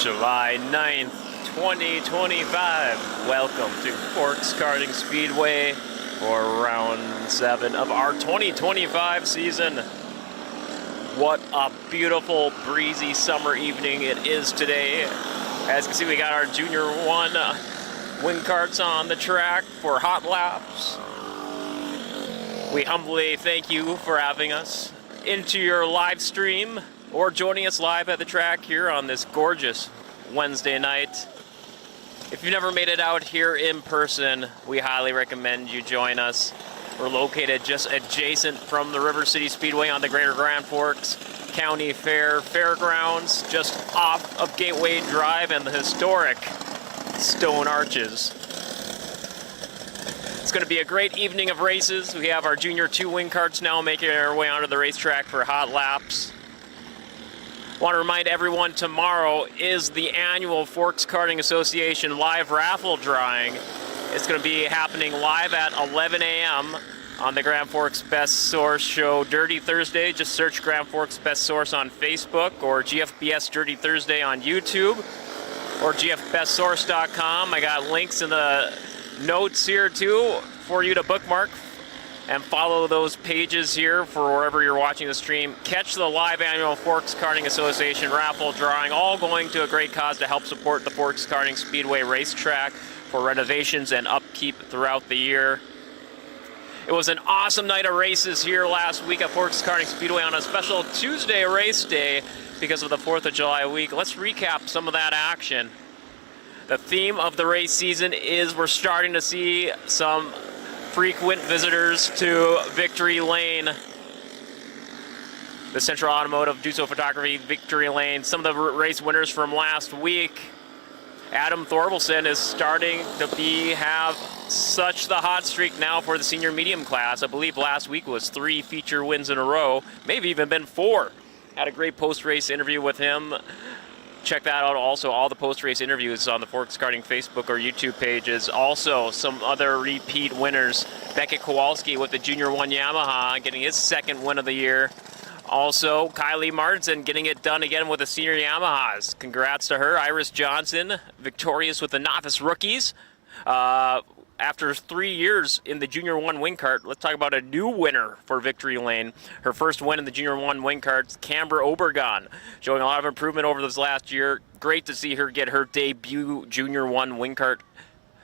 July 9th, 2025. Welcome to Forks Karting Speedway for round 7 of our 2025 season. What a beautiful, breezy summer evening it is today. As you can see, we got our Junior 1 wing karts on the track for hot laps. We humbly thank you for having us into your live stream or joining us live at the track here on this gorgeous Wednesday night. If you've never made it out here in person, we highly recommend you join us. We're located just adjacent from the River City Speedway on the Greater Grand Forks County Fair Fairgrounds, just off of Gateway Drive and the historic stone arches. It's going to be a great evening of races. We have our Junior 2 wing karts now making their way onto the racetrack for hot laps. Want to remind everyone, tomorrow is the annual Forks Karting Association live raffle drawing. It's going to be happening live at 11 a.m. on the Grand Forks Best Source show Dirty Thursday. Just search Grand Forks Best Source on Facebook or GFBS Dirty Thursday on YouTube or gfbestsource.com. I got links in the notes here too for you to bookmark and follow those pages here for wherever you're watching the stream. Catch the live annual Forks Karting Association raffle drawing, all going to a great cause to help support the Forks Karting Speedway racetrack for renovations and upkeep throughout the year. It was an awesome night of races here last week at Forks Karting Speedway on a special Tuesday race day because of the 4th of July week. Let's recap some of that action. The theme of the race season is we're starting to see some frequent visitors to Victory Lane, the Central Automotive Duso Photography Victory Lane. Some of the race winners from last week. Adam Thorvaldsen is starting to have such the hot streak now for the senior medium class. I believe last week was 3 feature wins in a row, maybe even been 4. Had a great post-race interview with him. Check that out. Also, all the post-race interviews on the Forks Karting Facebook or YouTube pages. Also, some other repeat winners. Beckett Kowalski with the Junior 1 Yamaha getting his 2nd win of the year. Also, Kylie Martin getting it done again with the senior Yamahas. Congrats to her. Iris Johnson victorious with the novice rookies. After 3 years in the Junior 1 wing kart, let's talk about a new winner for Victory Lane. Her first win in the Junior 1 wing karts, Camber Obergon, showing a lot of improvement over this last year. Great to see her get her debut Junior 1 wing kart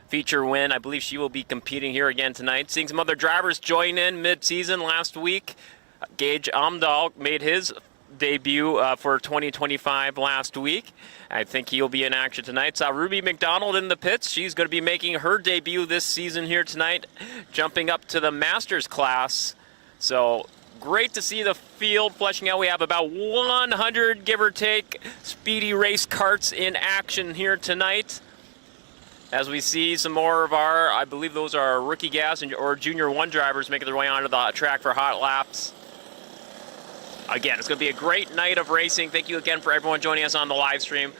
feature win. I believe she will be competing here again tonight. Seeing some other drivers join in mid-season last week. Gage Amdahl made his debut for 2025 last week. I think he'll be in action tonight. Saw Ruby McDonald in the pits. She's going to be making her debut this season here tonight, jumping up to the Masters class. So great to see the field fleshing out. We have about 100, give or take, speedy race karts in action here tonight. As we see some more of our, I believe those are rookie gas or Junior 1 drivers making their way onto the track for hot laps. Again, it's going to be a great night of racing. Thank you again for everyone joining us on the live stream.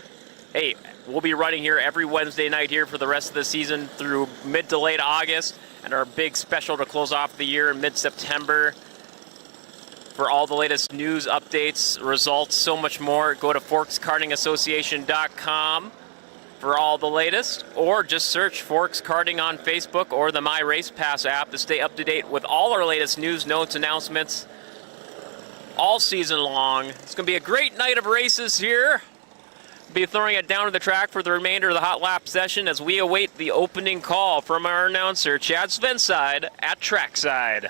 Hey, we'll be running here every Wednesday night here for the rest of the season through mid to late August, and our big special to close off the year in mid-September. For all the latest news, updates, results, so much more, go to forkskartingassociation.com for all the latest, or just search Forks Karting on Facebook or the My Race Pass app to stay up to date with all our latest news, notes, announcements, all season long. It's going to be a great night of races here. Be throwing it down to the track for the remainder of the hot lap session as we await the opening call from our announcer, Chad Svenside, at trackside.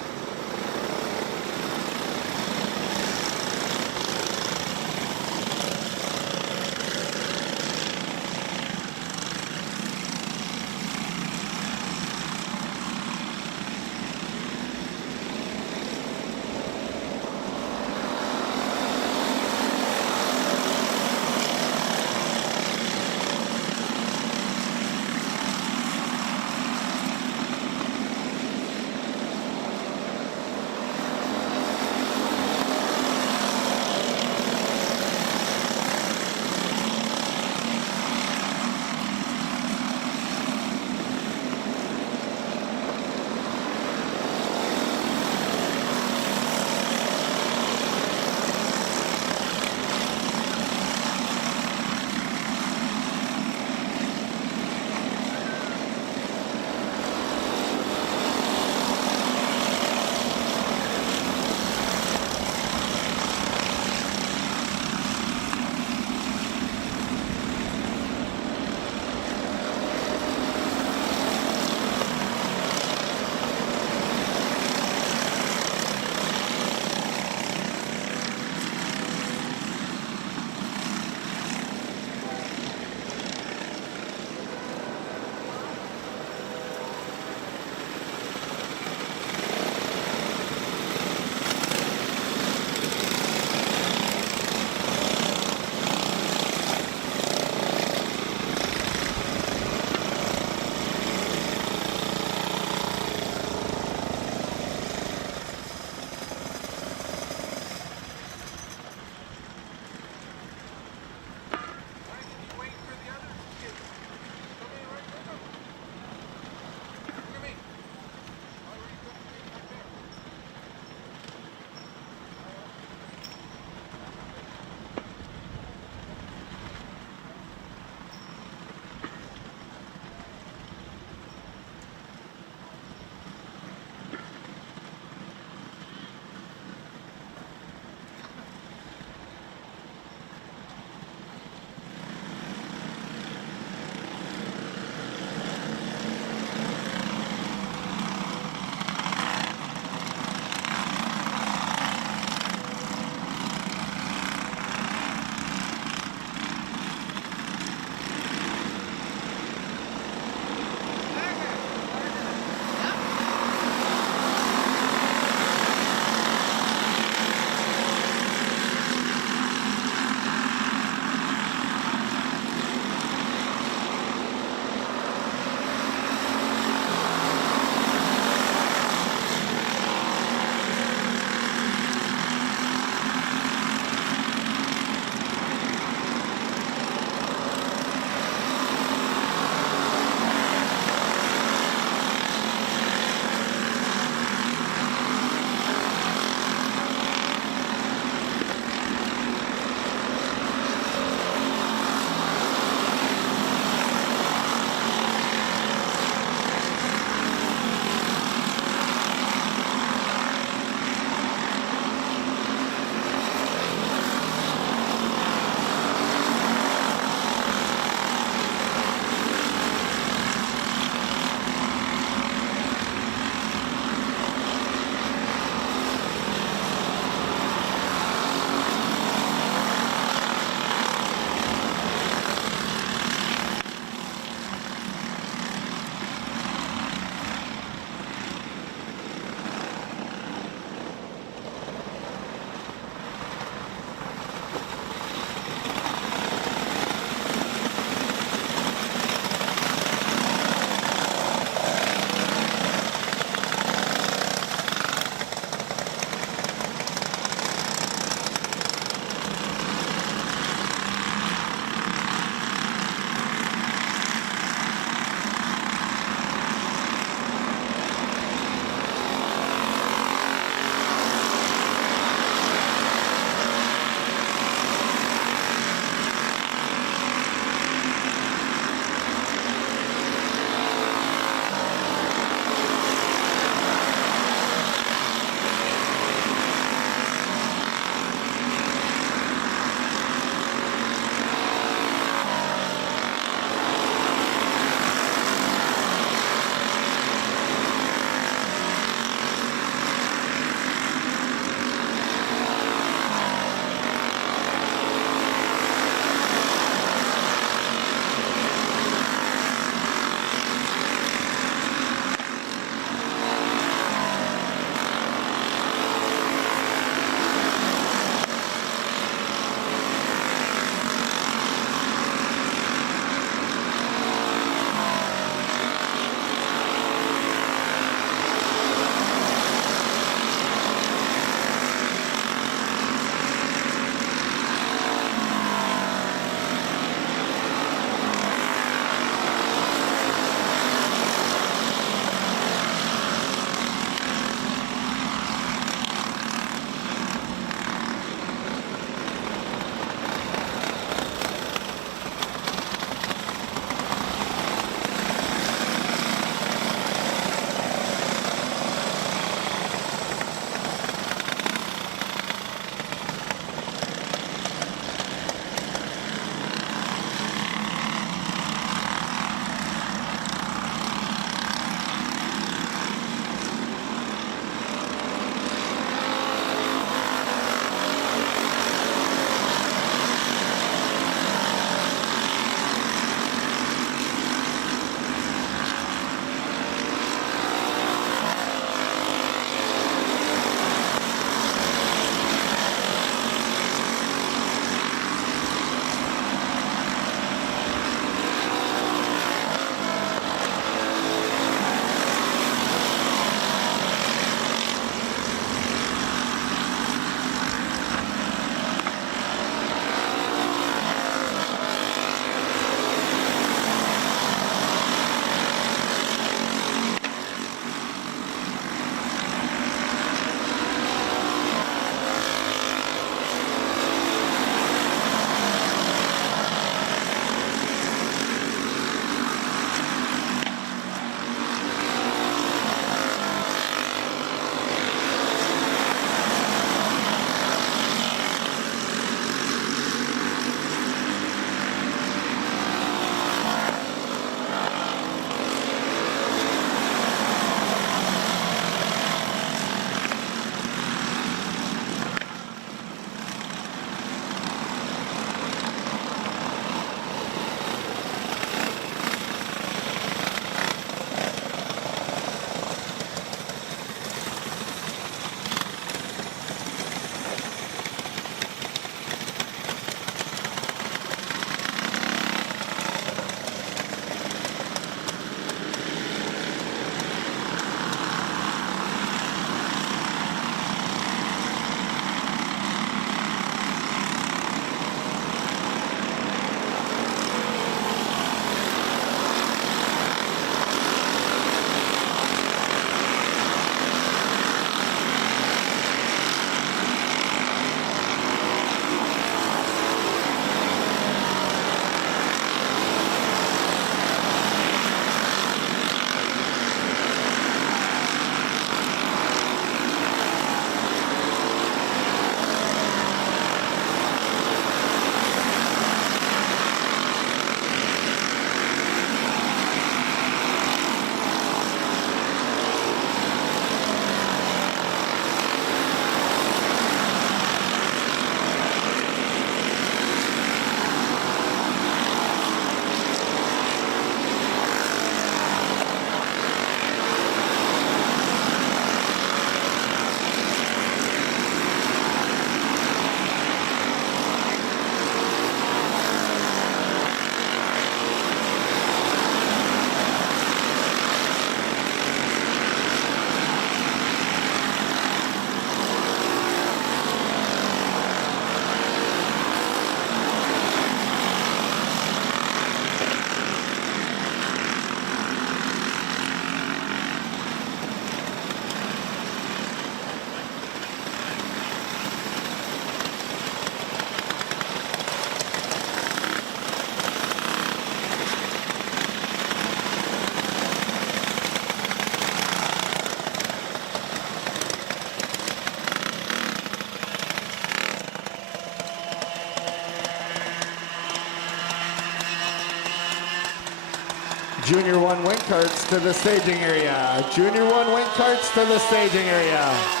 Junior 1 wing carts to the staging area. Junior 1 wing carts to the staging area.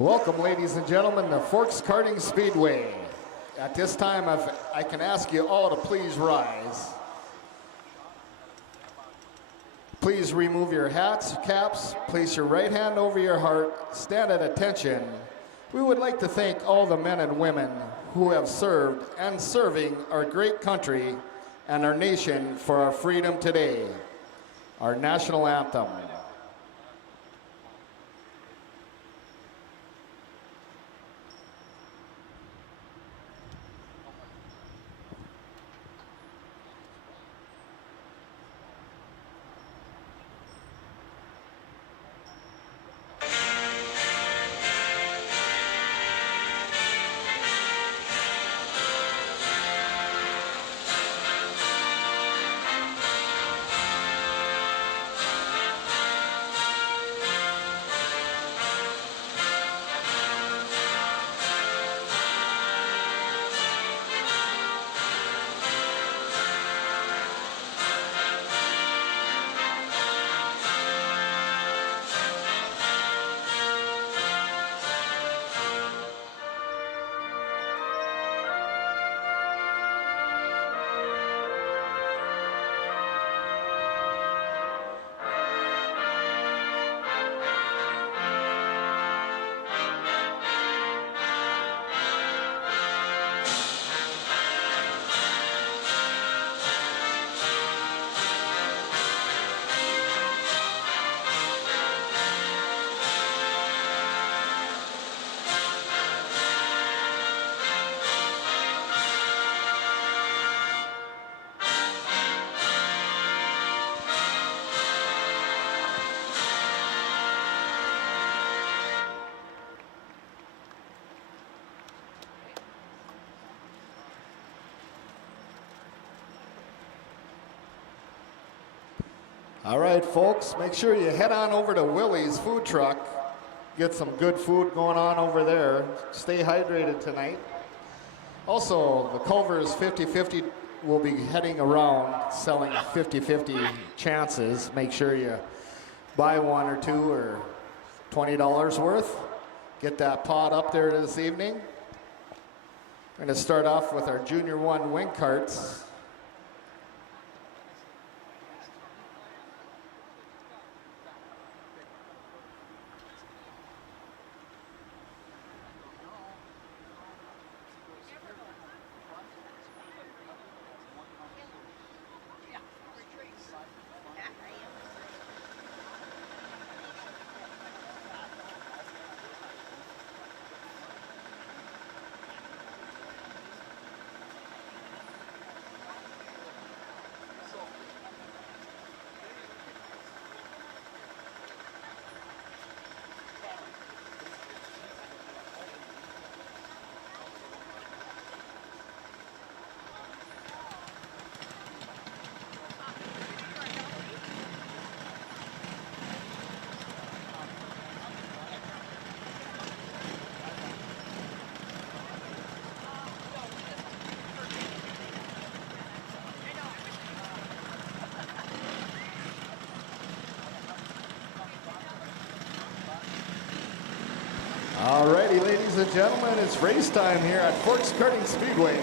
Welcome, ladies and gentlemen, to Forks Karting Speedway. At this time, I can ask you all to please rise. Please remove your hats, caps, place your right hand over your heart, stand at attention. We would like to thank all the men and women who have served and serving our great country and our nation for our freedom today. Our national anthem. All right, folks, make sure you head on over to Willie's food truck. Get some good food going on over there. Stay hydrated tonight. Also, the Culver's 50-50 will be heading around selling 50-50 chances. Make sure you buy one or two or $20 worth. Get that pot up there this evening. We're going to start off with our Junior 1 wing carts. Alrighty, ladies and gentlemen, it's race time here at Forks Karting Speedway.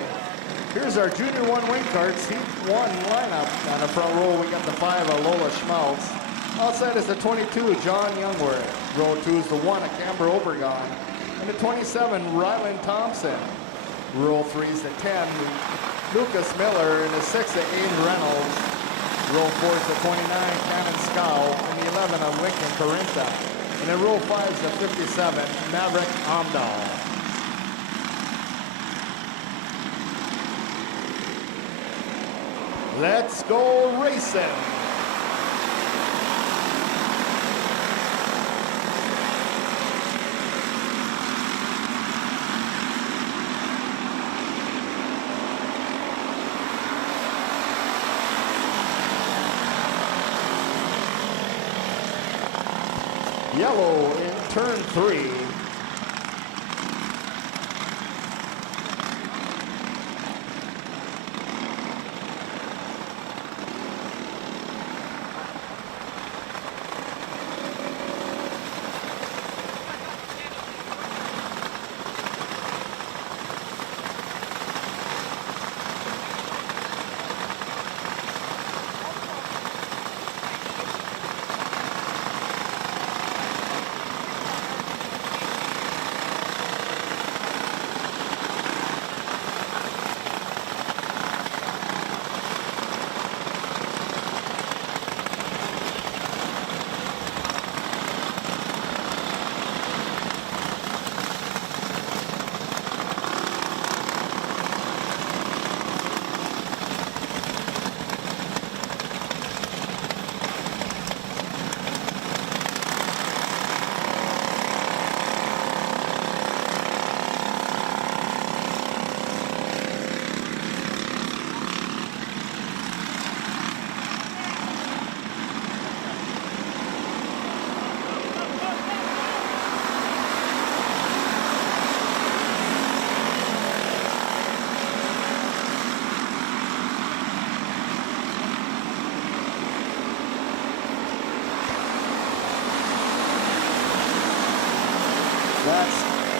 Here's our Junior 1 wing carts, Heat 1 lineup. On the front row, we got the 5 Lola Schmaltz. Outside is the 22, John Youngworth. Row 2 is the 1, Camber Obregon. And the 27, Ryland Thompson. Row 3 is the 10, Lucas Miller. And the 6, Aiden Reynolds. Row 4 is the 29, Cannon Scow. And the 11, Lincoln Corinta. And in row 5 is the 57, Maverick Amdahl. Let's go racing. Yellow in turn 3.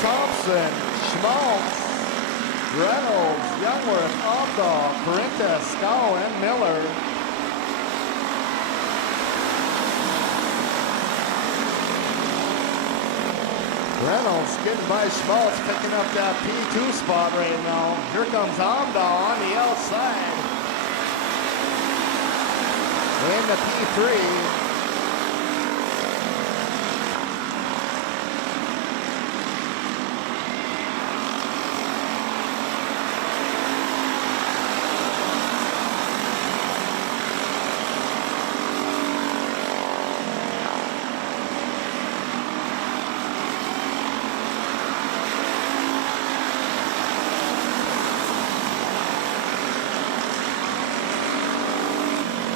Thompson, Schmaltz, Reynolds, Youngworth, Aldahl, Corinta, Scow, and Miller. Reynolds getting by Schmaltz, picking up that P2 spot right now. Here comes Aldahl on the outside. In the P3.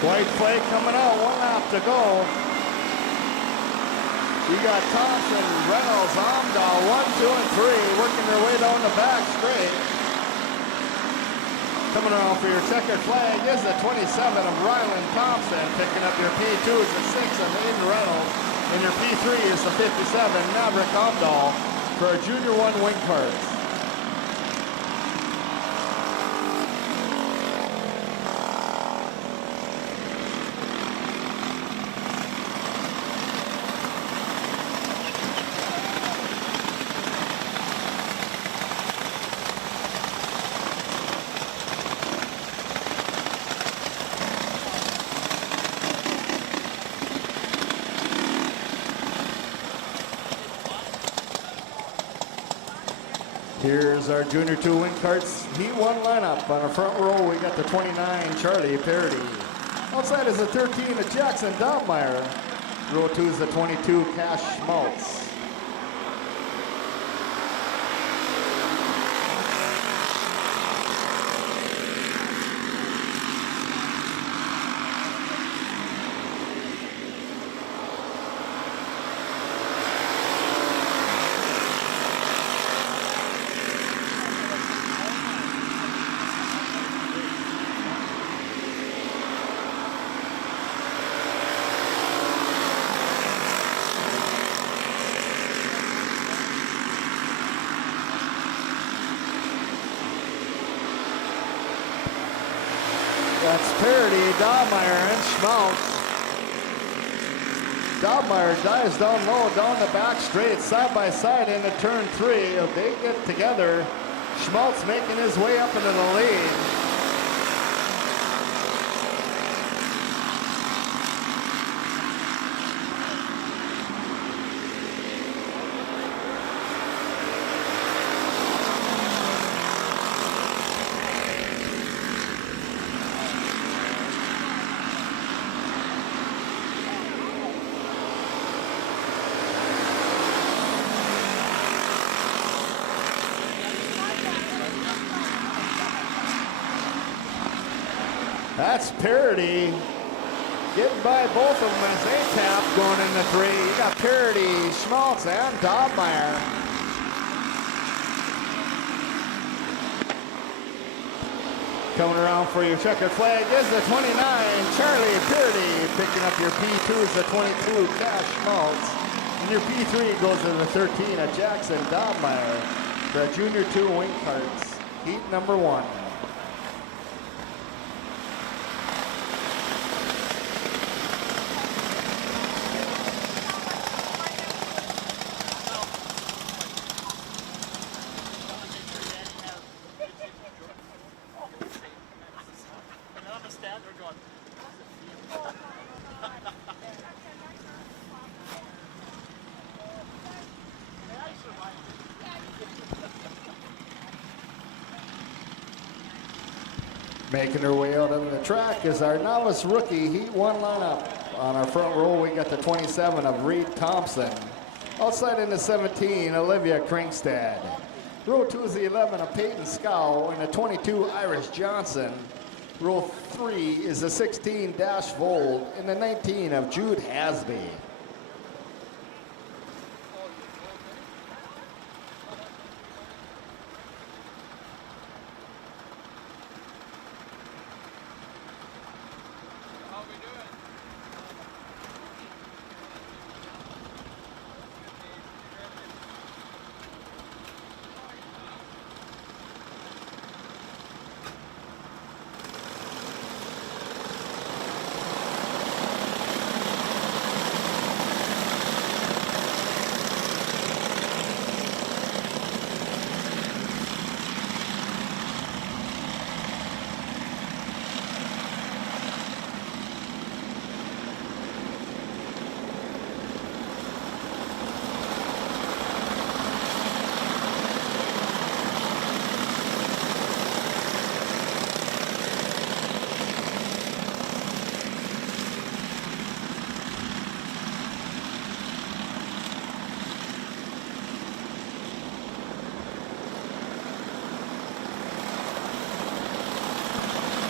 White flag coming out, 1 lap to go. You got Thompson, Reynolds, Aldahl, 1, 2, and 3, working their way down the back straight. Coming around for your checkered flag is the 27 of Ryland Thompson, picking up your P2 is the 6 of Aiden Reynolds, and your P3 is the 57, Maverick Aldahl, for our Junior 1 wing cards. Here's our Junior 2 wing carts Heat 1 lineup. On our front row, we got the 29, Charlie Parody. Outside is the 13, the Jackson Dobmeyer. Row 2 is the 22, Cash Schmaltz. That's Parody, Dobmeyer, and Schmaltz. Dobmeyer dives down low, down the back straight, side by side into turn 3. If they get together, Schmaltz making his way up into the lead. That's Parody getting by both of them as they tap going into 3. You got Parody, Schmaltz, and Dobmeyer. Coming around for your checkered flag is the 29, Charlie Parody. Picking up your P2 is the 22, Cash Schmaltz. And your P3 goes to the 13, a Jackson Dobmeyer. For a Junior 2 wing carts, Heat number 1. Making her way out on the track is our novice rookie Heat 1 lineup. On our front row, we got the 27 of Reed Thompson. Outside in the 17, Olivia Kringstad. Row 2 is the 11 of Peyton Scow and the 22, Iris Johnson. Row 3 is the 16, Dash Vold and the 19 of Jude Hasby.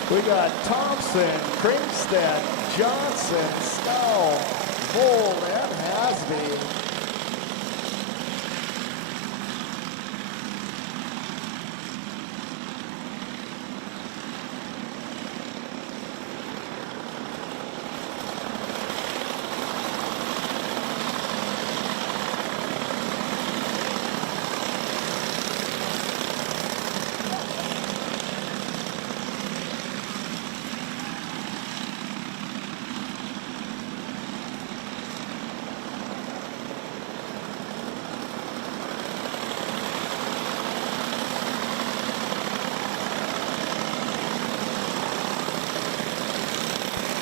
We got Thompson, Kringstead, Johnson, Scow, Bold, and Hasby.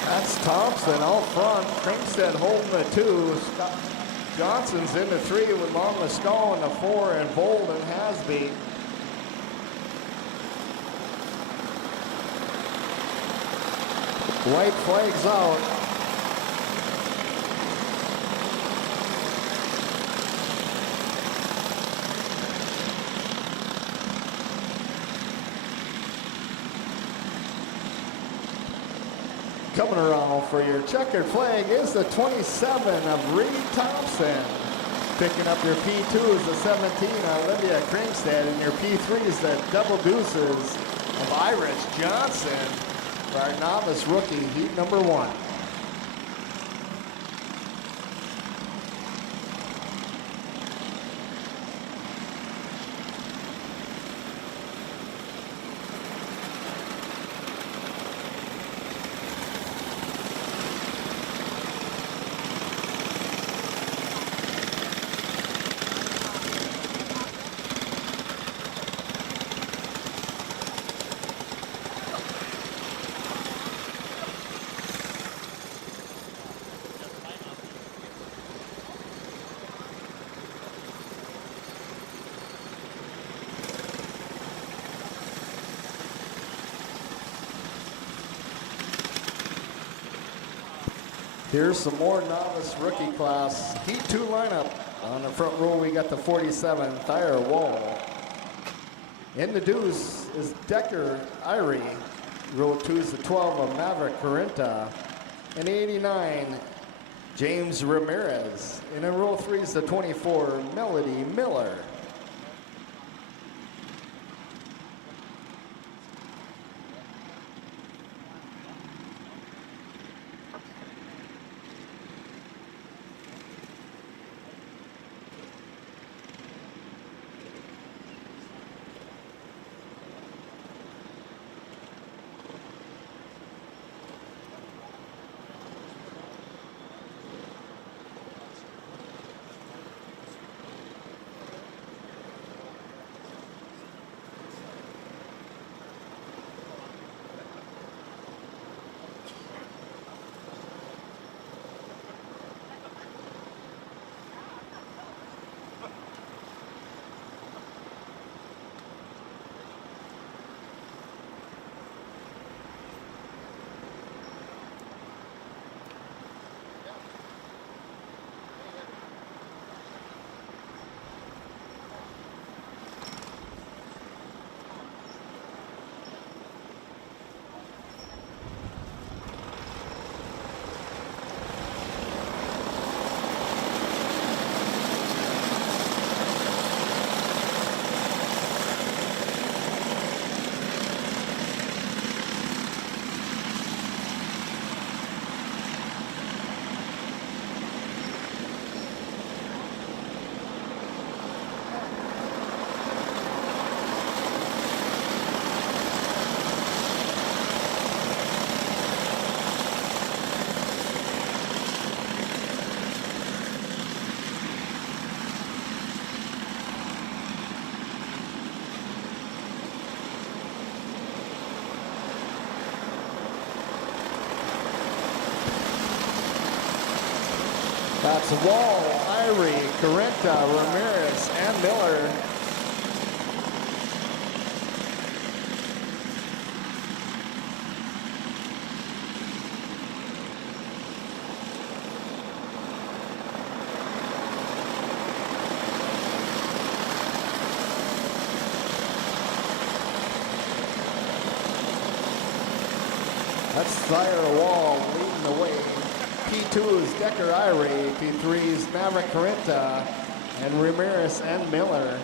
That's Thompson out front. Kringstead holding the 2. Johnson's in the 3 with Long Lascaux in the 4, and Bold and Hasby. White flags out. Coming around for your checkered flag is the 27 of Reed Thompson. Picking up your P2 is the 17 Olivia Kringstead, and your P3 is the double deuces of Irish Johnson for our novice rookie, heat number 1. Here's some more novice rookie class. Heat 2 lineup. On the front row, we got the 47, Thayer Wall. In the deuce is Decker Irie. Row 2 is the 12 of Maverick Corinta. And 89, James Ramirez. And in row 3 is the 24, Melody Miller. That's Wall, Irie, Corinta, Ramirez, and Miller. That's Thayer Wall leading the way. P2 is Decker Irie. P3 is Maverick Corinta. And Ramirez and Miller.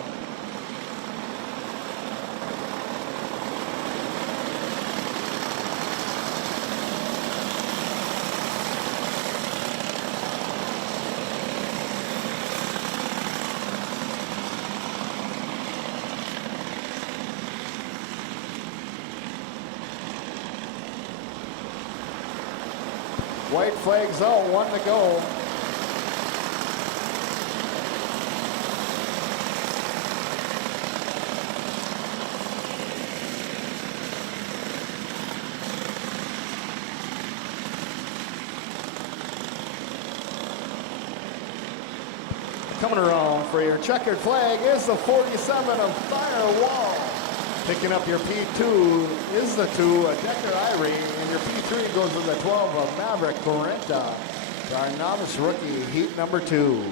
White flags out, 1 to go. Coming around for your checkered flag is the 47 of Thayer Wall. Picking up your P2 is the 2 of Decker Irie, and your P3 goes to the 12 of Maverick Correnta. Our novice rookie, heat number 2.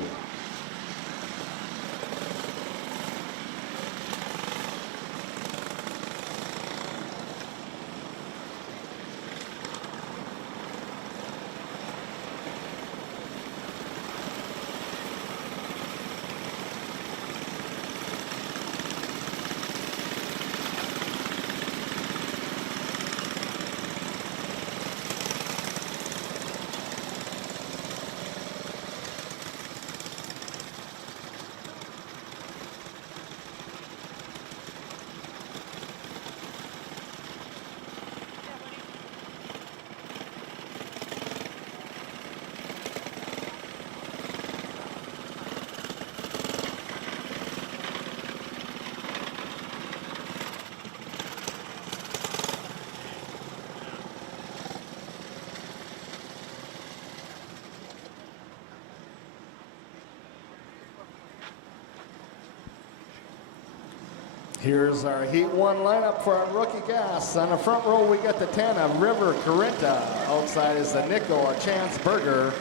Here's our Heat 1 lineup for our rookie gas. On the front row, we got the 10 of River Corinta. Outside is the nickel of Chance Berger.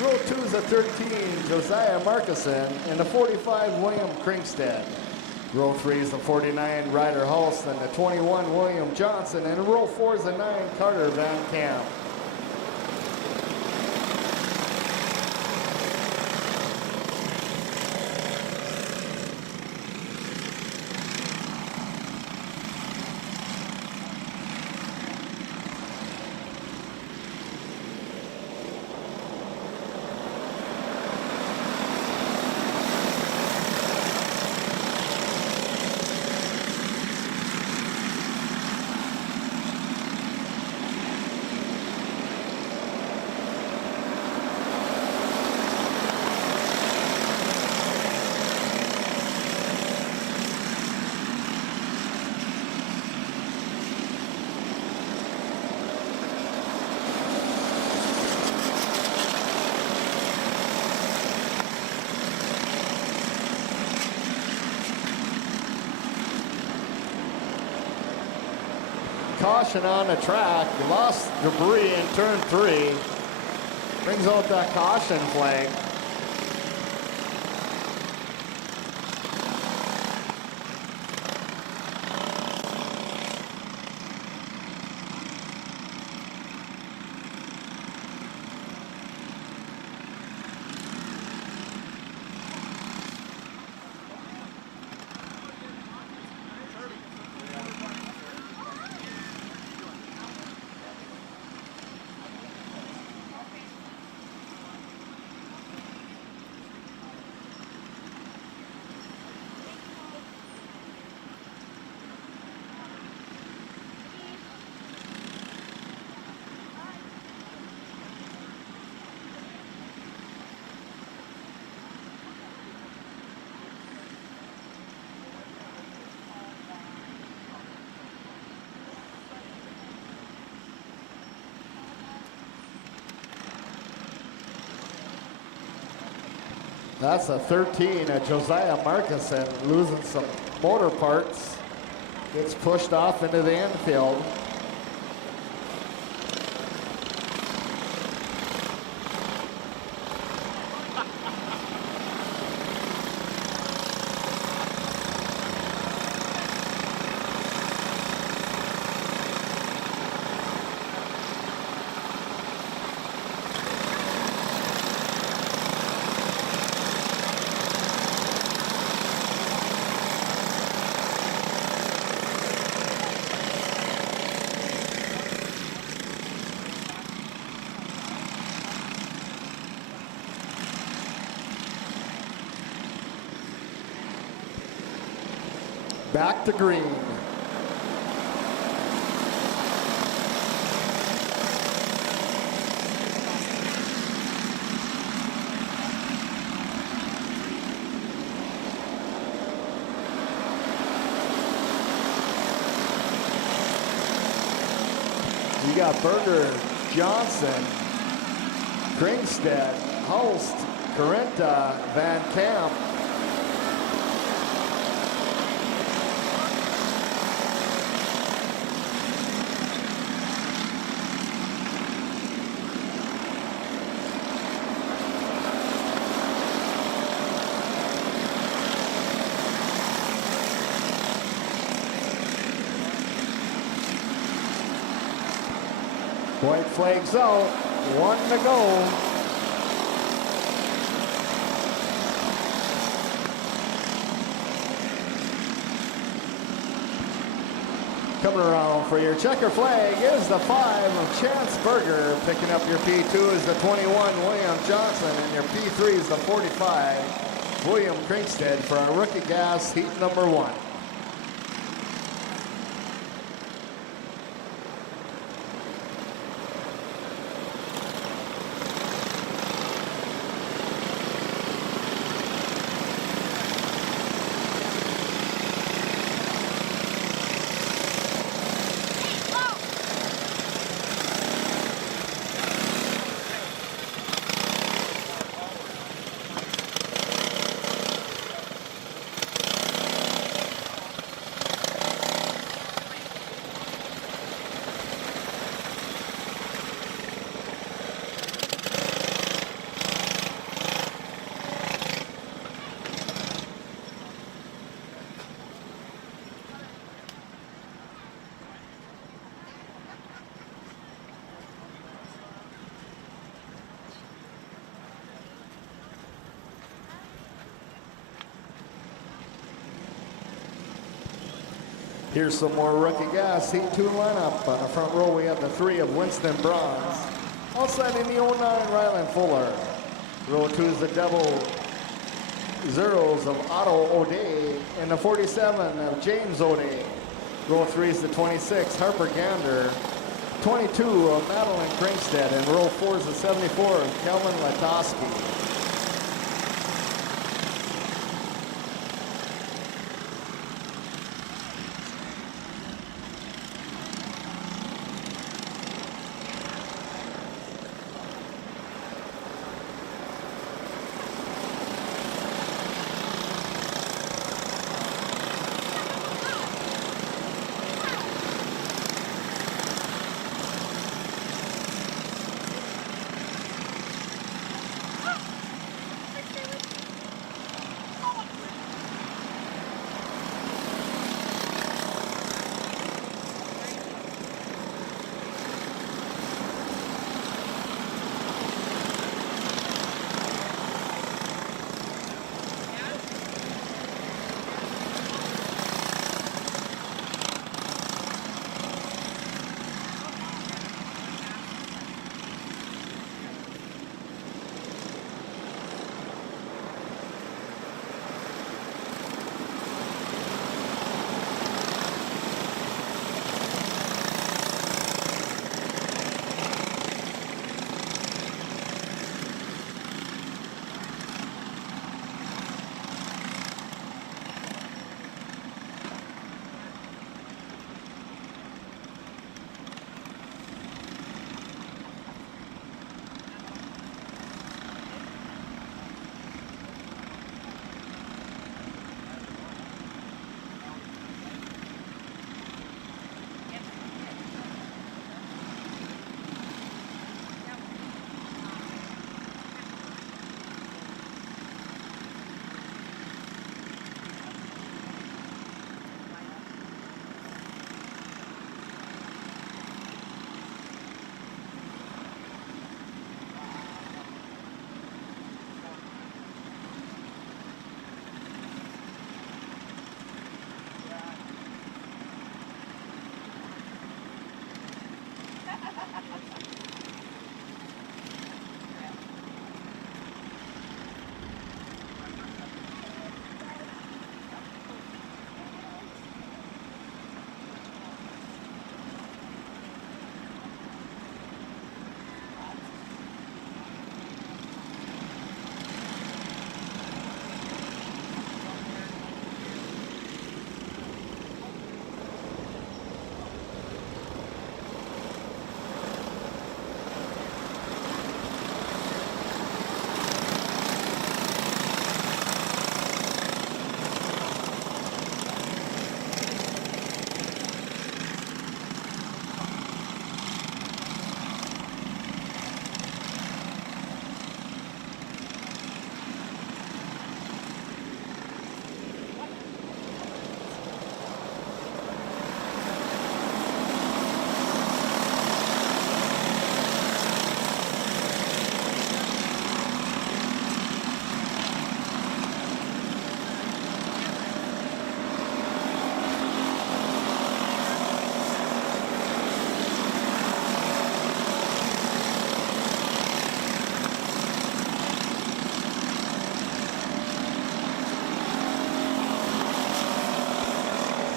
Row 2 is the 13, Josiah Markison. And the 45, William Krinkstead. Row 3 is the 49, Ryder Halston. The 21, William Johnson. And row 4 is the 9, Carter Van Camp. Caution on the track, lost debris in turn 3. Brings out that caution flag. That's a 13, Josiah Markison losing some motor parts. Gets pushed off into the infield. back to green. You got Berger, Johnson, Kringstead, Hulst, Carenta, Van Camp. White flags out, 1 to go. Coming around for your checker flag is the 5 of Chance Berger. Picking up your P2 is the 21, William Johnson, and your P3 is the 45, William Kringstead for our rookie gas heat number 1. Here's some more rookie gas, heat 2 lineup. On the front row, we have the 3 of Winston Bronze. Outside in the 09, Ryland Fuller. Row 2 is the double zeros of Otto O'Day and the 47 of James O'Day. Row 3 is the 26, Harper Gander. 22 of Madeline Kringstead, and row 4 is the 74 of Kelvin Latoski.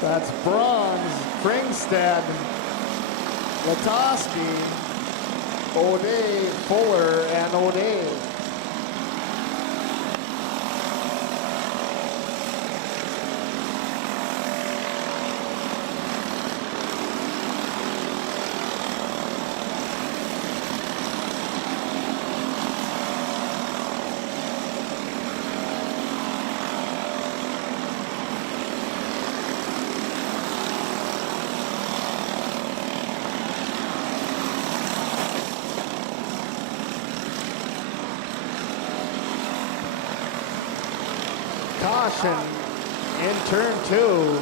That's bronze. Kringstad, Latoski, O'Day, Fuller, and O'Day. Caution in turn 2.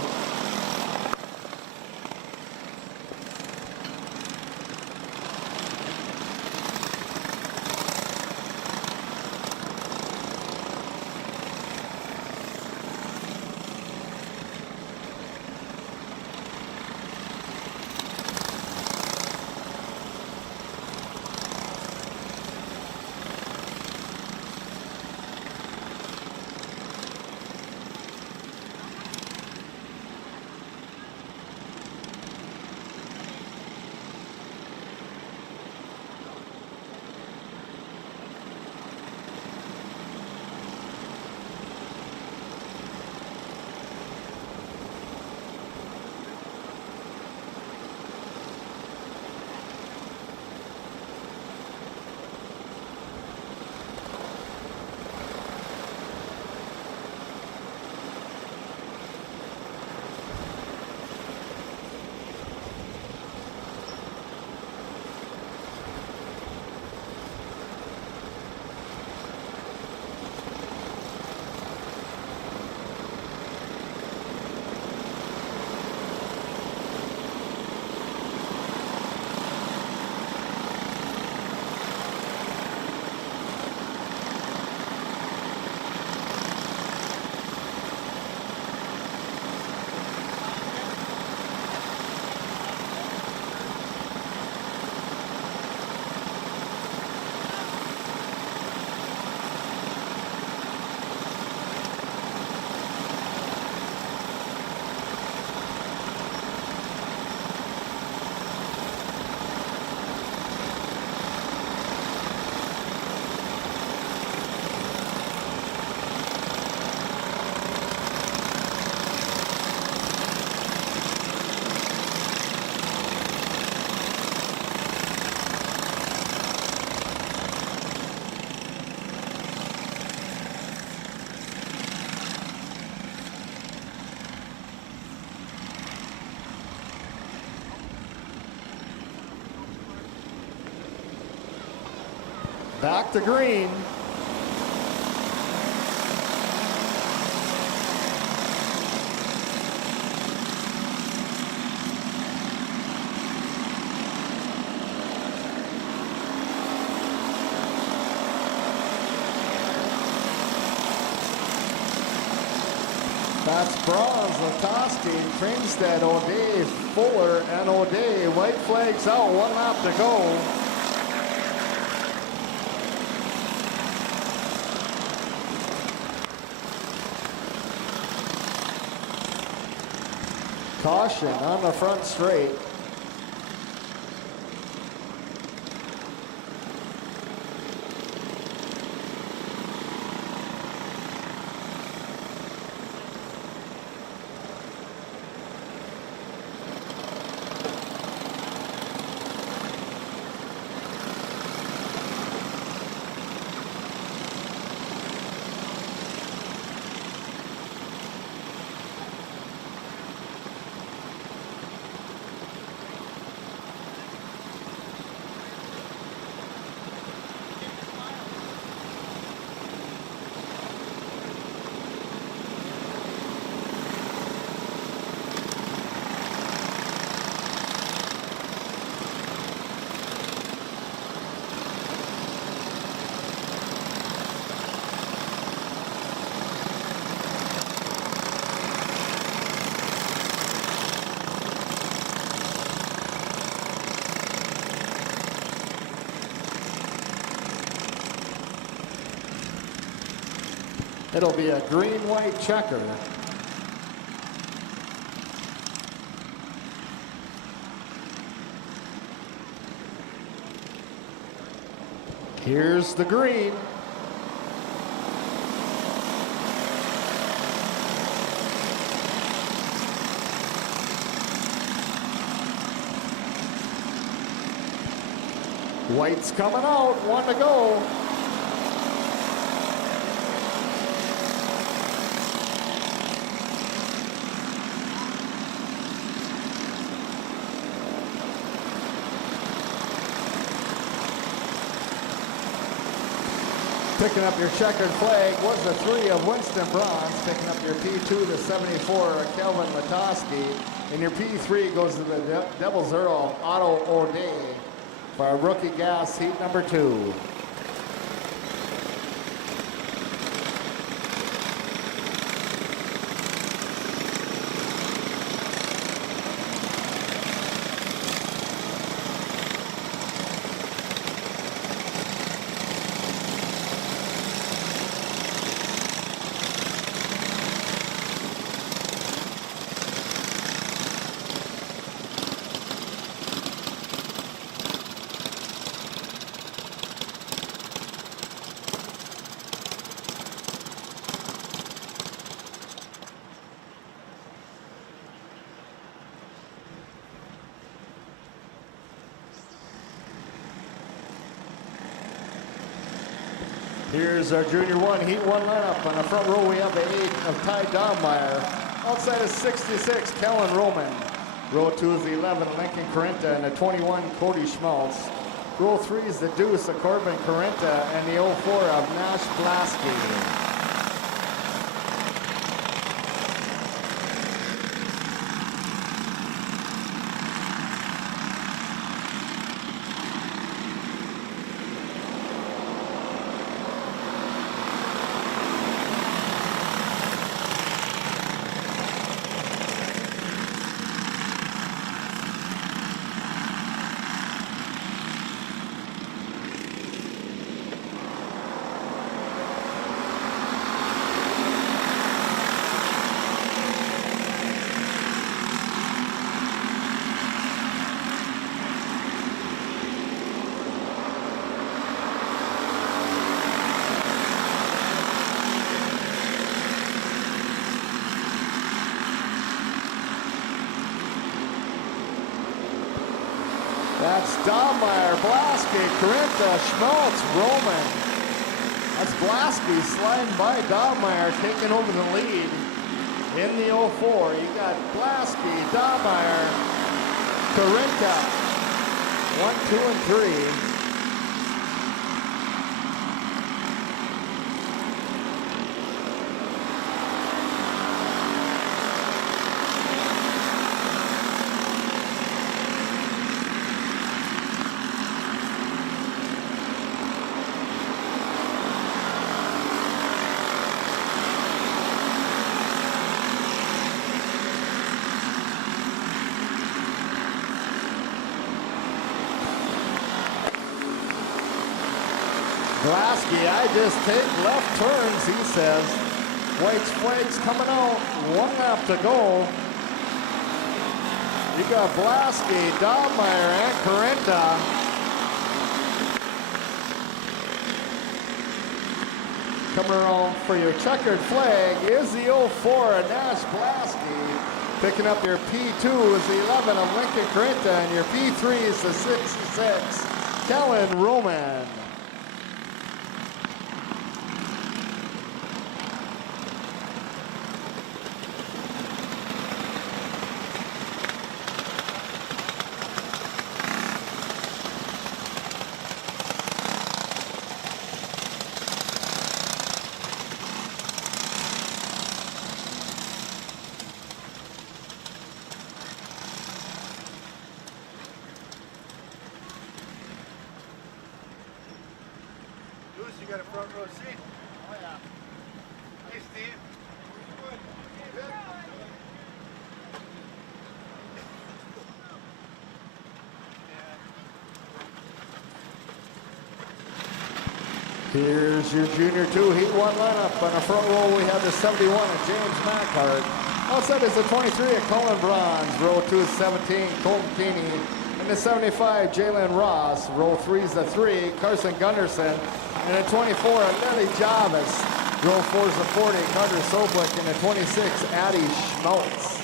Back to green. That's bronze, Latoski, Kringstad, O'Day, Fuller, and O'Day. White flags out, 1 lap to go. Caution on the front straight. It'll be a green-white checker. Here's the green. White's coming out, one to go. Picking up your checkered flag was the 3 of Winston Bronze. Picking up your P2, the 74, Kelvin Matoski. And your P3 goes to the Devil's Earl, Otto O'Day, for our rookie gas heat number 2. Here's our Junior 1 Heat 1 lineup. On the front row, we have the 8 of Ty Dommeyer. Outside is 66, Kellen Roman. Row 2 is the 11, Lincoln Carenta, and the 21, Cody Schmaltz. Row 3 is the deuce of Corbin Carenta, and the 04 of Nash Blasky. That's Dommeyer, Blasky, Carenta, Schmaltz, Roman. That's Blasky sliding by Dommeyer, taking over the lead in the 04. You got Blasky, Dommeyer, Carenta, 1, 2, and 3. Blasky, I just take left turns, he says. White's flag's coming out, 1 lap to go. You got Blasky, Dommeyer, and Carenta. Coming around for your checkered flag is the 04 of Nash Blasky. Picking up your P2 is the 11 of Lincoln Carenta, and your P3 is the 66, Kellen Roman. You got a front row seat? Oh, yeah. Hey, Steve. Good. Here's your Junior 2 Heat 1 lineup. On the front row, we have the 71 of James Mackhart. Outside is the 23 of Colin Bronze. Row 2 is 17, Colton Keeney. In the 75, Jalen Ross. Row 3's the 3, Carson Gunderson. In the 24, Lily Jarvis. Row 4's the 40, Carter Soblik. In the 26, Addie Schmaltz.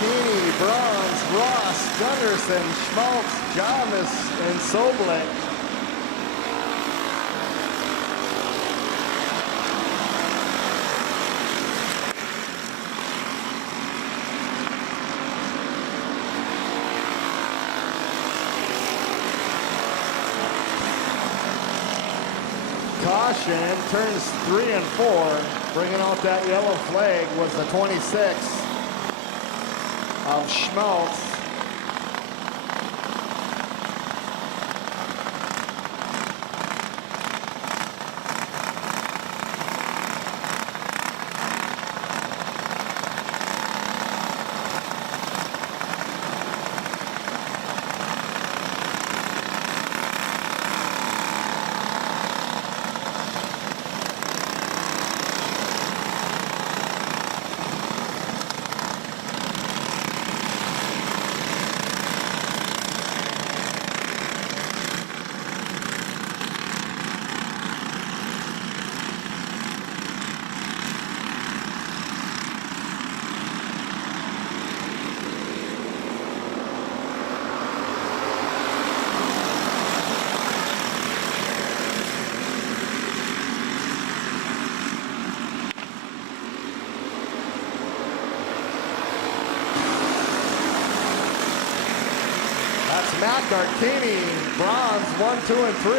Keeney, Bronze, Ross, Gunderson, Schmaltz, Jarvis, and Soblik. Caution, turns 3 and 4. Bringing out that yellow flag was the 26. Of Schmaltz. Matt Gartini, bronze, 1, 2, and 3.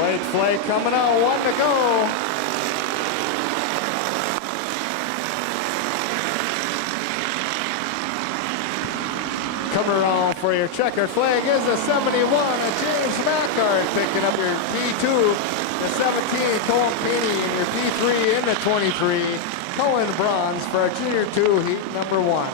White flag coming out, 1 to go. Come around for your checkered flag is a 71, a James Mackard picking up your P2, the 17, Colin Keeney, and your P3 in the 23, Colin Bronze for our Junior 2 heat number 1.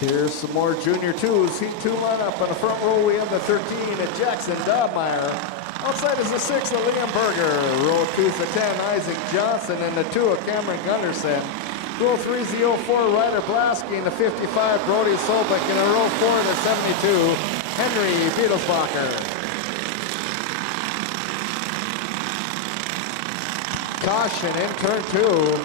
Here's some more Junior 2s. Heat 2 lineup. On the front row, we have the 13 at Jackson Dobmeyer. Outside is the 6 of Liam Berger. Row 2 is the 10, Isaac Johnson. And the 2 of Cameron Gunderson. Row 3 is the 04, Ryder Blasky. And the 55, Brody Solbeck. And in row 4, the 72, Henry Beetlesbacher. Caution in turn 2.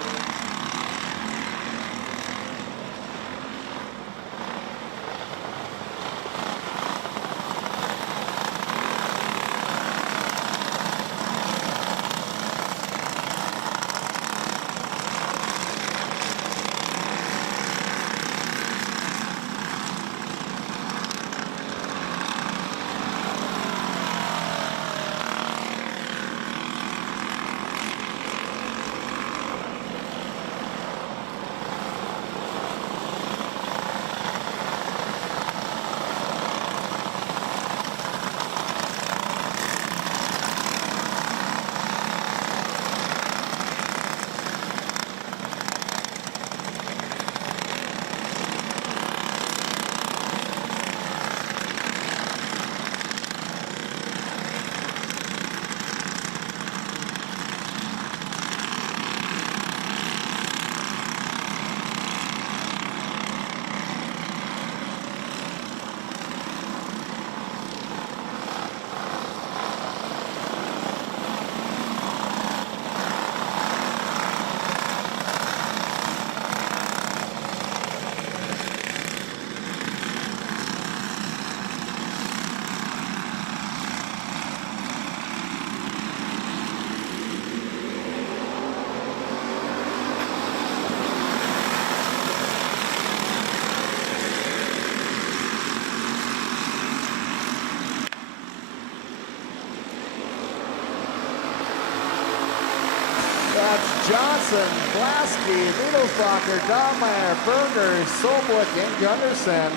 That's Johnson, Blasky, Wittelsbacher, Dahlmeyer, Berger, Soblik, and Gunderson.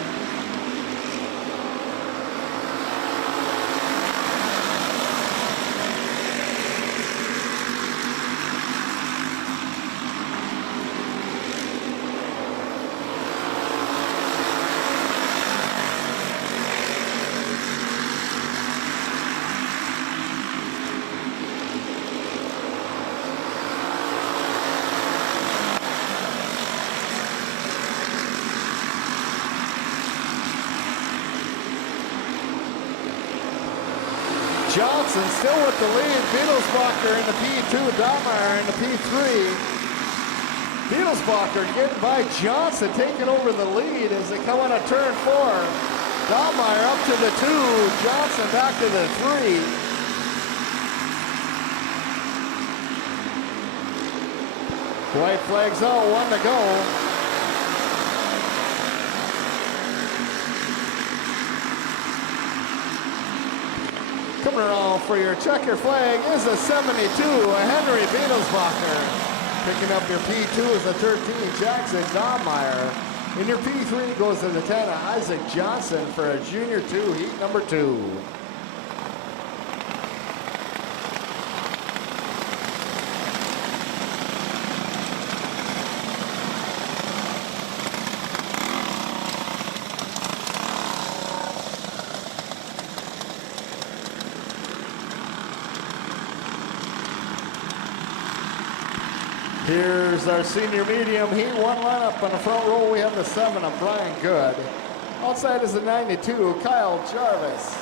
Johnson still with the lead. Wittelsbacher in the P2, Dahlmeyer in the P3. Wittelsbacher getting by Johnson, taking over the lead as they come on a turn 4. Dahlmeyer up to the 2, Johnson back to the 3. White flags out, 1 to go. Coming around for your checker flag is a 72, a Henry Wittelsbacher. Picking up your P2 is a 13, Jackson Dahlmeyer. In your P3 goes to the 10, Isaac Johnson for a junior 2, heat number 2. Here's our senior medium heat 1 lineup. On the front row, we have the 7 of Brian Good. Outside is the 92, Kyle Jarvis.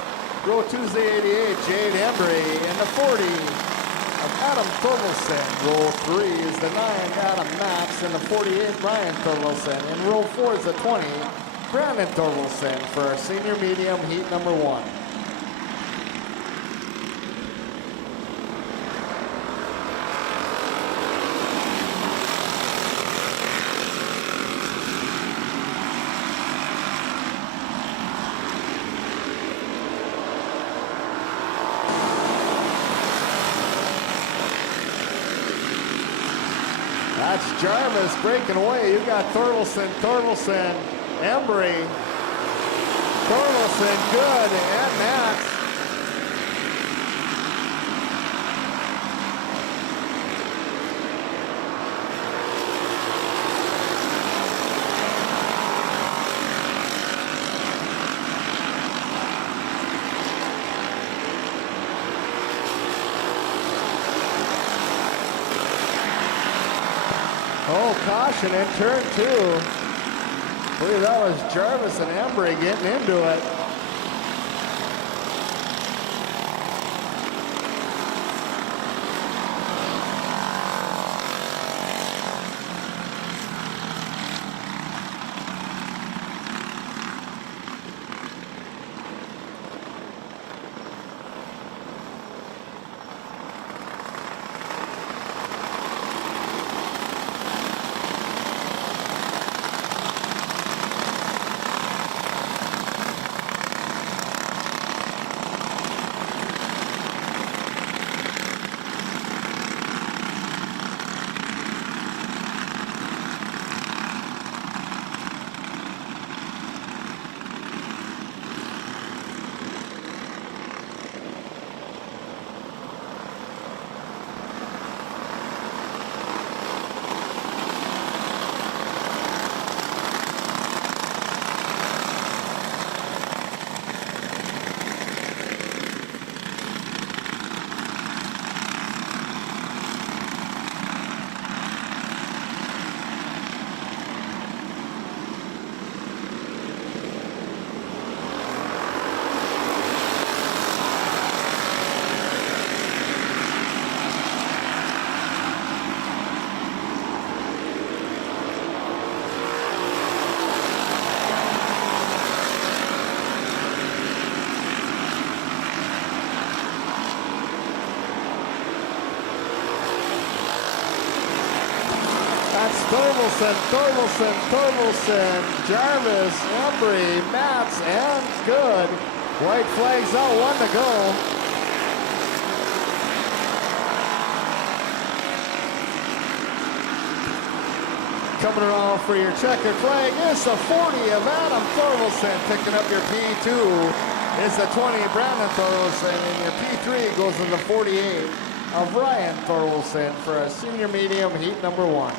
Row 2's the 88, Jade Embry. And the 40 of Adam Thorvaldsen. Row 3 is the 9, Adam Max. And the 48, Brian Thorvaldsen. And row 4 is the 20, Brandon Thorvaldsen for our senior medium heat number 1. That's Jarvis breaking away. You got Thorvaldsen, Embry, Thorvaldsen, Good, and Max. Oh, caution in turn 2. I believe that was Jarvis and Embry getting into it. Thorvaldsen, Jarvis, Embry, Matz, and Good. White flags out, 1 to go. Coming around for your checkered flag is the 40 of Adam Thorvaldsen. Picking up your P2 is the 20 Brandon Thorvaldsen, and your P3 goes to the 48 of Ryan Thorvaldsen for a senior medium heat number 1.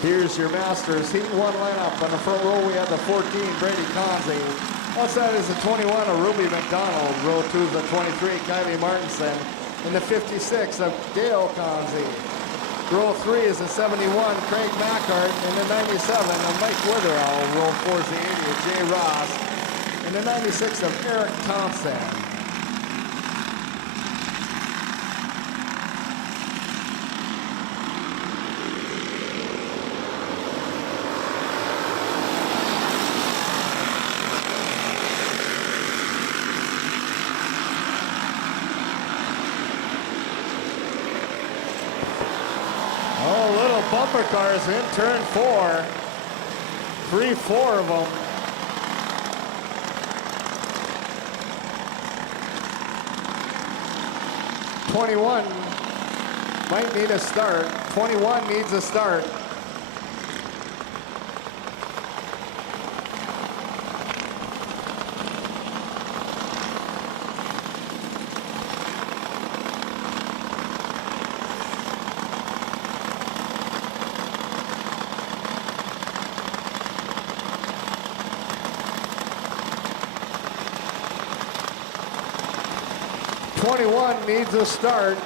Here's your Masters Heat 1 lineup. On the front row, we have the 14, Brady Conzi. Outside is the 21 of Ruby McDonald. Row 2 is the 23, Kylie Martinson. And the 56 of Gail Conzi. Row 3 is the 71, Craig Mackhart. And the 97 of Mike Witherell. Row 4 is the 80 of Jay Ross. And the 96 of Eric Thompson. Oh, little bumper cars in turn 4. 3-4 of them. '21 might need a start. 21 needs a start. '21 needs a start.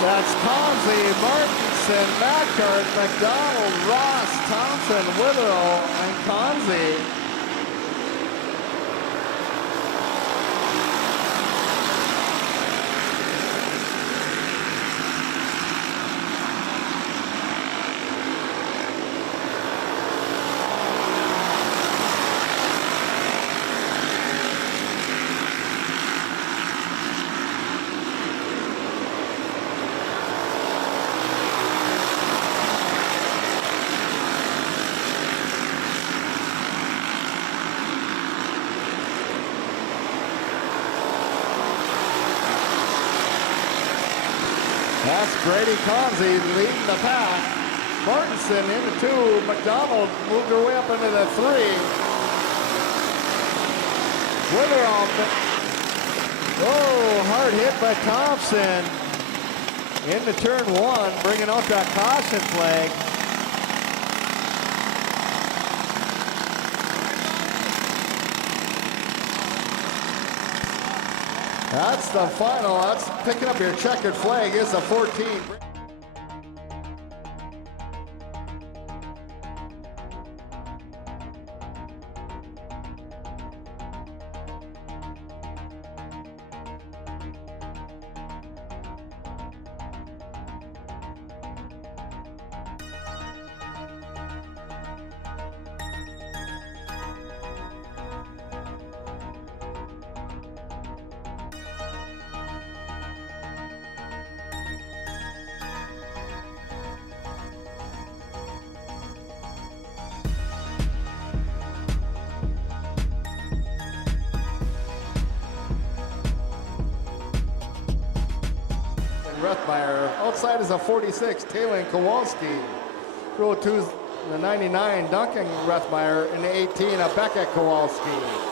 That's Conzi, Martinson, Mackhart, McDonald, Ross, Thompson, Witherell, and Conzi. That's Brady Conzi leading the pack. Martinson into 2. McDonald moved her way up into the 3. Witherell. Oh, hard hit by Thompson. Into turn 1, bringing out that caution flag. That's the final. That's picking up your checkered flag is a 14. Rethmeyer. Outside is a 46, Taylor Kowalski. Row 2 is the 99, Duncan Rethmeyer. And the 18, a Beckett Kowalski.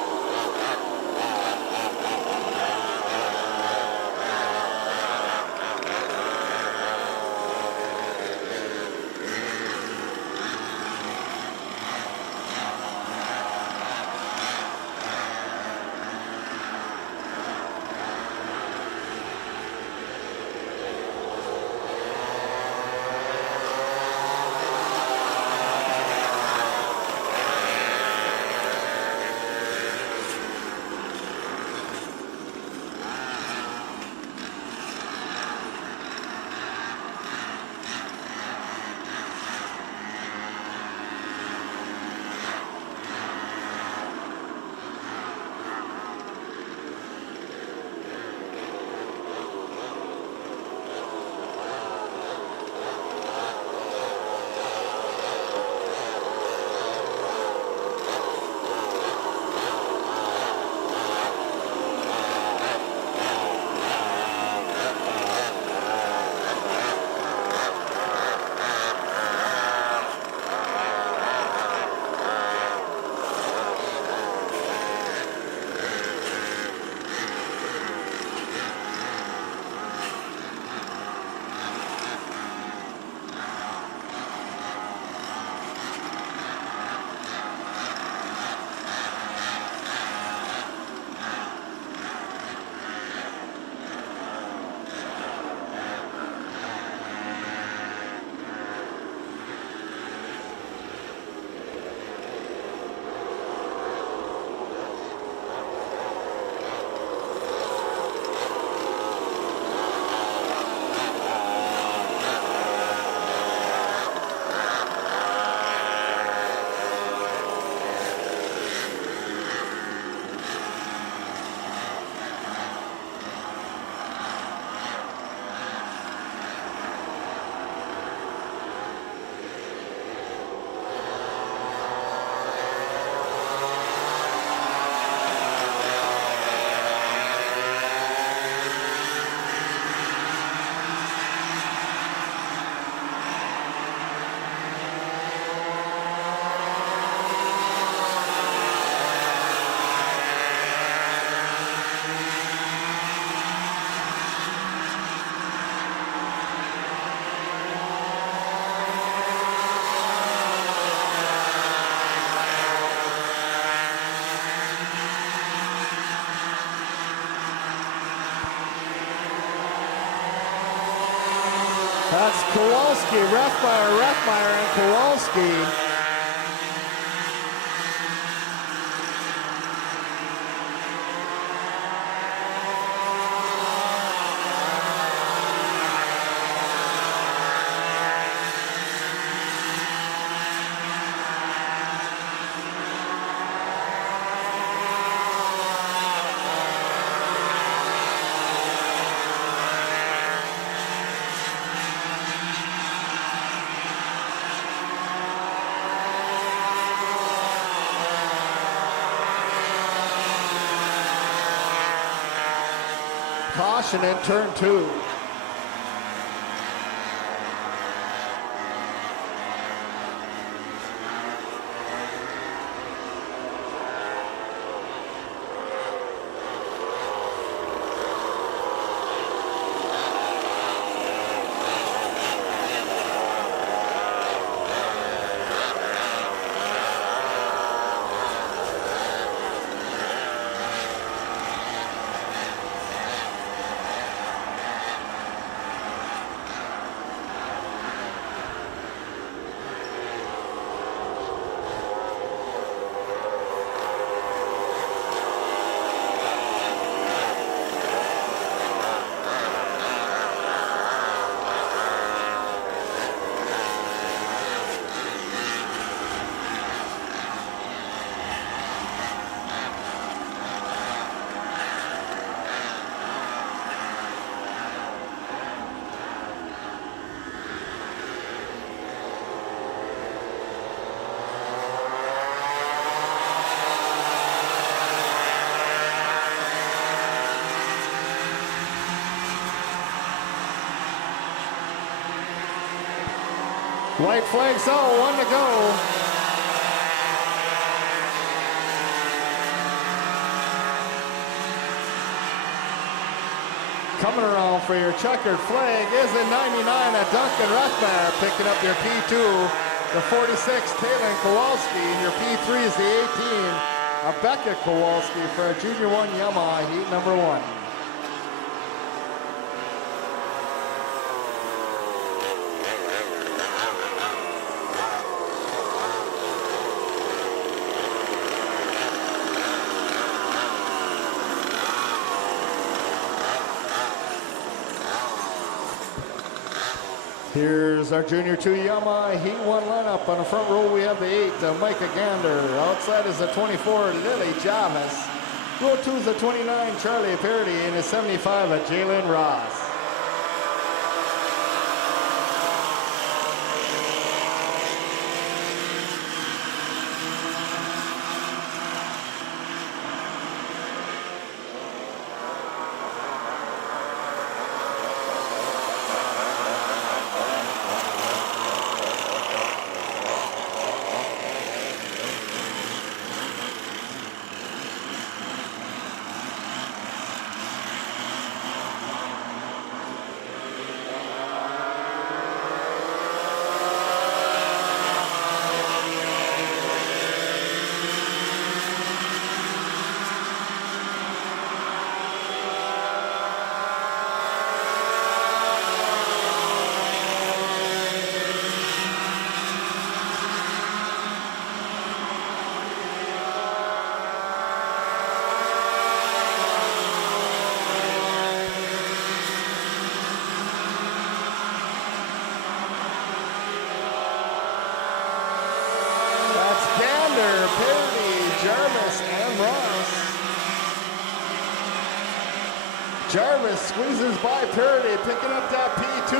That's Kowalski, Rethmeyer, and Kowalski. Caution in turn 2. White flags out, 1 to go. Coming around for your checkered flag is a 99 at Duncan Rethmeyer, picking up your P2. The 46, Taylor Kowalski. Your P3 is the 18, Beckett Kowalski for a Junior 1 Yamaha heat number 1. Here's our Junior 2 Yamaha Heat 1 lineup. On the front row, we have the 8, Micah Gander. Outside is the 24, Lily Jarvis. Row 2 is the 29, Charlie Parody, and the 75, Jalen Ross. Jarvis and Ross. Jarvis squeezes by Parody, picking up that P2.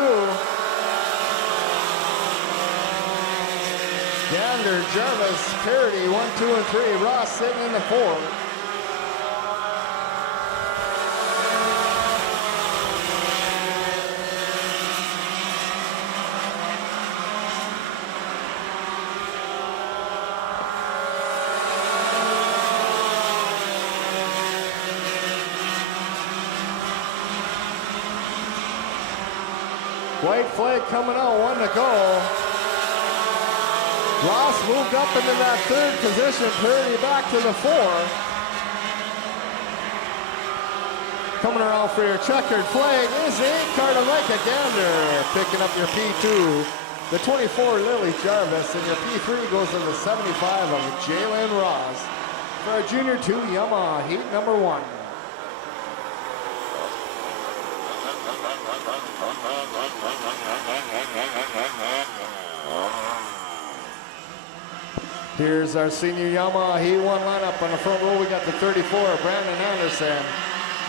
Gander, Jarvis, Parody, 1, 2, and 3. Ross sitting in the 4. White flag coming out, 1 to go. Ross moved up into that 3rd position, Parody back to the 4. Coming around for your checkered flag is the 8 card of Micah Gander, picking up your P2. The 24, Lily Jarvis, and your P3 goes to the 75 of Jalen Ross for a Junior 2 Yamaha heat number 1. Here's our senior Yamaha Heat 1 lineup. On the front row, we got the 34, Brandon Anderson.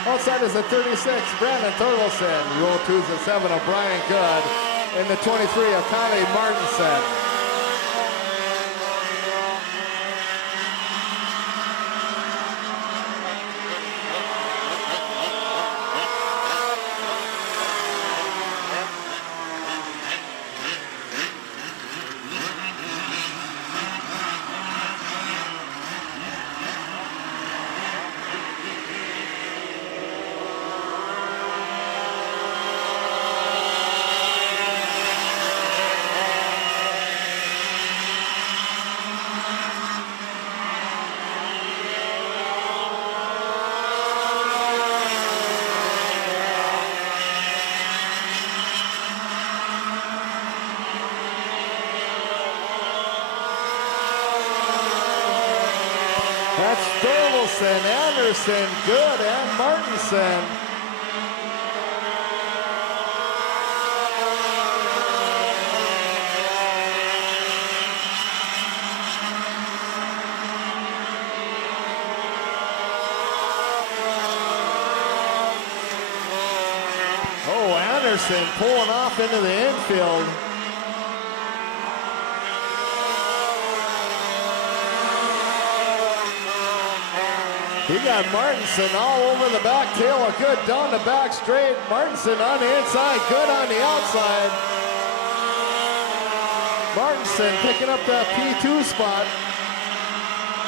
Outside is the 36, Brandon Thorvaldsen. Row 2 is the 7 of Brian Good. And the 23 of Connie Martinson. That's Thorvaldsen, Anderson, Good, and Martinson. Oh, Anderson pulling off into the infield. He got Martinson all over the back tail, a Good down the back straight. Martinson on the inside, Good on the outside. Martinson picking up that P2 spot.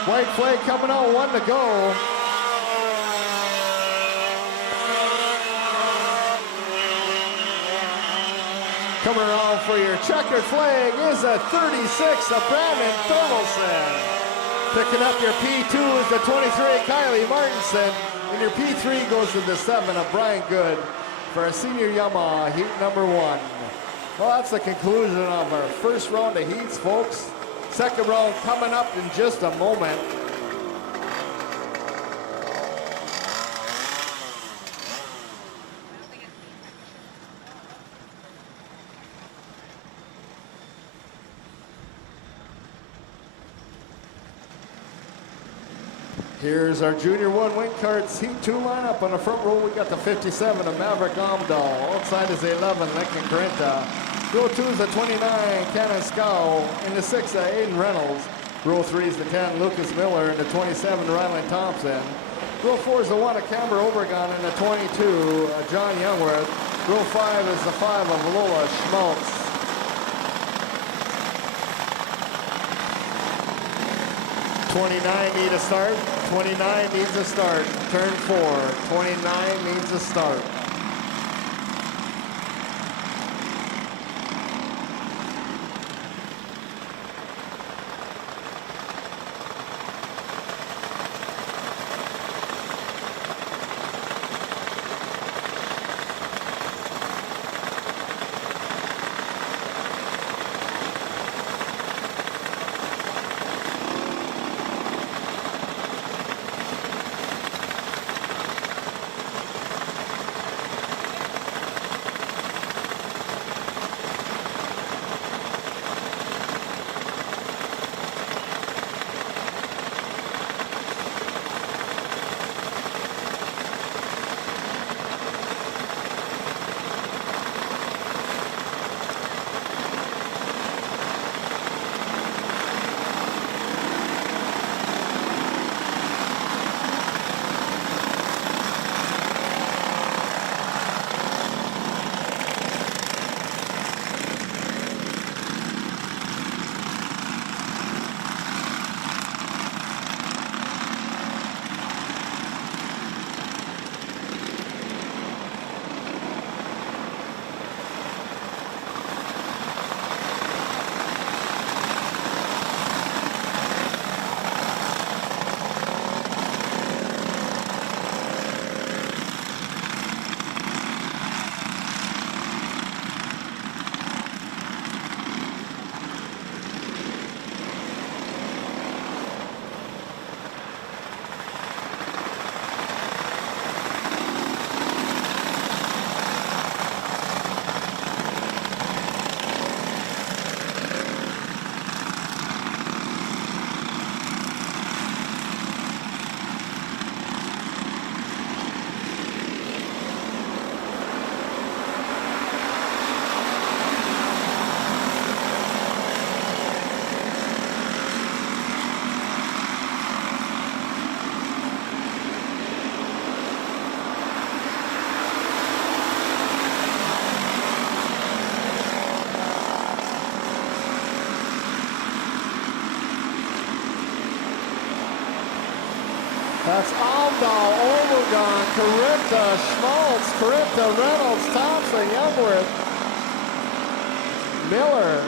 White flag coming out, 1 to go. Coming around for your checkered flag is a 36 of Brandon Thorvaldsen. Picking up your P2 is the 23 Kylie Martinson. And your P3 goes to the 7 of Brian Good for a senior Yamaha heat number 1. Well, that's the conclusion of our first round of heats, folks. Second round coming up in just a moment. Here's our Junior 1 Wing Karts Heat 2 lineup. On the front row, we got the 57 of Maverick Amdahl. Outside is the 11, Lincoln Grinta. Row 2 is the 29, Cannon Scow. In the 6, Aiden Reynolds. Row 3 is the 10, Lucas Miller. And the 27, Ryland Thompson. Row 4 is the 1 of Camber Obregon. And the 22, John Youngworth. Row 5 is the 5 of Lola Schmaltz. 29 need a start. 29 needs a start. Turn 4. 29 needs a start. That's Amdahl, Overgon, Caripta, Schmaltz, Caripta, Reynolds, Thompson, Youngworth, Miller.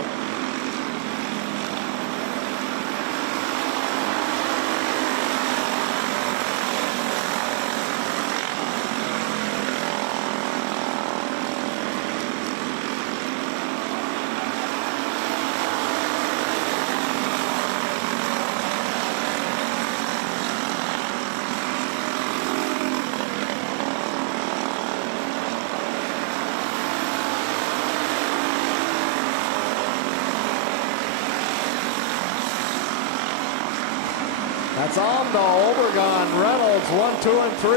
That's Amdahl, Overgon, Reynolds, 1, 2, and 3.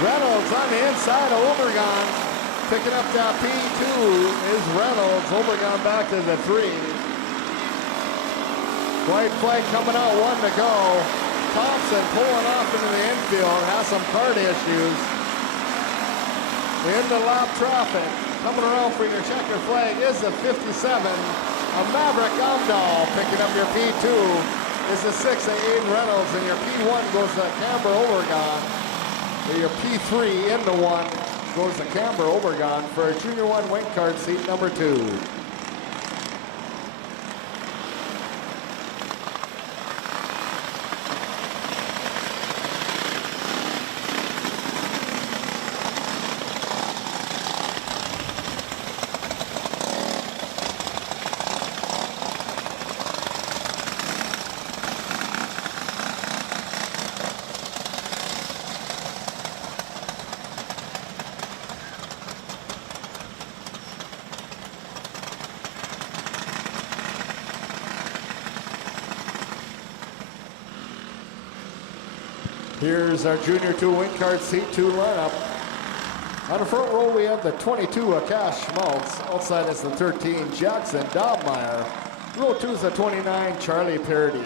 Reynolds on the inside of Overgon. Picking up that P2 is Reynolds. Overgon back to the 3. White flag coming out, 1 to go. Thompson pulling off into the infield, has some cart issues. In the lap traffic. Coming around for your checker flag is the 57, a Maverick Amdahl. Picking up your P2 is the 6, a Aiden Reynolds, and your P1 goes to Camber Obergon. And your P3 in the 1 goes to Camber Obergon for Junior 1 wing card seat number 2. Here's our Junior 2 wing card seat 2 lineup. On the front row we have the 22, Akash Schmaltz. Outside is the 13, Jackson Dobmeyer. Row 2 is the 29, Charlie Parody.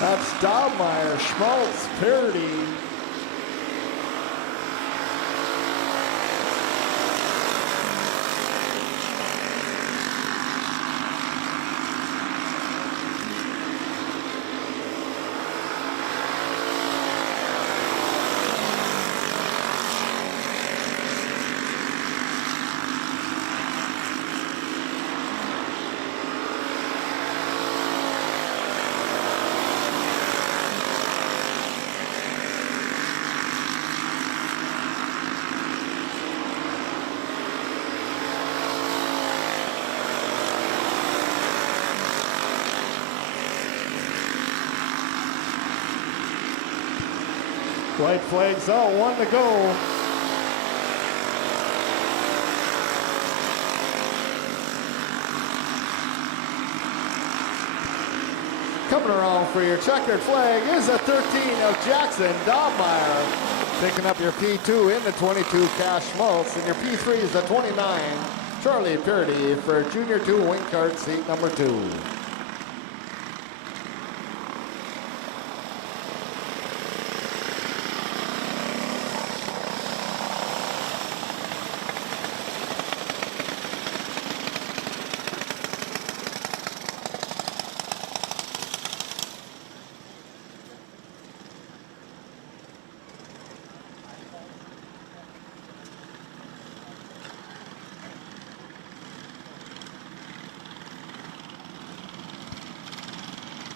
That's Dobmeyer, Schmaltz, Parody. White flags out, 1 to go. Coming around for your checkered flag is the 13 of Jackson Dobmeyer. Picking up your P2 in the 22, Cash Schmaltz, and your P3 is the 29, Charlie Parody for Junior 2 wing card seat number 2.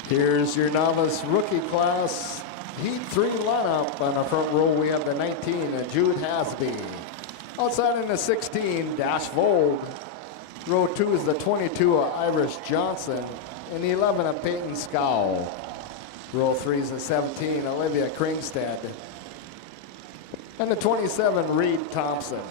Here's your novice rookie class, Heat 3 lineup. On the front row, we have the 19, Jude Hasby. Outside in the 16, Dash Vold. Row 2 is the 22, Iris Johnson. And the 11, Peyton Scow. Row 3 is the 17, Olivia Kringstad. And the 27, Reed Thompson.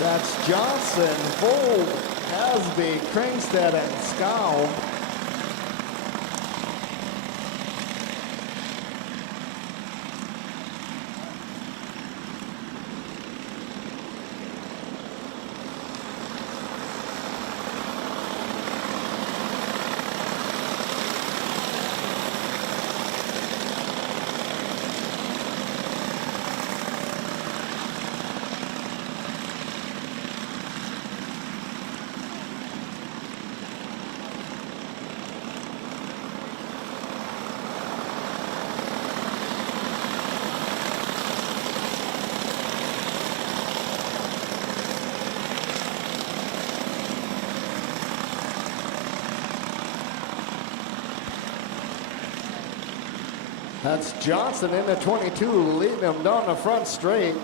That's Johnson, Vold, Hasby, Kringstead, and Scow. That's Johnson in the 22, leading him down the front straight.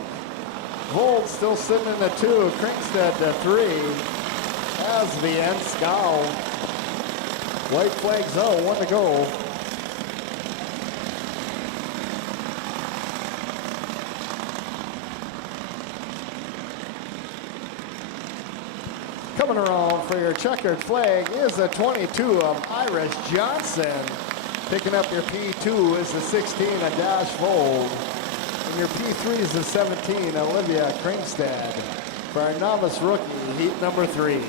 Vold still sitting in the 2, Kringstead the 3, Hasby and Scow. White flags out, 1 to go. Coming around for your checkered flag is the 22 of Irish Johnson. Picking up your P2 is the 16 of Dash Vold. And your P3 is the 17, Olivia Kringstead. For our novice rookie, heat number 3.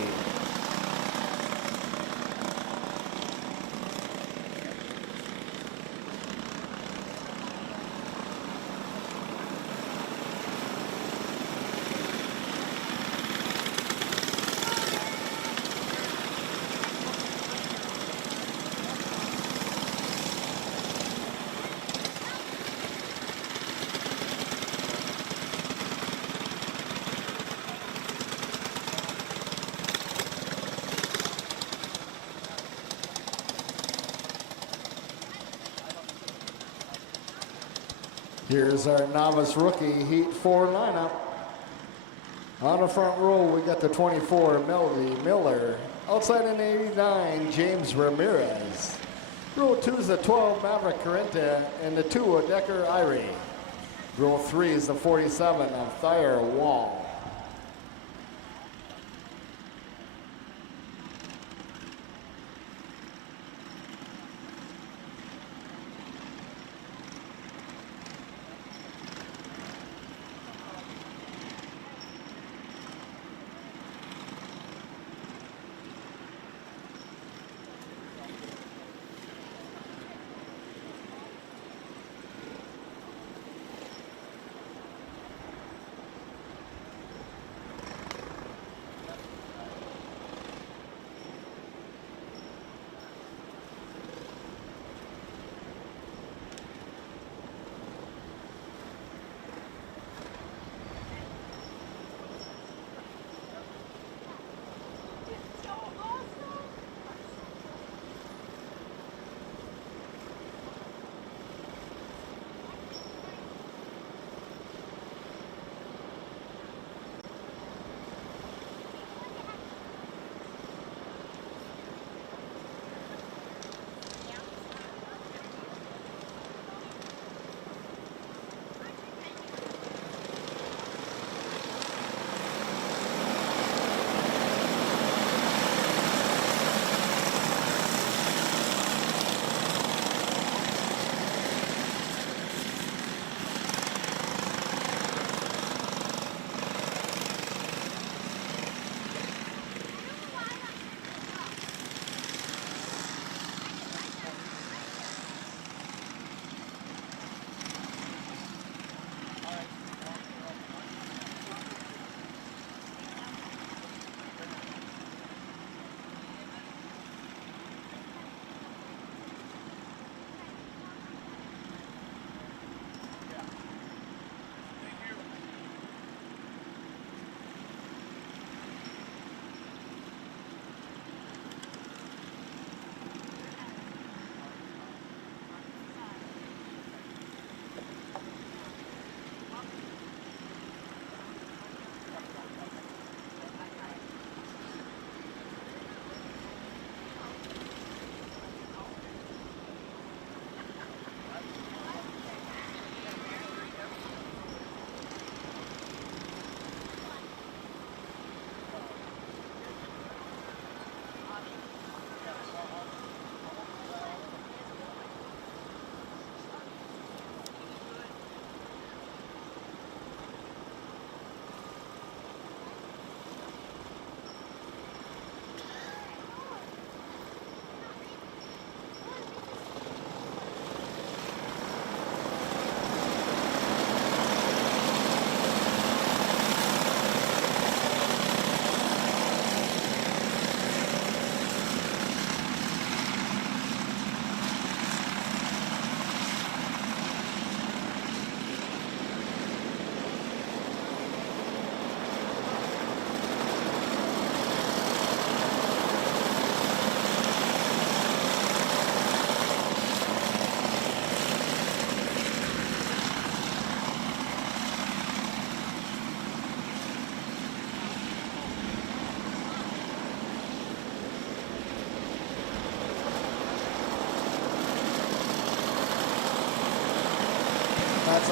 Here's our novice rookie heat 4 lineup. On the front row, we got the 24, Melody Miller. Outside in 89, James Ramirez. Row 2 is the 12, Maverick Carenta, and the 2 of Decker Irie. Row 3 is the 47 of Thayer Wall.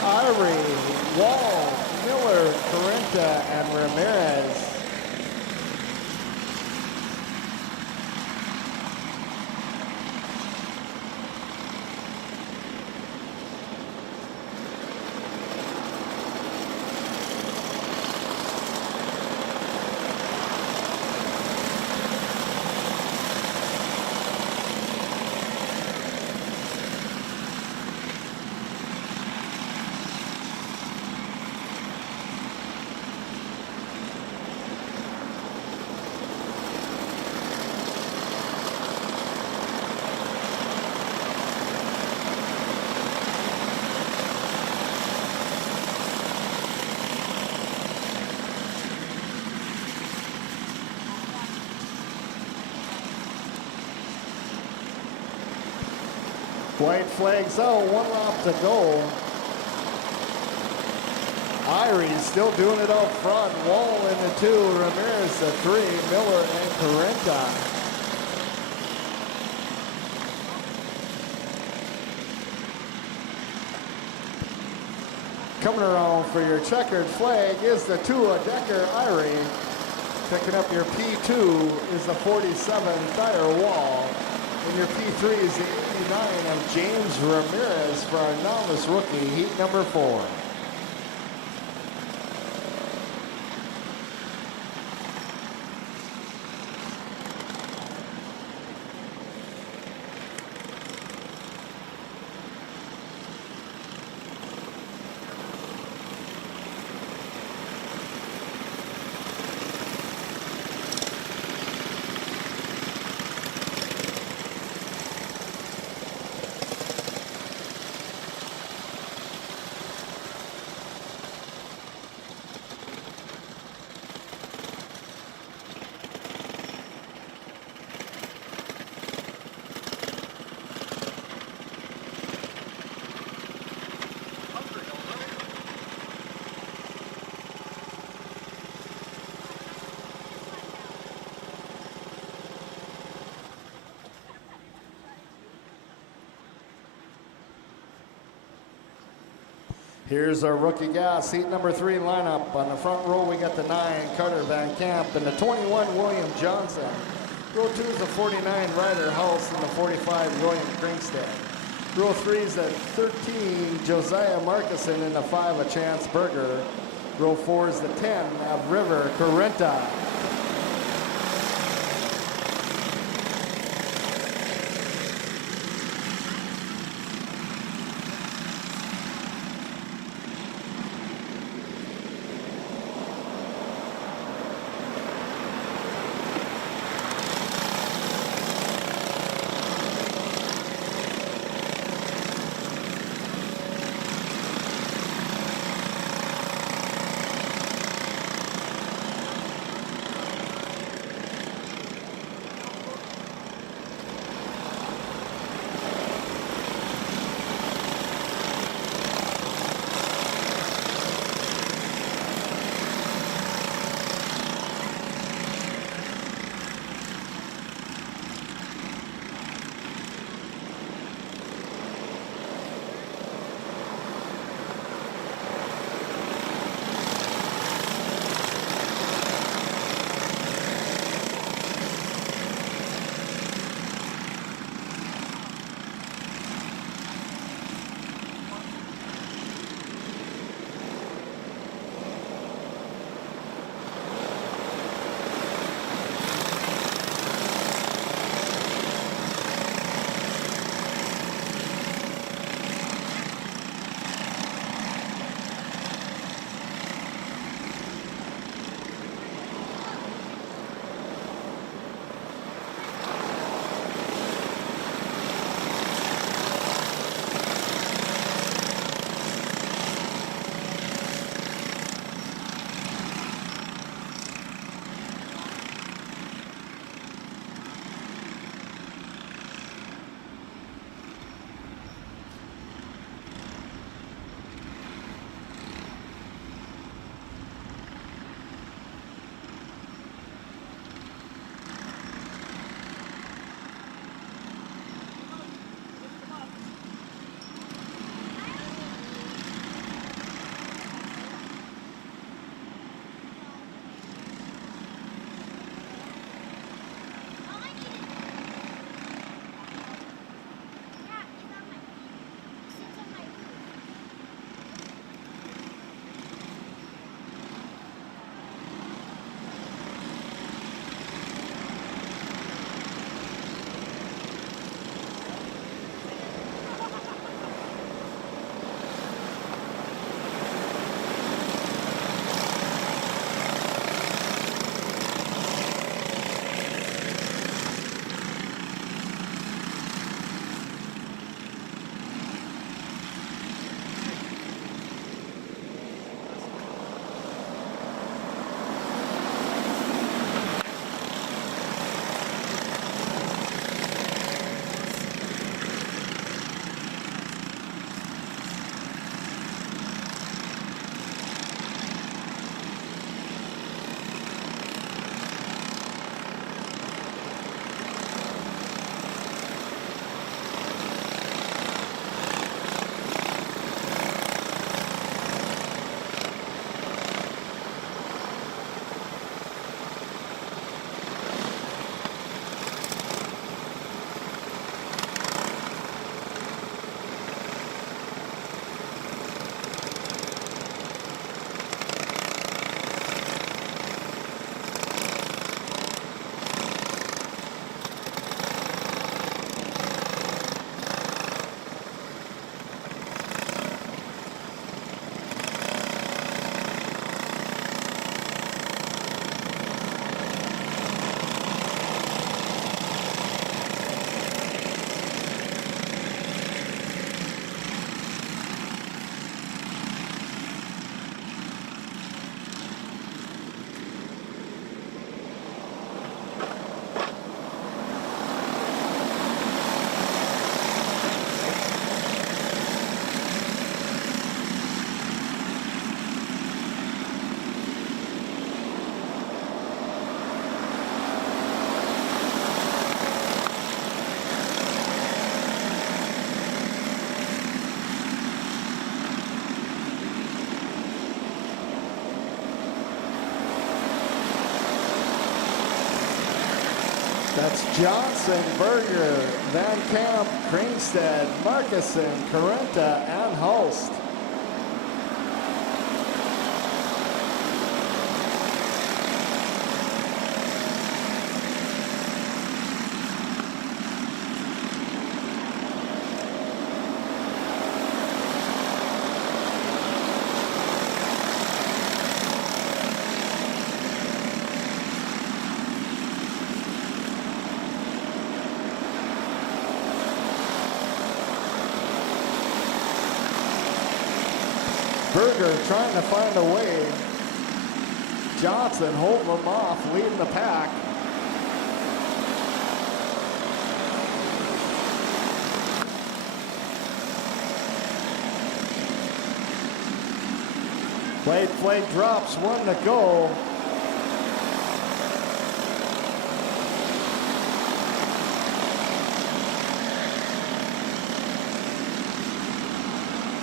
Irie, Wall, Miller, Carenta, and Ramirez. White flags out, 1 lap to go. Irie still doing it out front. Wall in the 2, Ramirez the 3, Miller and Carenta. Coming around for your checkered flag is the 2 of Decker Irie. Picking up your P2 is the 47 Thayer Wall. And your P3 is the 89 of James Ramirez for our novice rookie, heat number 4. Here's our rookie gas, heat number 3 lineup. On the front row, we got the 9, Carter Van Camp, and the 21, William Johnson. Row 2 is the 49, Ryder House, and the 45, William Kringstad. Row 3 is the 13, Josiah Markison, and the 5, a Chance Berger. Row 4 is the 10 of River Carenta. That's Johnson, Berger, Van Camp, Kringstad, Markusen, Carenta, and Hulst. Berger trying to find a way. Johnson holding them off, leading the pack. Plate flag drops, 1 to go.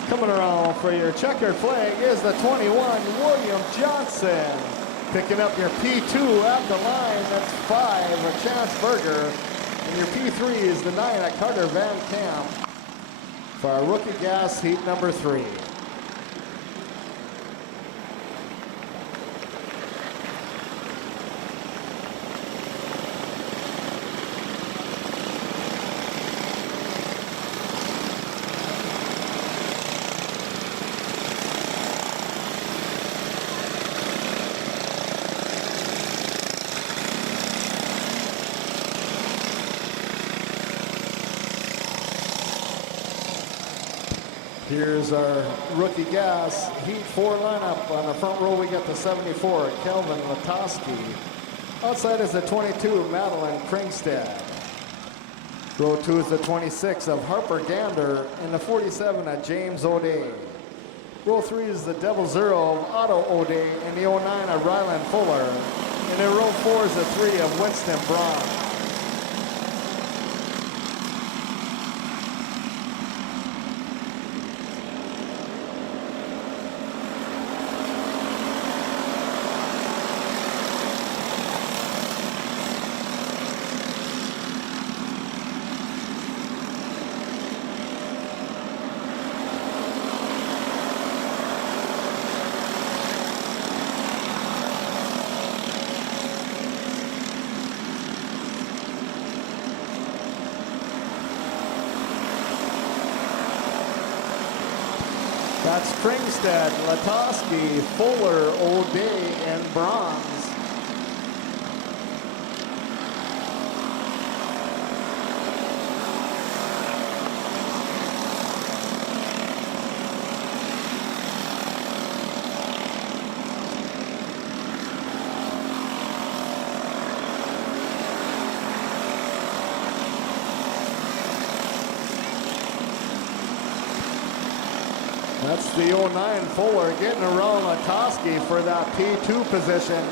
Coming around for your checkered flag is the 21, William Johnson. Picking up your P2 at the line, that's 5, a Chance Berger. And your P3 is the 9, at Carter Van Camp for our rookie gas heat number 3. Here's our rookie gas heat 4 lineup. On the front row, we got the 74, Kelvin Latoski. Outside is the 22, Madeline Kringstad. Row 2 is the 26 of Harper Gander, and the 47 of James O'Day. Row 3 is the Devil Zero of Otto O'Day, and the 09 of Ryland Fuller. And in row 4 is the 3 of Winston Braun. That's Kringstad, Latoski, Fuller, O'Day, and Bronze. That's the 09 Fuller getting around Latoski for that P2 position.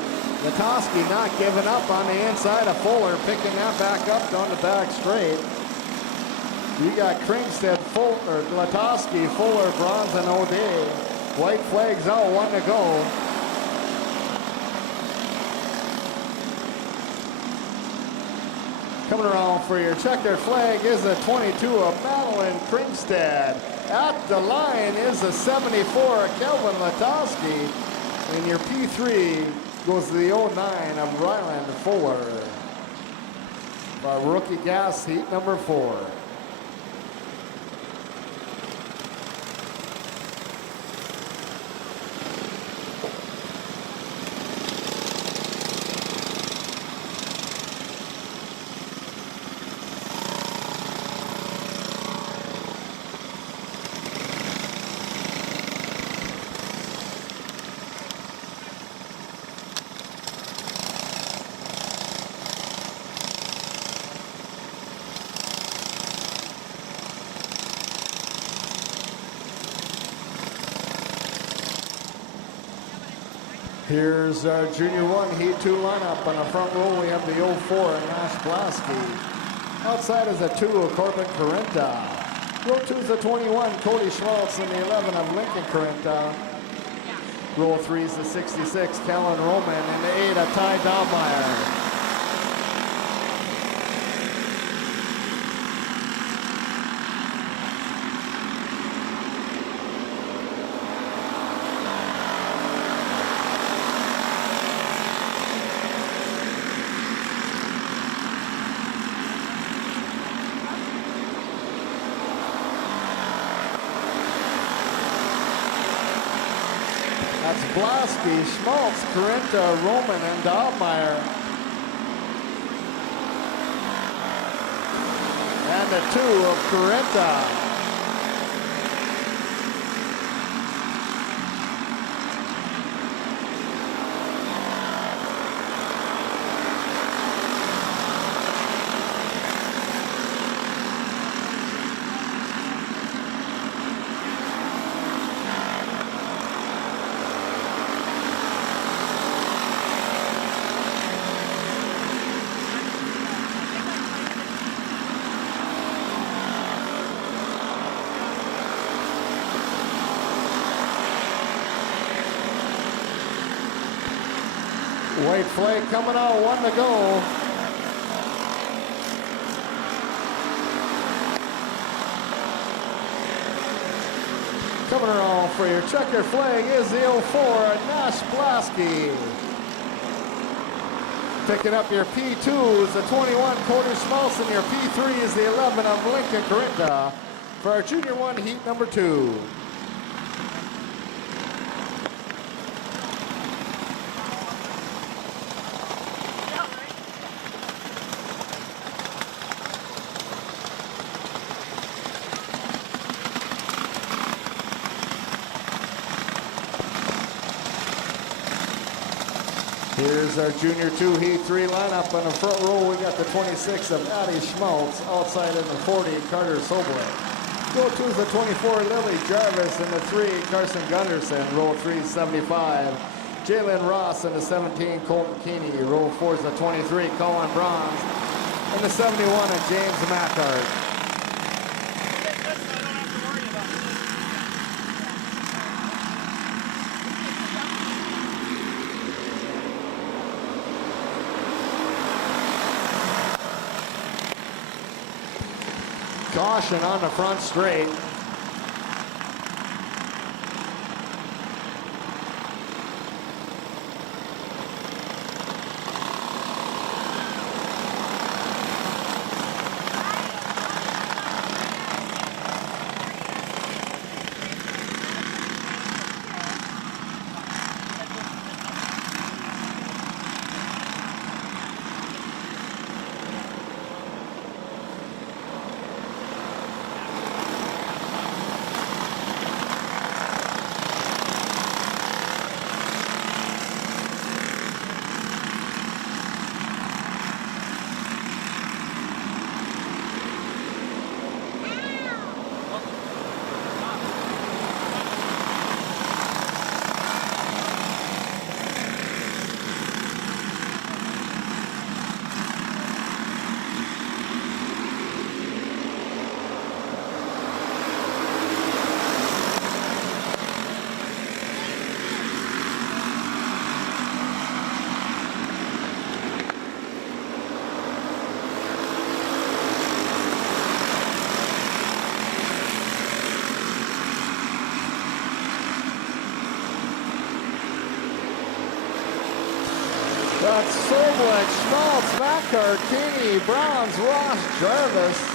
Latoski not giving up on the inside of Fuller, picking that back up down the back straight. You got Kringstad, Fuller, Latoski, Fuller, Bronze, and O'Day. White flags out, 1 to go. Coming around for your checkered flag is the 22 of Madeline Kringstad. At the line is the 74 of Kelvin Latoski. And your P3 goes to the 09 of Ryland Fuller. Our rookie gas heat number 4. Here's our Junior 1 Heat 2 lineup. On the front row, we have the 04 Nash Blasky. Outside is the 2 of Corbin Carenta. Row 2 is the 21 Cody Schmaltz and the 11 of Lincoln Carenta. Row 3 is the 66 Kellen Roman and the 8 of Ty Dahlmeyer. Blasky, Schmaltz, Corinta, Roman, and Daubmeyer. And the 2 of Corinta. White flag coming out, 1 to go. Coming around for your checker flag is the 04, Nash Blasky. Picking up your P2 is the 21, Cody Schmaltz, and your P3 is the 11 of Lincoln Corinta for our Junior 1 heat number 2. Here's our Junior 2 Heat 3 lineup. On the front row, we got the 26 of Addie Schmaltz. Outside in the 40, Carter Sobel. Row 2 is the 24, Lily Jarvis. And the 3, Carson Gunderson. Row 3, 75, Jalen Ross. And the 17, Colt McKinney. Row 4 is the 23, Colin Bronze. And the 71, James Mackart. Caution on the front straight. That's Sobel, Schmaltz, Mackart, Keeney, Bronze, Ross, Jarvis.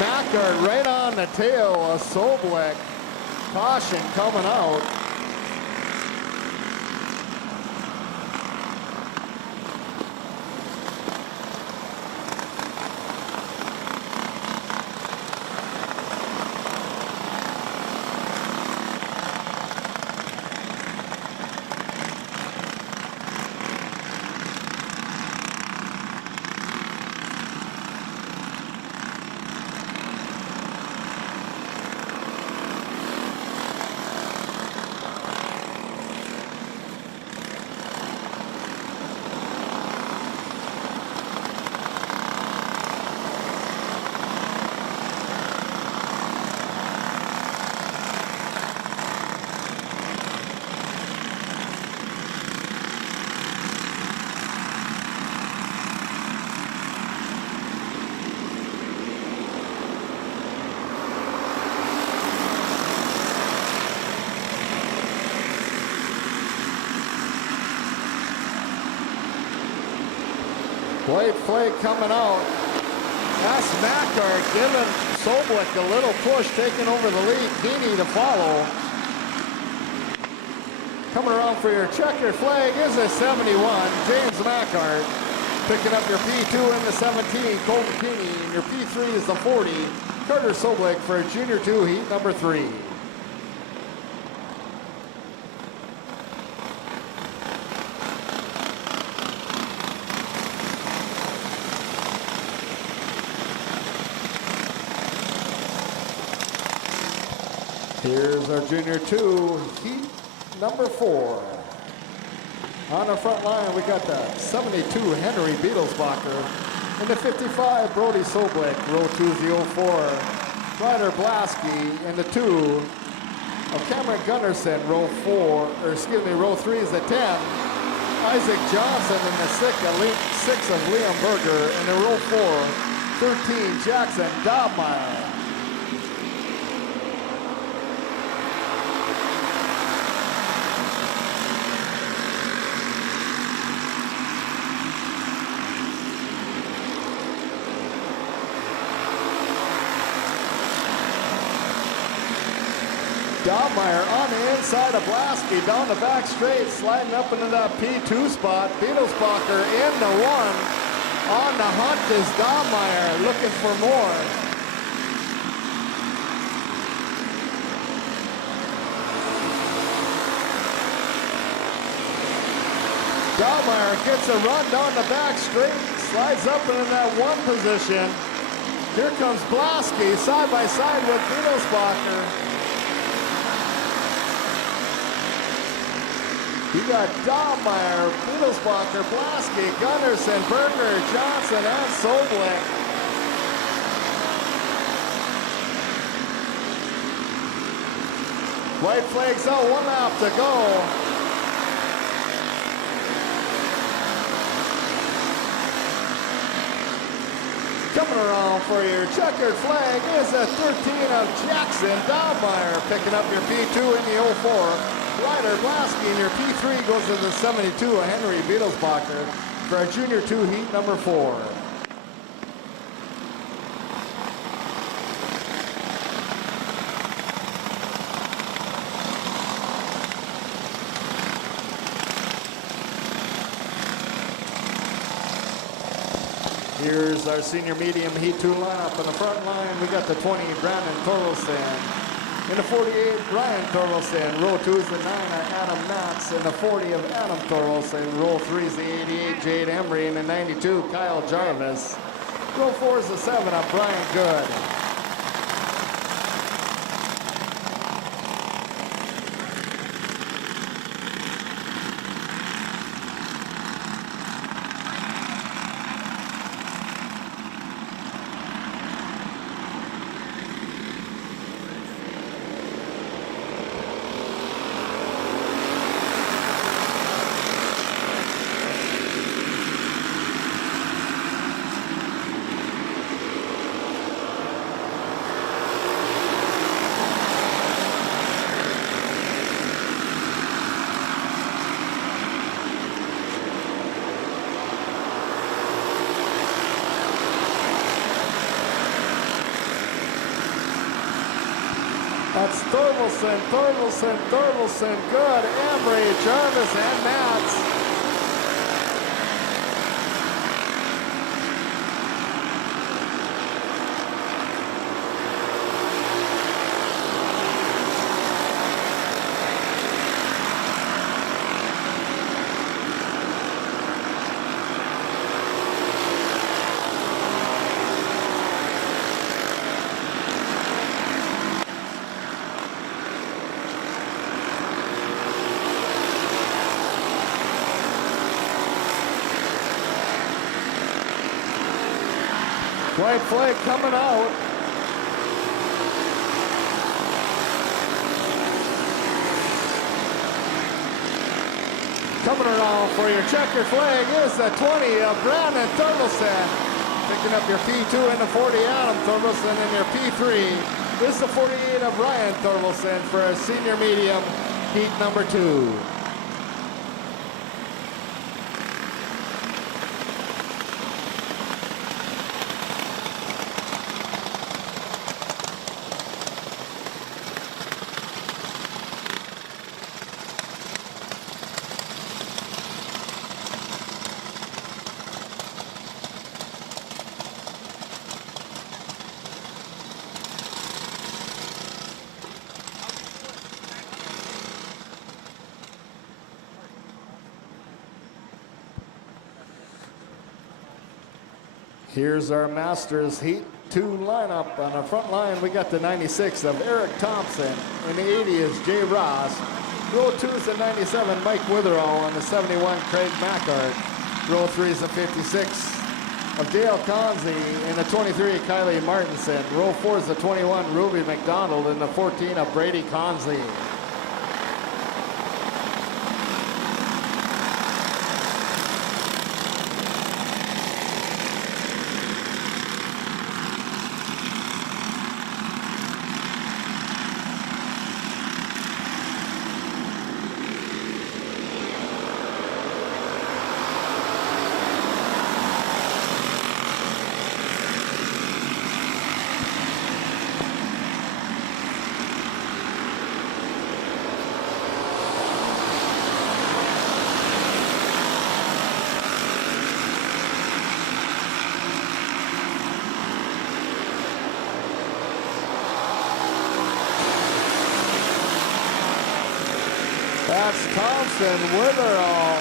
Mackart right on the tail of Sobel. Caution coming out. White flag coming out. That's Mackart giving Soblik a little push, taking over the lead. Keeney to follow. Coming around for your checker flag is a 71, James Mackart. Picking up your P2 in the 17, Colton Keeney. And your P3 is the 40, Carter Soblik for Junior 2, heat number 3. Here's our Junior 2, heat number 4. On the front line, we got the 72 Henry Beetlesbacher and the 55 Brody Soblik. Row 2 is the 04 Ryder Blasky, and the 2 of Cameron Gunnarsson. Row 3 is the 10 Isaac Johnson, and the 6 of Liam Berger, and the row 4 13 Jackson Dobmeyer. Dobmeyer on the inside of Blasky, down the back straight, sliding up into that P2 spot. Beetlesbacher in the 1. On the hunt is Dobmeyer, looking for more. Dobmeyer gets a run down the back straight, slides up into that 1 position. Here comes Blasky, side by side with Beetlesbacher. You got Dobmeyer, Beetlesbacher, Blasky, Gunnarsson, Berger, Johnson, and Soblik. White flags out, 1 lap to go. Coming around for your checkered flag is a 13 of Jackson Dobmeyer, picking up your P2 in the 04. Ryder Blasky, and your P3 goes to the 72 of Henry Beetlesbacher for our Junior 2 heat number 4. Here's our senior medium heat 2 lineup. On the front line, we got the 20, Brandon Torkelson. In the 48, Brian Torkelson. Row 2 is the 9 of Adam Knotts. In the 40 of Adam Torkelson. Row 3 is the 88, Jade Emery. In the 92, Kyle Jarvis. Row 4 is the 7 of Brian Good. That's Thorvaldsen, Good, Emery, Jarvis, and Mats. White flag coming out. Coming around for your checker flag is the 20 of Brandon Thorvaldsen. Picking up your P2 and the 40, Adam Thorvaldsen, and your P3 is the 48 of Ryan Thorvaldsen for a senior medium heat number 2. Here's our Masters Heat 2 lineup. On the front line, we got the 96 of Eric Thompson. In the 80 is Jay Ross. Row 2 is the 97, Mike Witherall. On the 71, Craig Mackart. Row 3 is the 56 of Dale Conzi. In the 23, Kylie Martinson. Row 4 is the 21, Ruby McDonald. In the 14 of Brady Conzi. That's Thompson, Witherall,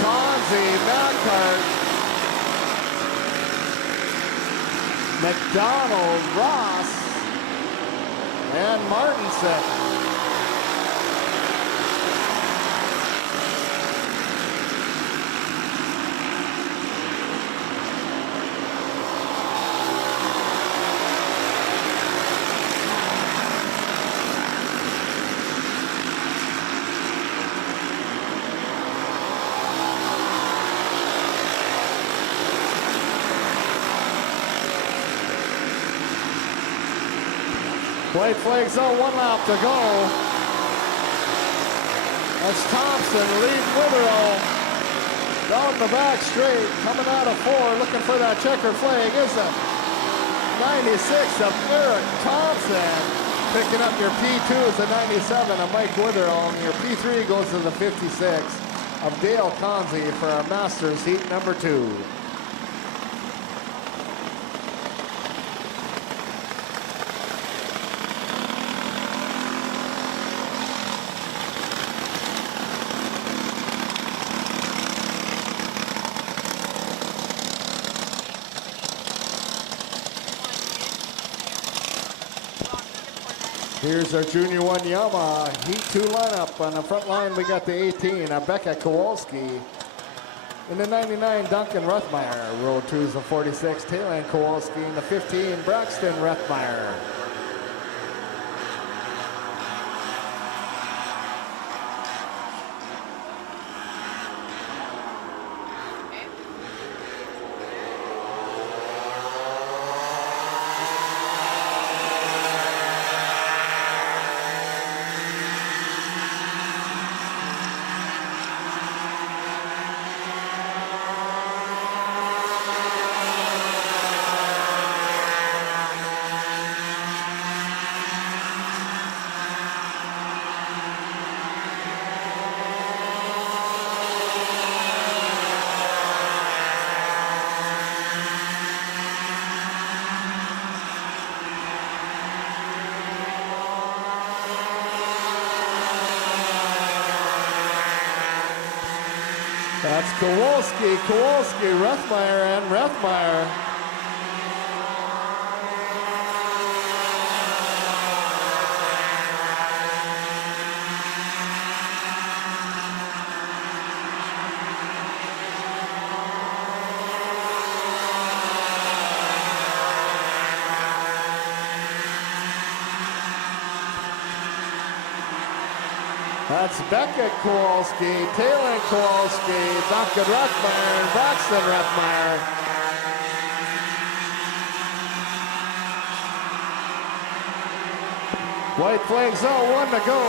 Conzi, Mackart, McDonald, Ross, and Martinson. White flags on, 1 lap to go. That's Thompson, lead Witherall. Down the back straight, coming out of 4, looking for that checker flag is the 96 of Eric Thompson. Picking up your P2 is the 97 of Mike Witherall, and your P3 goes to the 56 of Dale Conzi for our Masters Heat number 2. Here's our Junior 1 Yamaha Heat 2 lineup. On the front line, we got the 18, Becca Kowalski. In the 99, Duncan Ruthmeyer. Row 2 is the 46, Taylor Kowalski. In the 15, Braxton Ruthmeyer. That's Kowalski, Ruthmeyer, and Ruthmeyer. That's Becca Kowalski, Taylor Kowalski, Duncan Ruthmeyer, and Braxton Ruthmeyer. White flags out, 1 to go.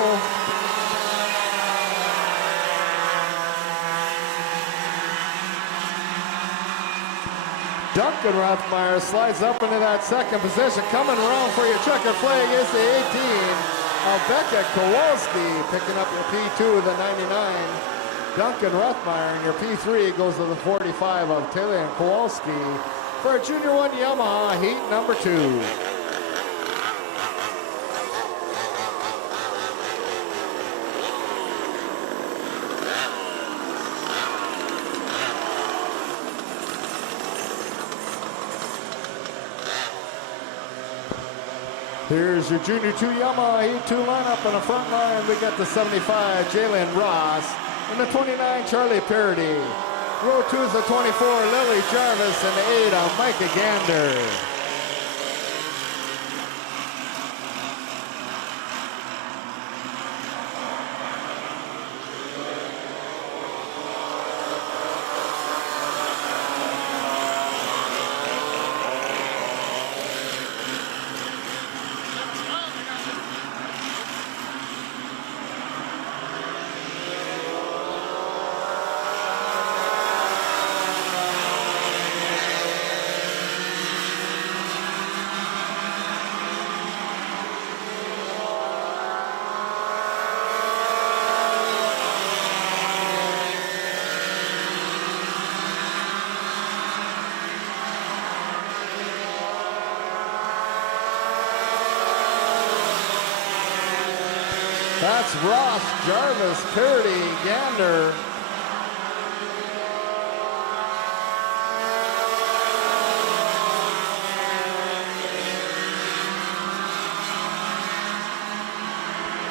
Duncan Ruthmeyer slides up into that second position. Coming around for your checker flag is the 18. Becca Kowalski picking up your P2 of the 99. Duncan Ruthmeyer, and your P3 goes to the 45 of Taylor Kowalski for Junior 1 Yamaha Heat number 2. Here's your Junior 2 Yamaha Heat 2 lineup on the front line. We got the 75, Jalen Ross, and the 29, Charlie Parody. Row 2 is the 24, Lily Jarvis, and the 8, Micah Gander. That's Ross, Jarvis, Parody, Gander.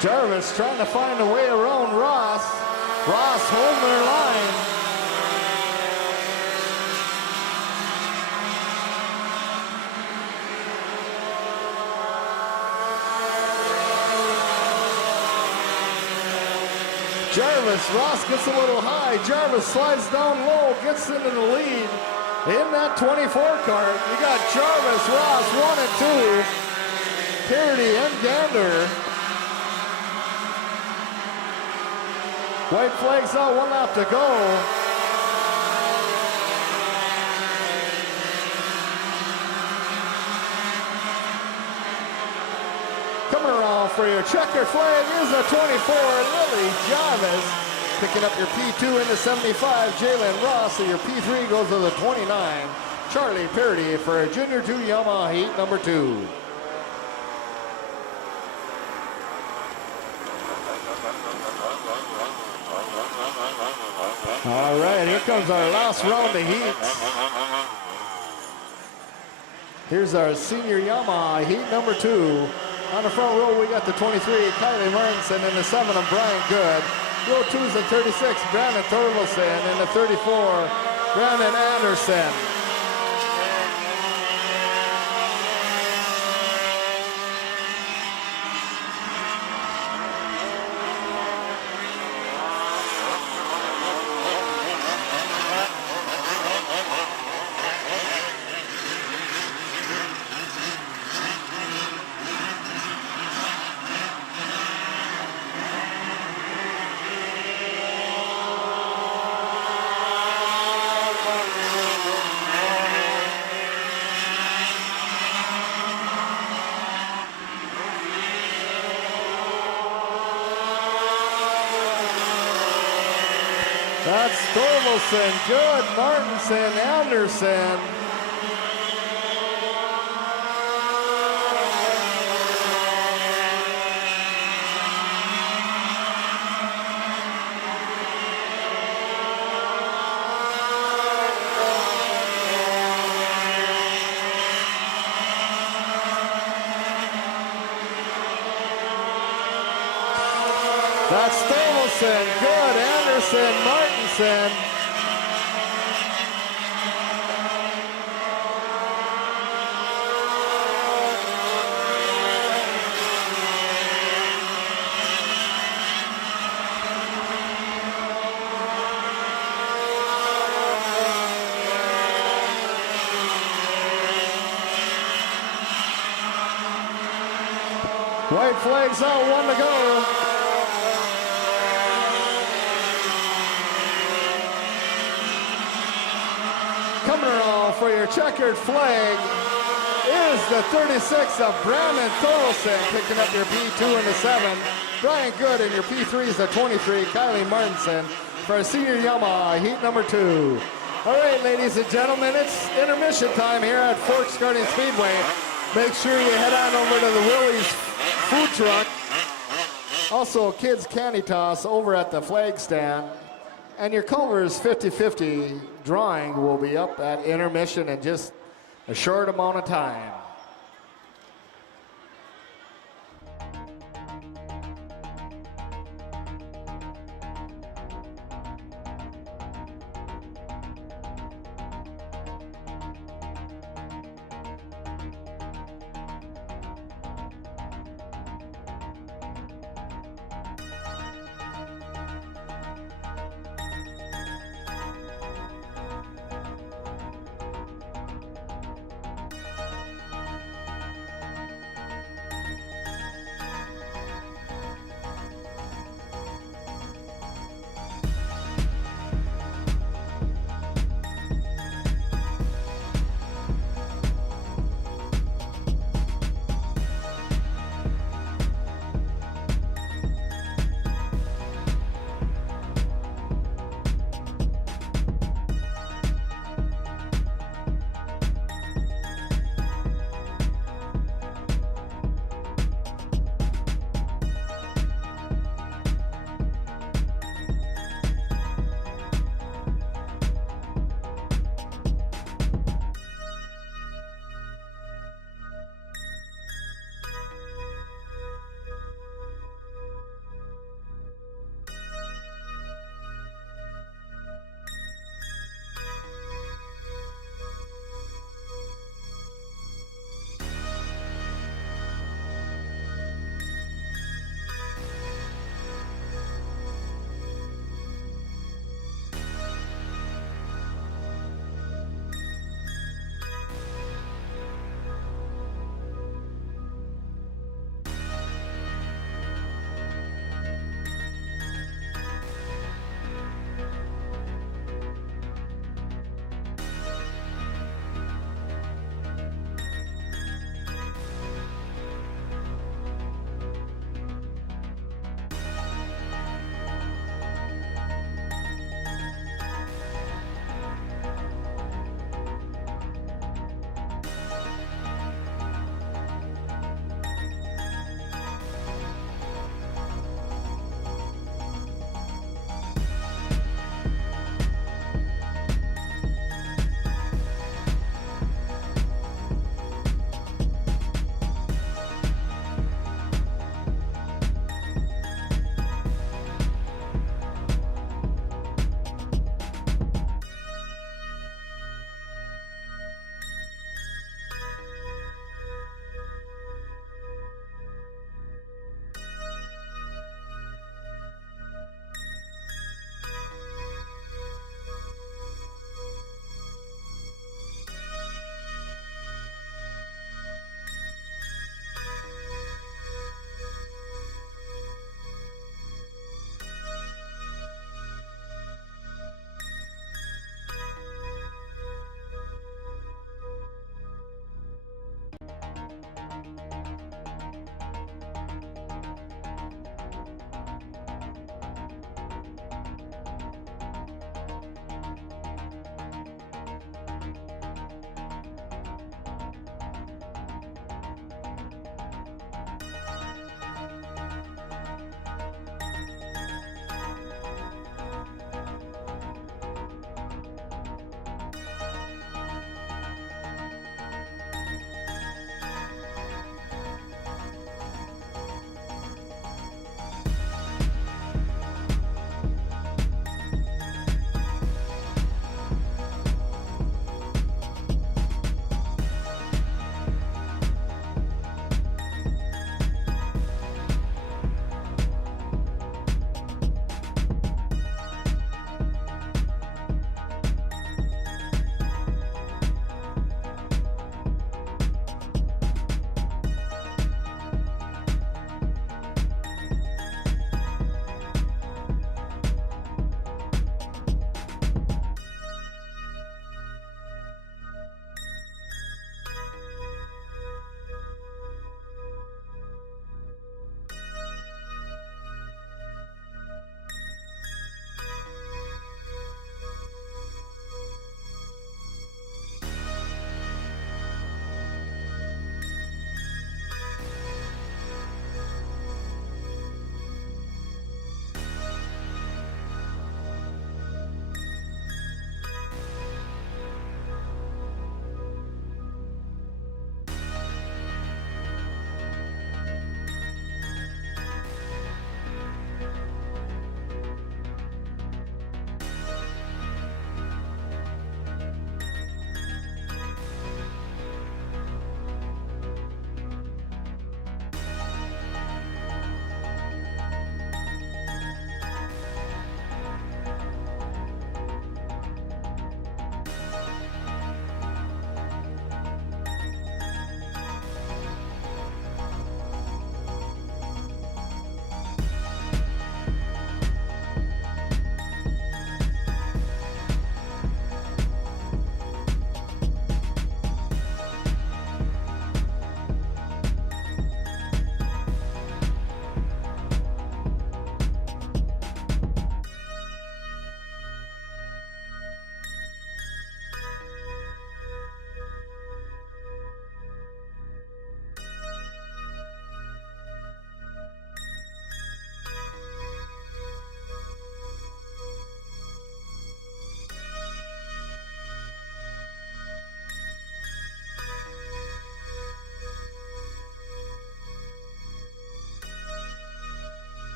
Jarvis trying to find a way around Ross. Ross holding their line. Jarvis, Ross gets a little high. Jarvis slides down low, gets into the lead in that 24 cart. You got Jarvis, Ross, 1 and 2. Parody and Gander. White flags out, 1 lap to go. Coming around for your checker flag is a 24, Lily Jarvis. Picking up your P2 in the 75, Jalen Ross. And your P3 goes to the 29, Charlie Parody for a Junior 2 Yamaha Heat number 2. All right, here comes our last round of heats. Here's our senior Yamaha Heat number 2. On the front row, we got the 23, Kylie Martinson, and the 7 of Brian Good. Row 2 is the 36, Brandon Thorvaldsen, and the 34, Brandon Anderson. That's Thorvaldsen, Good, Martinson, Anderson. That's Thorvaldsen, Good, Anderson, Martinson. White flags out, 1 to go. Coming around for your checkered flag is the 36 of Brandon Thorvaldsen, picking up your P2 and the 7. Brian Good and your P3 is the 23, Kylie Martinson, for a senior Yamaha Heat number 2. All right, ladies and gentlemen, it's intermission time here at Forks Karting Speedway. Make sure you head on over to the Willie's food truck. Also, kids candy toss over at the flag stand. And your Culver's 50-50 drawing will be up at intermission in just a short amount of time.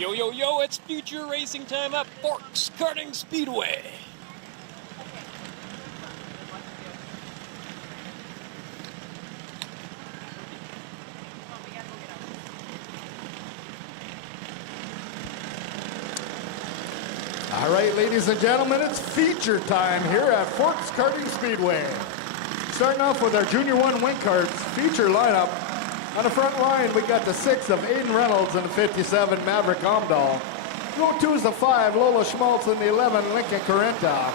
Yo, yo, yo, it's future racing time at Forks Karting Speedway. All right, ladies and gentlemen, it's feature time here at Forks Karting Speedway. Starting off with our Junior 1 Wing Karts feature lineup. On the front line, we got the 6 of Aiden Reynolds and the 57 Maverick Omdahl. Row 2 is the 5, Lola Schmaltz, and the 11, Lincoln Carenta.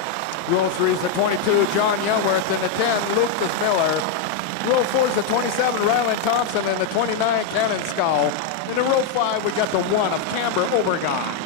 Row 3 is the 22, John Youngworth, and the 10, Lucas Miller. Row 4 is the 27, Ryland Thompson, and the 29, Cannon Scow. And in row 5, we got the 1 of Camber Obergon.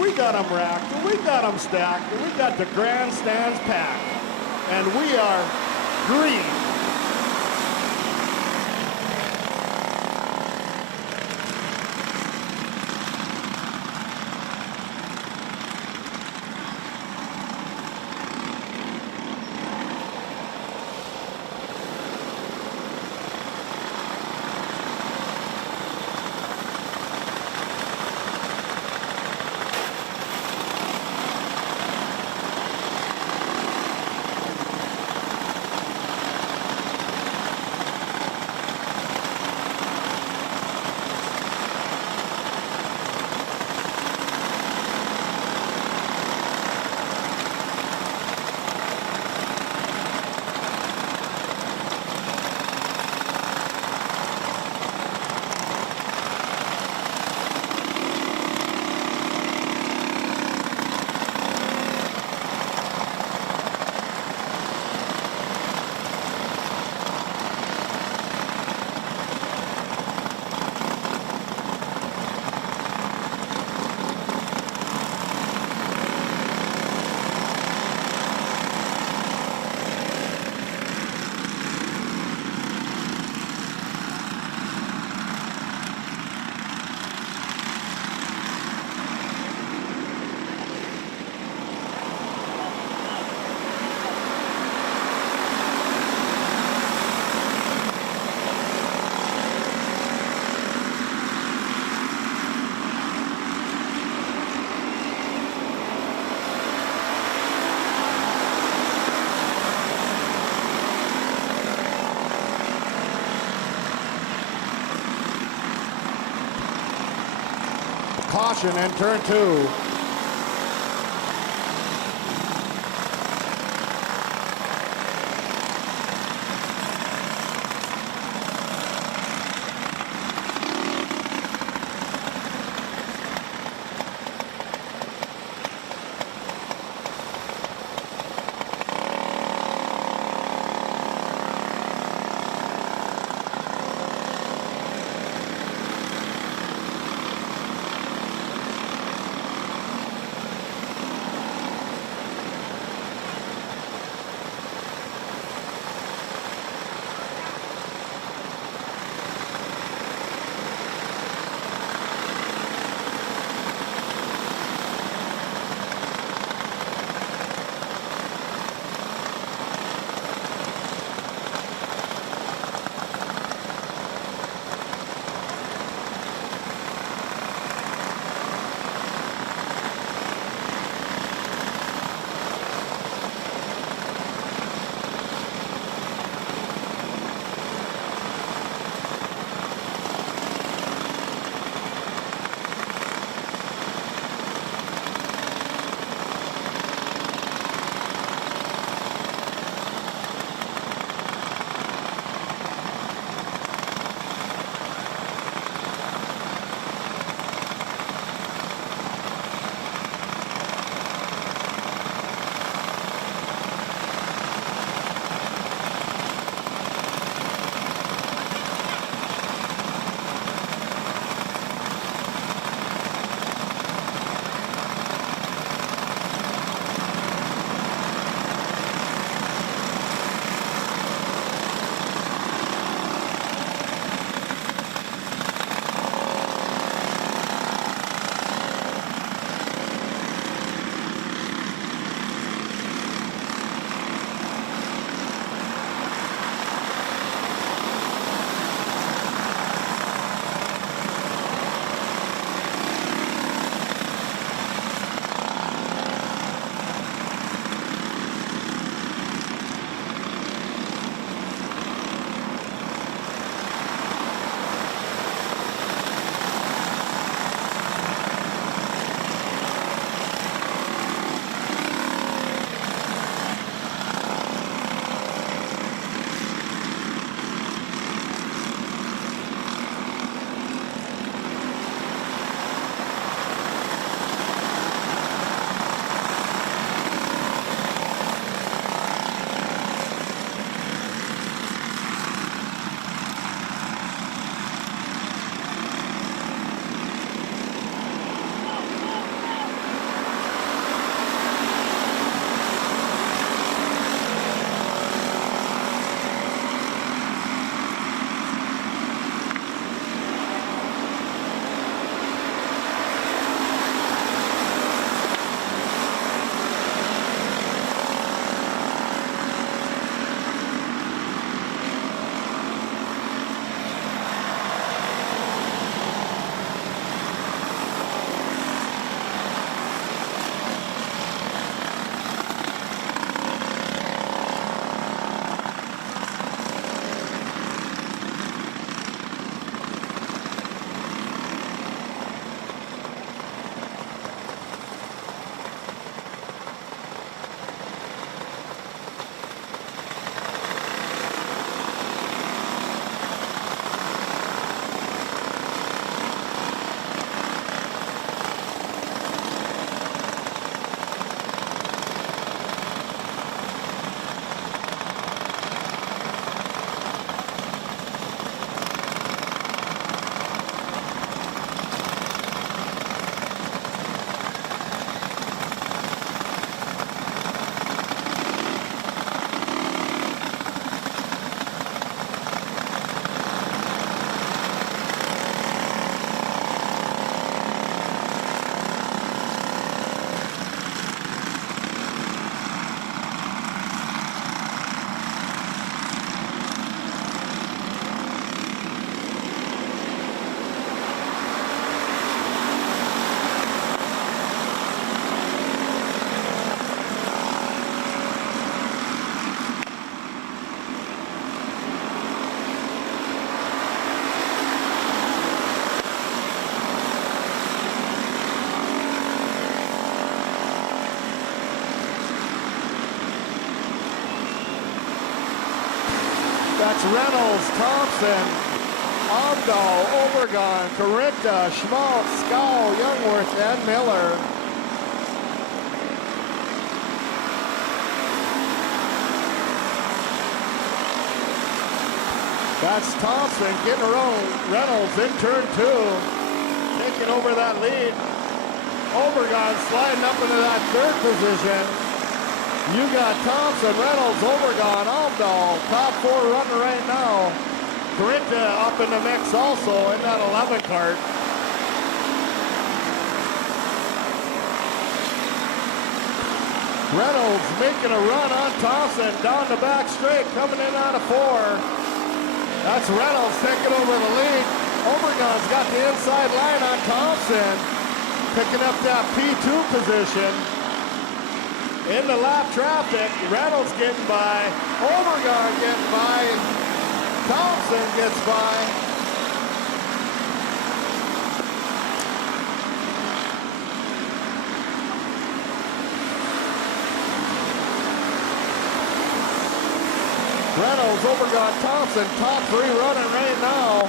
We got them racked, and we got them stacked, and we got the grandstands packed. And we are green. Caution in turn 2. Reynolds, Thompson, Omdahl, Obregon, Corinta, Schmaltz, Scow, Youngworth, and Miller. That's Thompson getting around Reynolds in turn 2, taking over that lead. Obregon sliding up into that 3rd position. You got Thompson, Reynolds, Obregon, Omdahl, top 4 running right now. Corinta up in the mix also in that 11 cart. Reynolds making a run on Thompson down the back straight, coming in out of 4. That's Reynolds taking over the lead. Obregon's got the inside line on Thompson, picking up that P2 position. In the lap traffic, Reynolds getting by, Obregon getting by, Thompson gets by. Reynolds, Obregon, Thompson, top 3 running right now.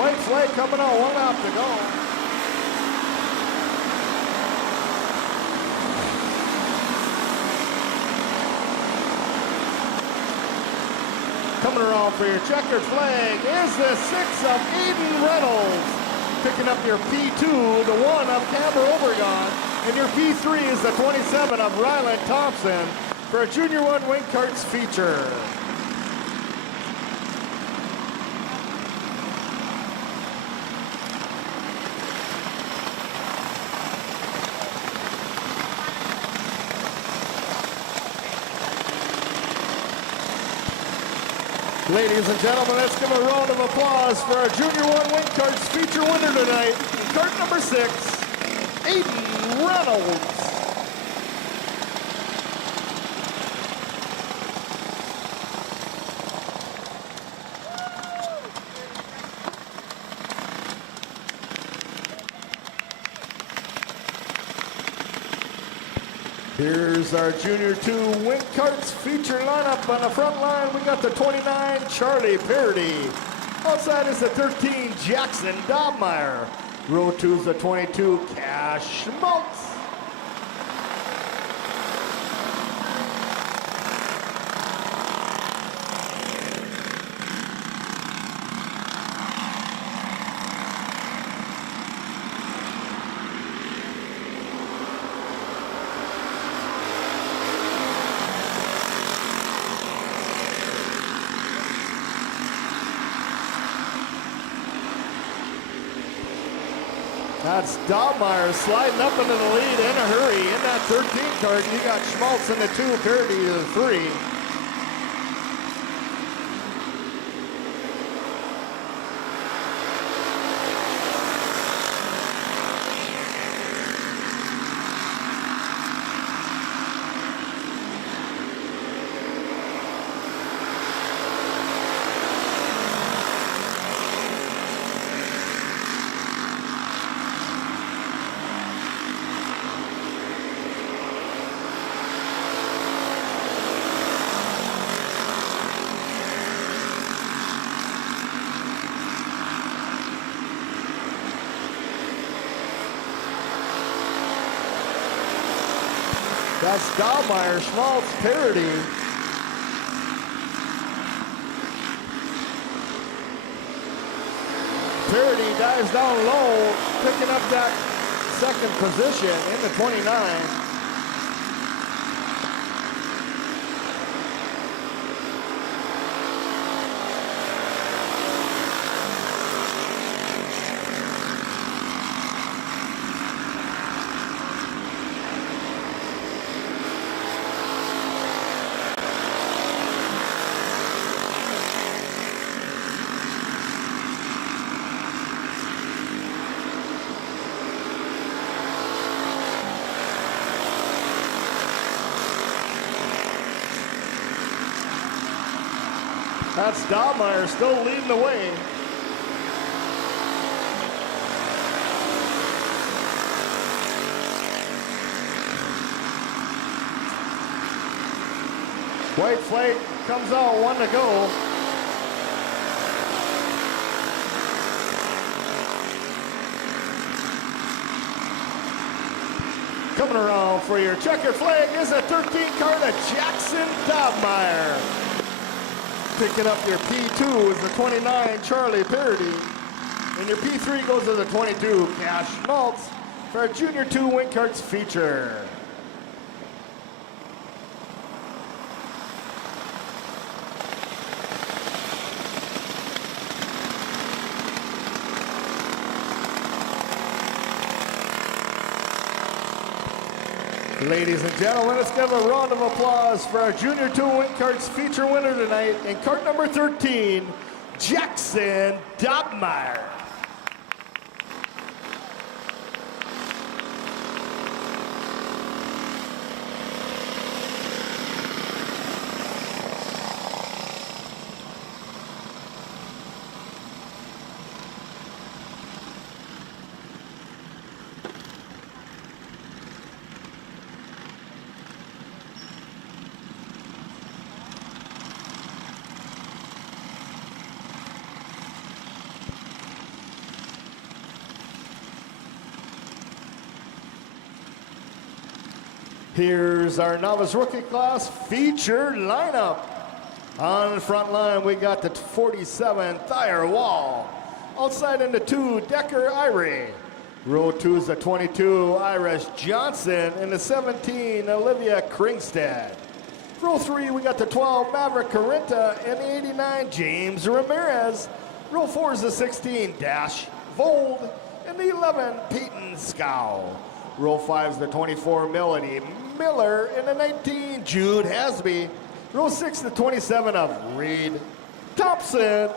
White flag coming on, 1 lap to go. Coming around for your checkered flag is the 6 of Eden Reynolds. Picking up your P2, the 1 of Cameron Obregon, and your P3 is the 27 of Ryland Thompson for a Junior 1 Wing Karts feature. Ladies and gentlemen, let's give a round of applause for our Junior 1 Wing Karts feature winner tonight, kart number 6, Aiden Reynolds. Here's our Junior 2 Wing Karts feature lineup. On the front line, we got the 29, Charlie Parody. Outside is the 13, Jackson Dobmeyer. Row 2 is the 22, Cash Schmaltz. That's Dobmeyer sliding up into the lead in a hurry. In that 13 card, you got Schmaltz in the 2, Parody in the 3. That's Dobmeyer, Schmaltz, Parody. Parody dives down low, picking up that 2nd position in the 29. That's Dobmeyer still leading the way. White flag comes out, 1 to go. Coming around for your checker flag is a 13 car to Jackson Dobmeyer. Picking up your P2 is the 29 Charlie Parody. And your P3 goes to the 22 Cash Schmaltz for our Junior 2 Wing Karts feature. Ladies and gentlemen, let's give a round of applause for our Junior 2 Wing Karts feature winner tonight in cart number 13, Jackson Dobmeyer. Here's our novice rookie class featured lineup. On the front line, we got the 47 Thayer Wall. Outside into 2, Decker Irie. Row 2 is the 22 Iris Johnson and the 17 Olivia Kringstad. Row 3, we got the 12 Maverick Carinta and the 89 James Ramirez. Row 4 is the 16 Dash Vold and the 11 Peyton Scow. Row 5 is the 24 Melody Miller and the 19 Jude Hasby. Row 6, the 27 of Reed Thompson.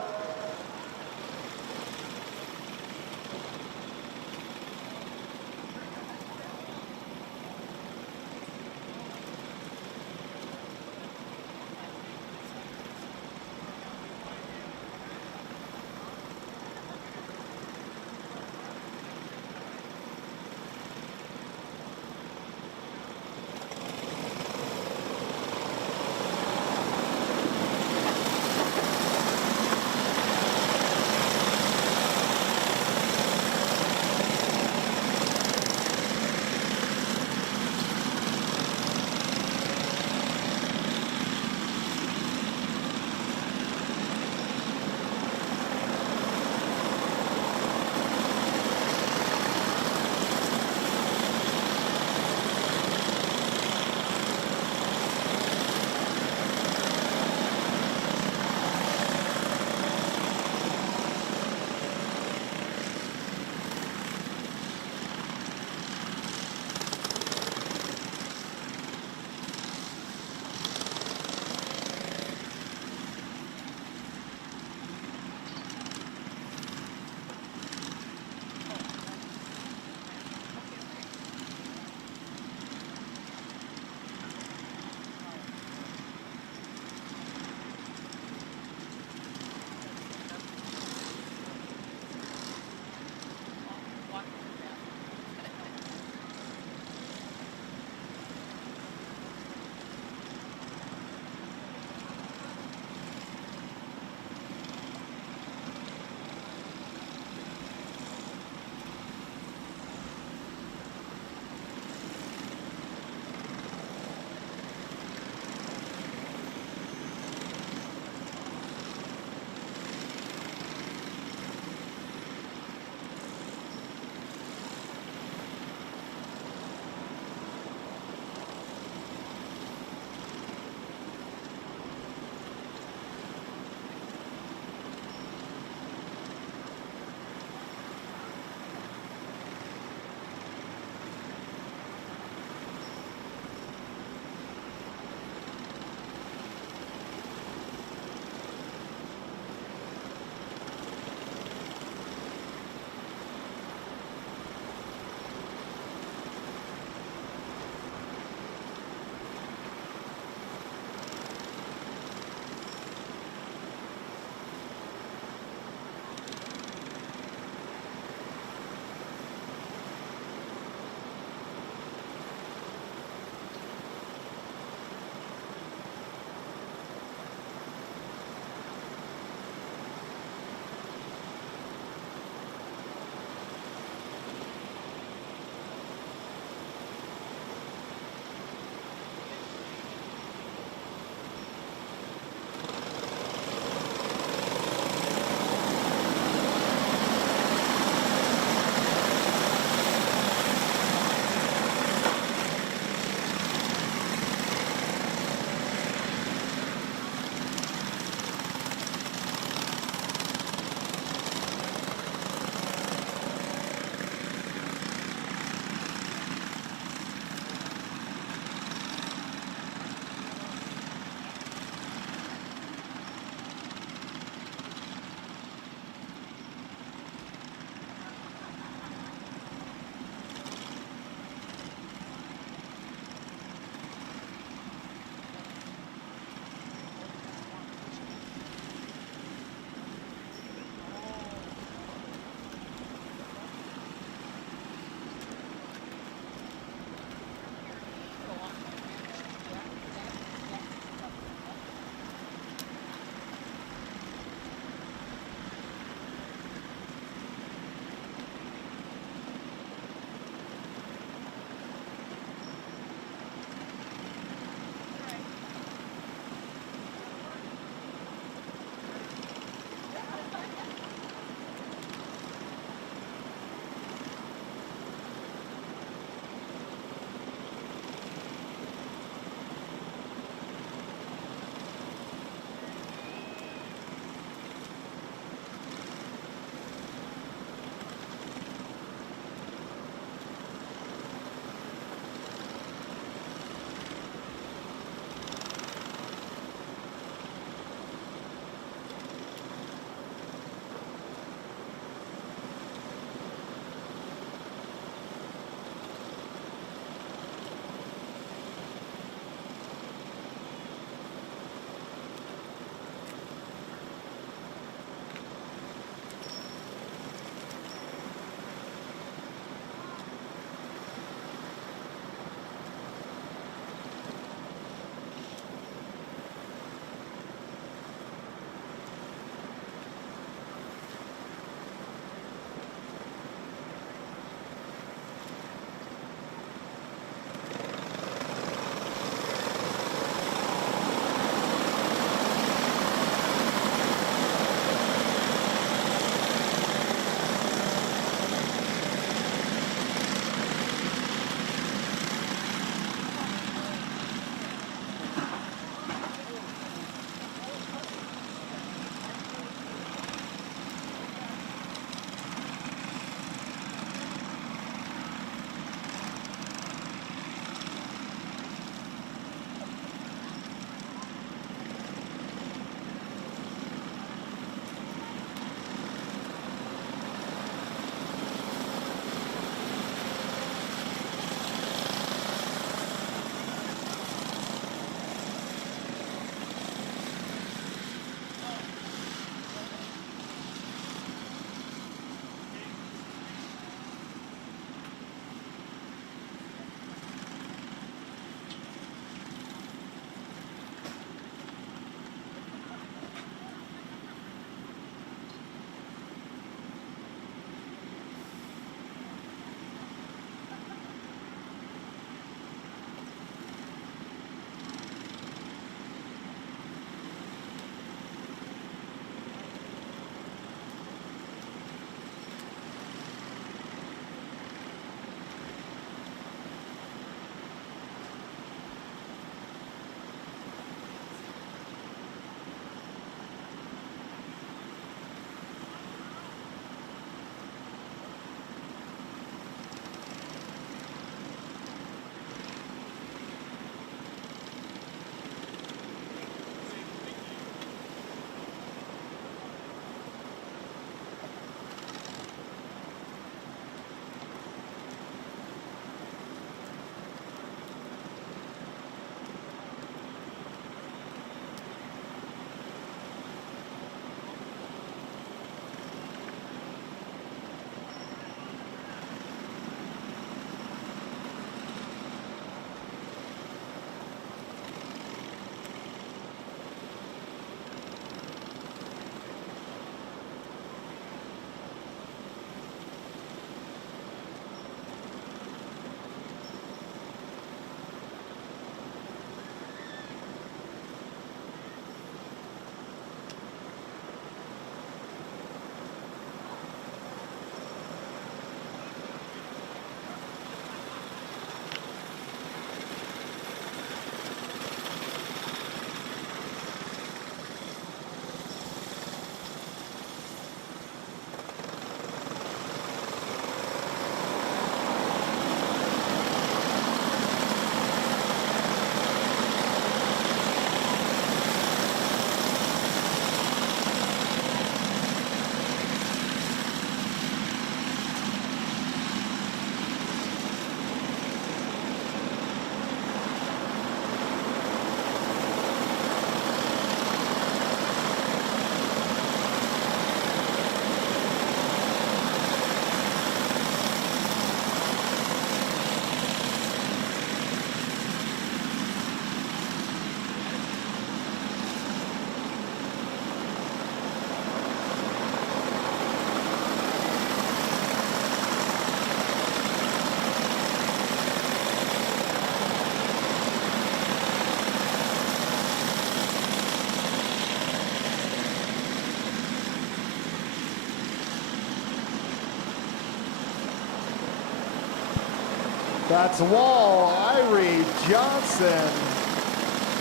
That's Wall, Irie, Johnson,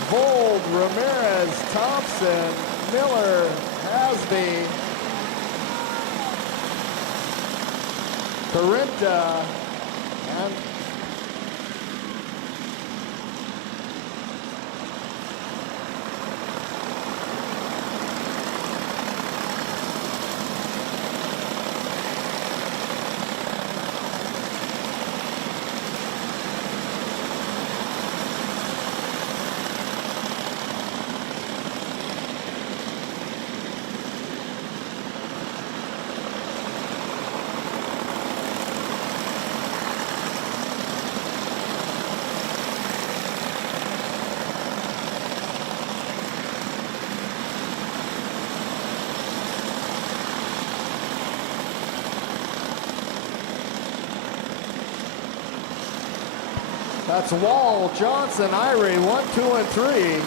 Vold, Ramirez, Thompson, Miller, Hasby, Carinta, and that's Wall, Johnson, Irie, 1, 2, and 3.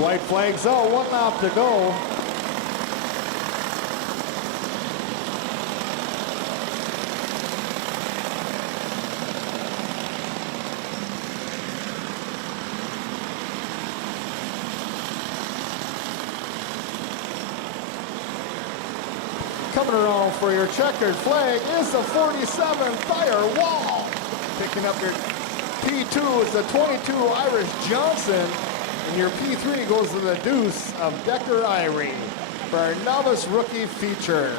White flags out, 1 lap to go. Coming around for your checkered flag is the 47 Thayer Wall. Picking up your P2 is the 22 Irish Johnson. And your P3 goes to the deuce of Decker Irie for our novice rookie feature.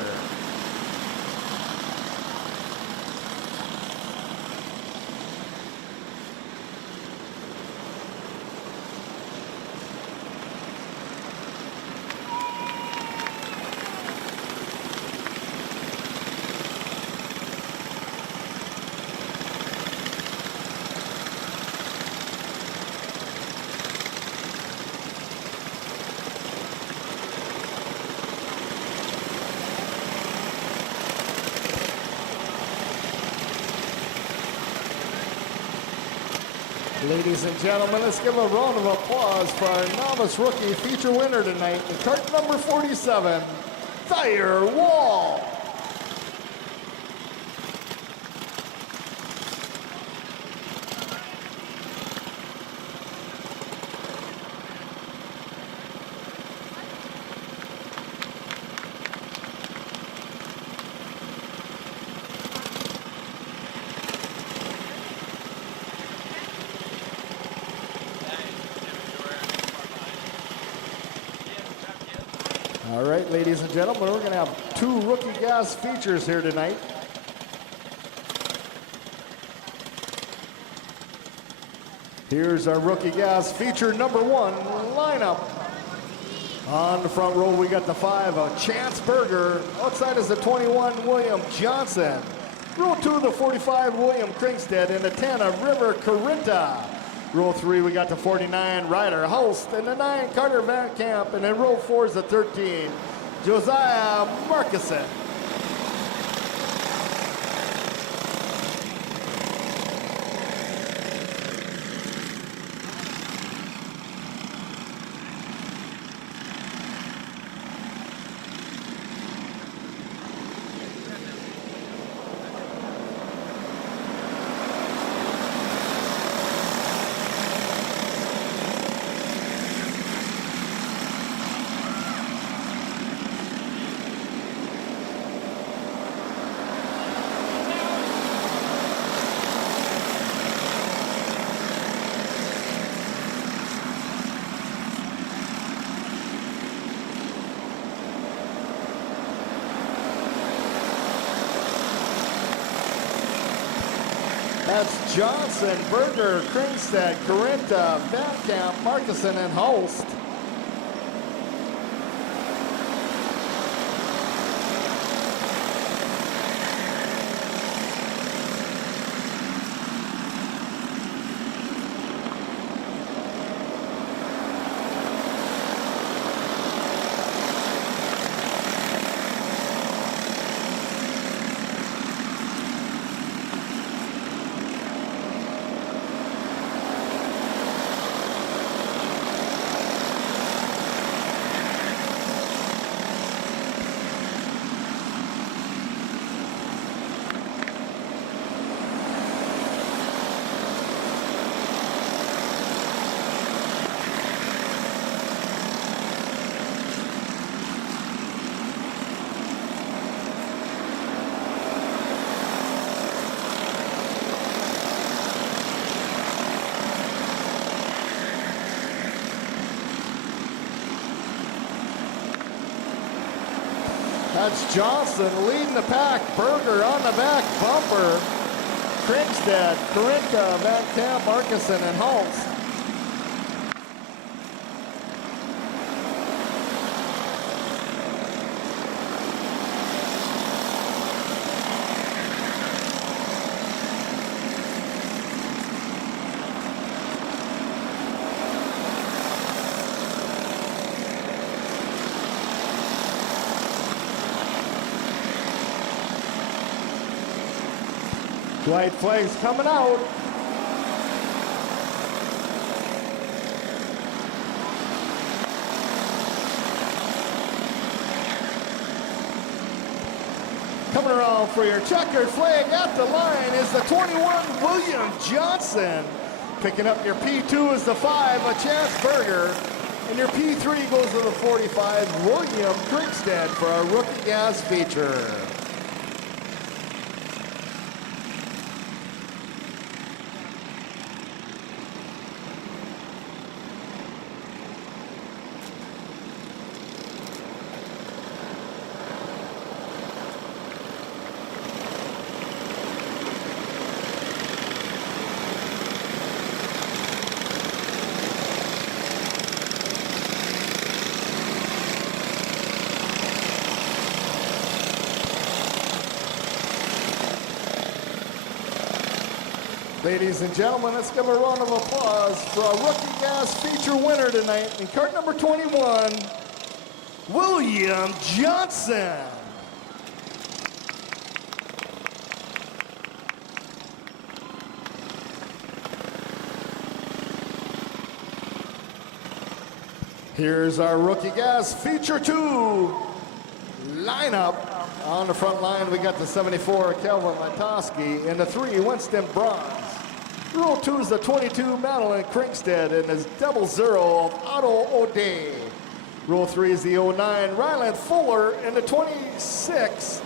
Ladies and gentlemen, let's give a round of applause for our novice rookie feature winner tonight, the cart number 47, Thayer Wall. All right, ladies and gentlemen, we're going to have 2 rookie gas features here tonight. Here's our rookie gas feature number 1 lineup. On the front row, we got the 5 of Chance Berger. Outside is the 21 William Johnson. Row 2, the 45 William Kringsted, and the 10 of River Carinta. Row 3, we got the 49 Ryder Hulst, and the 9 Carter Van Camp, and then row 4 is the 13 Josiah Markison. That's Johnson, Berger, Kringstad, Corinta, Van Camp, Markusen, and Holst. That's Johnson leading the pack. Berger on the back bumper. Kringstad, Corinta, Van Camp, Markusen, and Holst. White flags coming out. Coming around for your checkered flag at the line is the 21, William Johnson. Picking up your P2 is the 5, a Chance Berger. And your P3 goes to the 45, William Kringstad, for our rookie gas feature. Ladies and gentlemen, let's give a round of applause for our rookie gas feature winner tonight in cart number 21, William Johnson. Here's our rookie gas feature 2 lineup. On the front line, we got the 74, Kelvin Latoski, and the 3, Winston Bronze. Row 2 is the 22, Madeline Kringstad, and his 00 of Otto O'Day. Row 3 is the 09, Ryland Fuller, and the 26,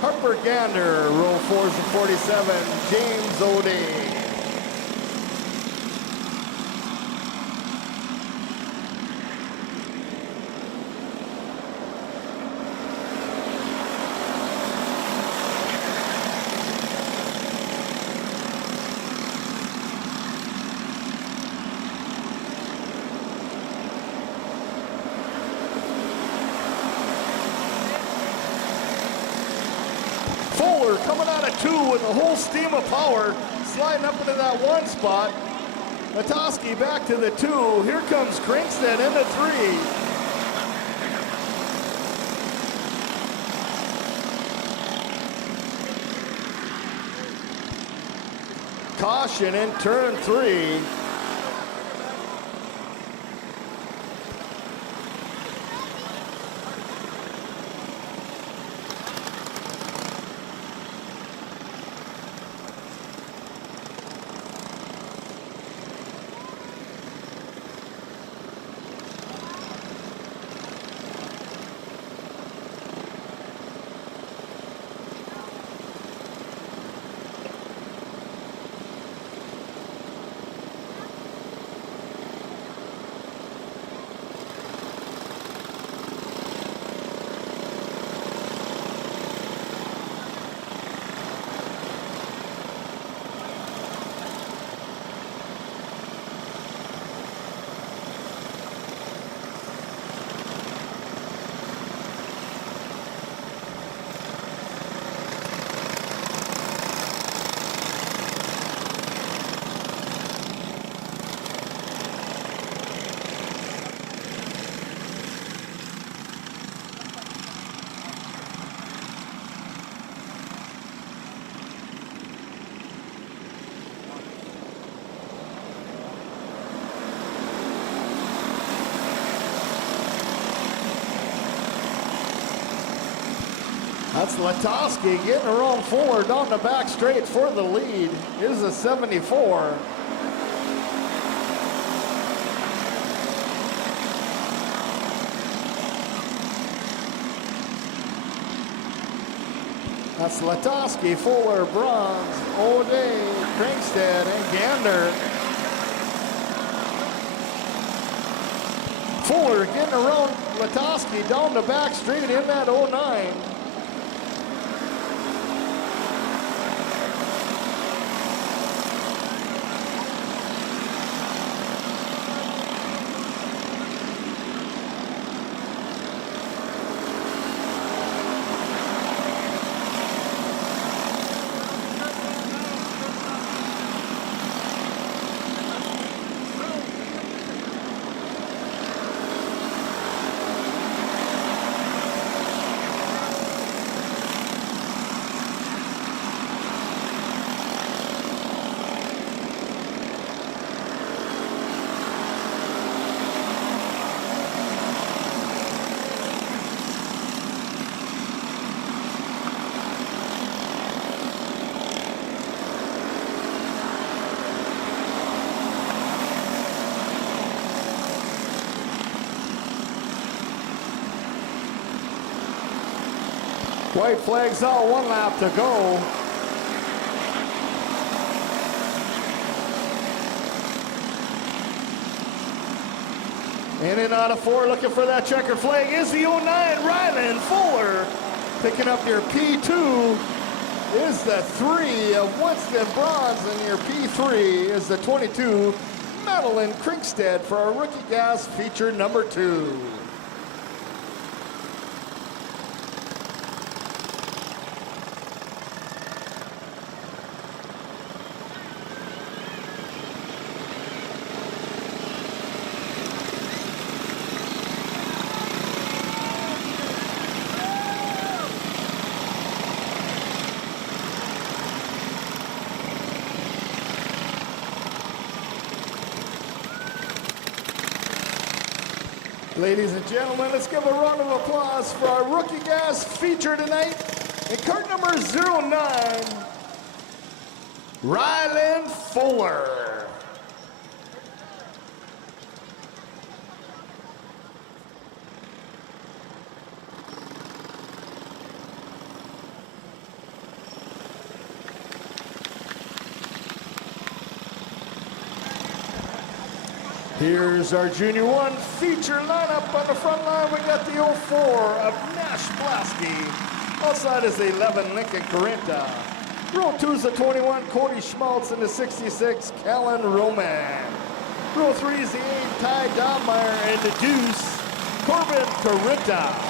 Harper Gander. Row 4 is the 47, James O'Day. Fuller coming out of 2 with a whole steam of power, sliding up into that 1 spot. Latoski back to the 2. Here comes Kringstad in the 3. Caution in turn 3. That's Latowski getting her own Fuller down the back straight for the lead. Is a 74. That's Latowski, Fuller, Bronze, O'Day, Kringsted, and Gander. Fuller getting around Latowski down the back straight in that 09. White flags out, 1 lap to go. In and out of 4, looking for that checker flag is the 09, Ryland Fuller. Picking up your P2 is the 3 of Winston Bronze, and your P3 is the 22, Madeline Kringsted for our Rookie Gas feature number 2. Ladies and gentlemen, let's give a round of applause for our Rookie Gas feature tonight. In cart number 09, Ryland Fuller. Here's our Junior 1 feature lineup. On the front line, we got the 04 of Nash Blasky. Outside is the 11, Lincoln Corinta. Row 2 is the 21, Cody Schmaltz, and the 66, Callan Roman. Row 3 is the 8, Ty Dobmeyer, and the deuce, Corbin Corinta.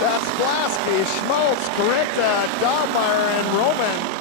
That's Blasky, Schmaltz, Corinta, Dobmeyer, and Roman.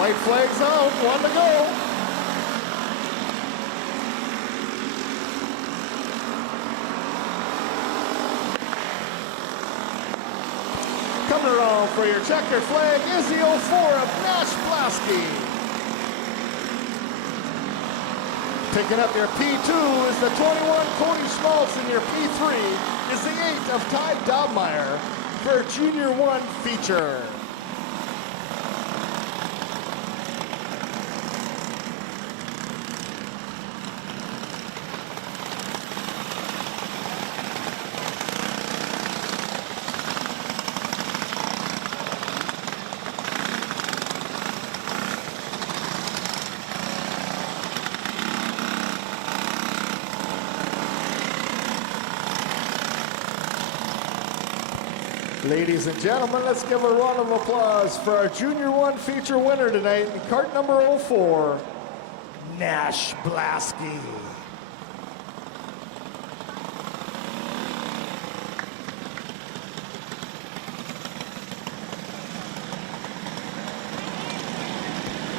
White flag's out, 1 to go. Coming around for your checkered flag is the 04 of Nash Blasky. Picking up your P2 is the 21 Cody Schmaltz, and your P3 is the 8 of Ty Dobmeyer for Junior 1 feature. Ladies and gentlemen, let's give a round of applause for our Junior 1 feature winner tonight in cart number 04, Nash Blasky.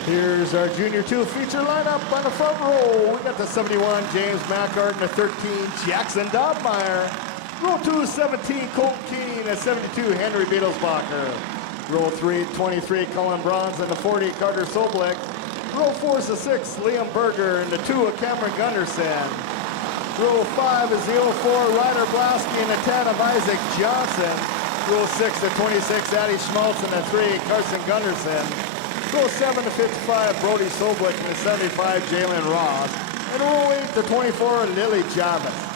Here's our Junior 2 feature lineup on the front row. We got the 71, James Mackart, and the 13, Jackson Dobmeyer. Row 2, 17, Colton Keene, and 72, Henry Beetlesbacher. Row 3, 23, Cullen Bronze, and the 40, Carter Soblik. Row 4 is the 6, Liam Berger, and the 2 of Cameron Gunderson. Row 5 is the 04, Ryder Blasky, and the 10 of Isaac Johnson. Row 6 to 26, Addie Schmaltz, and the 3, Carson Gunderson. Row 7 to 55, Brody Soblik, and the 75, Jalen Ross. And row 8 to 24, Lily Jarvis.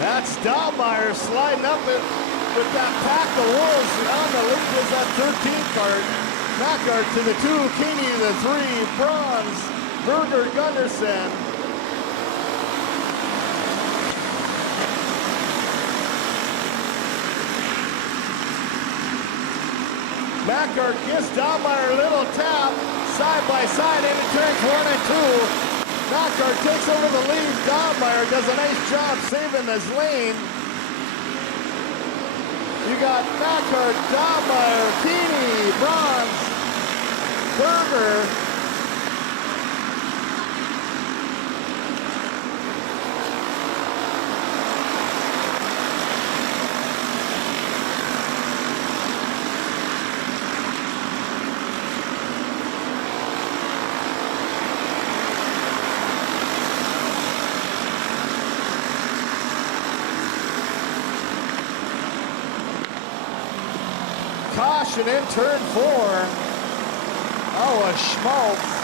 That's Dobmeyer sliding up it with that pack of wolves. On the lead is that 13 cart. Mackart to the 2, Keeney to the 3, Bronze, Berger, Gunderson. Mackart gives Dobmeyer a little tap, side by side into turns 1 and 2. Mackart takes over the lead. Dobmeyer does a nice job saving his lane. You got Mackart, Dobmeyer, Keeney, Bronze, Berger. Caution in turn 4. Oh, a Schmaltz.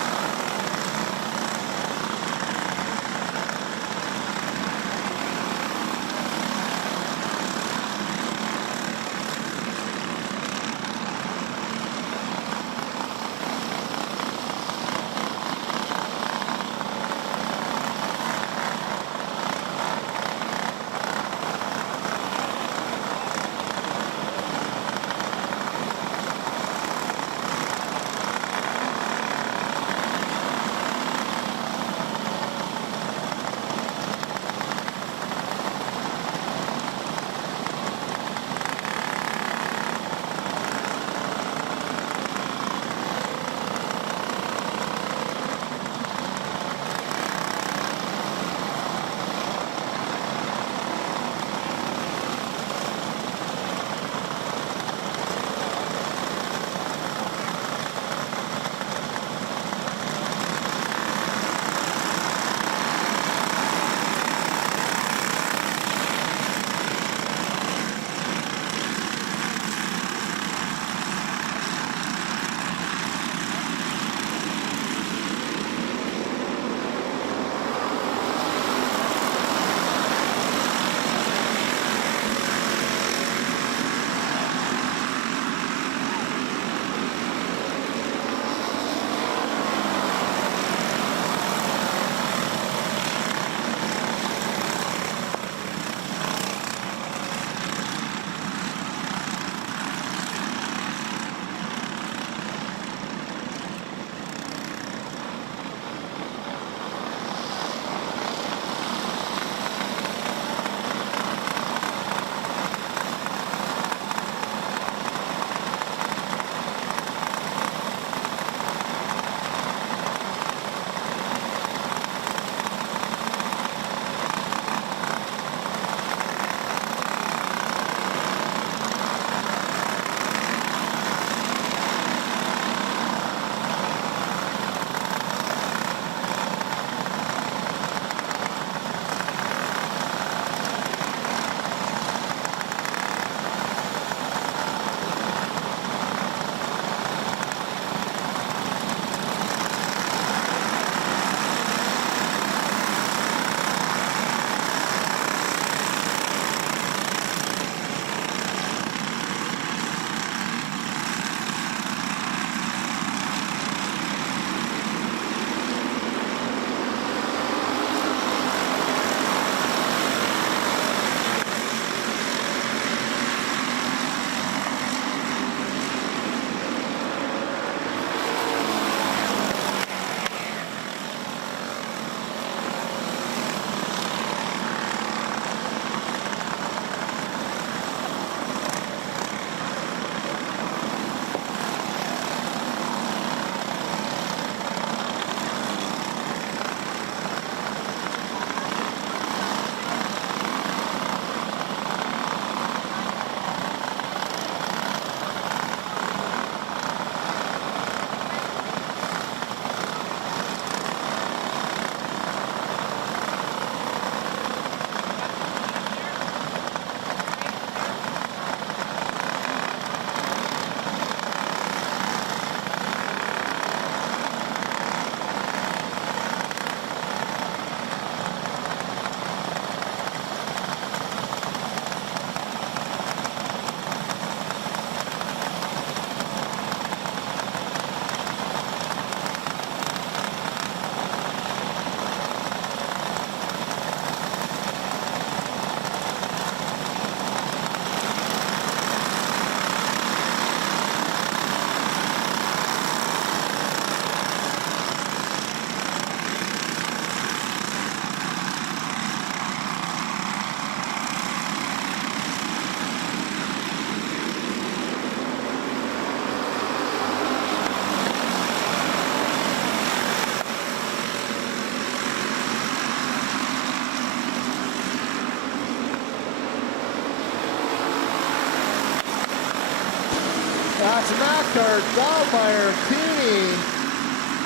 That's Mackart, Dahlmeyer, Keeney,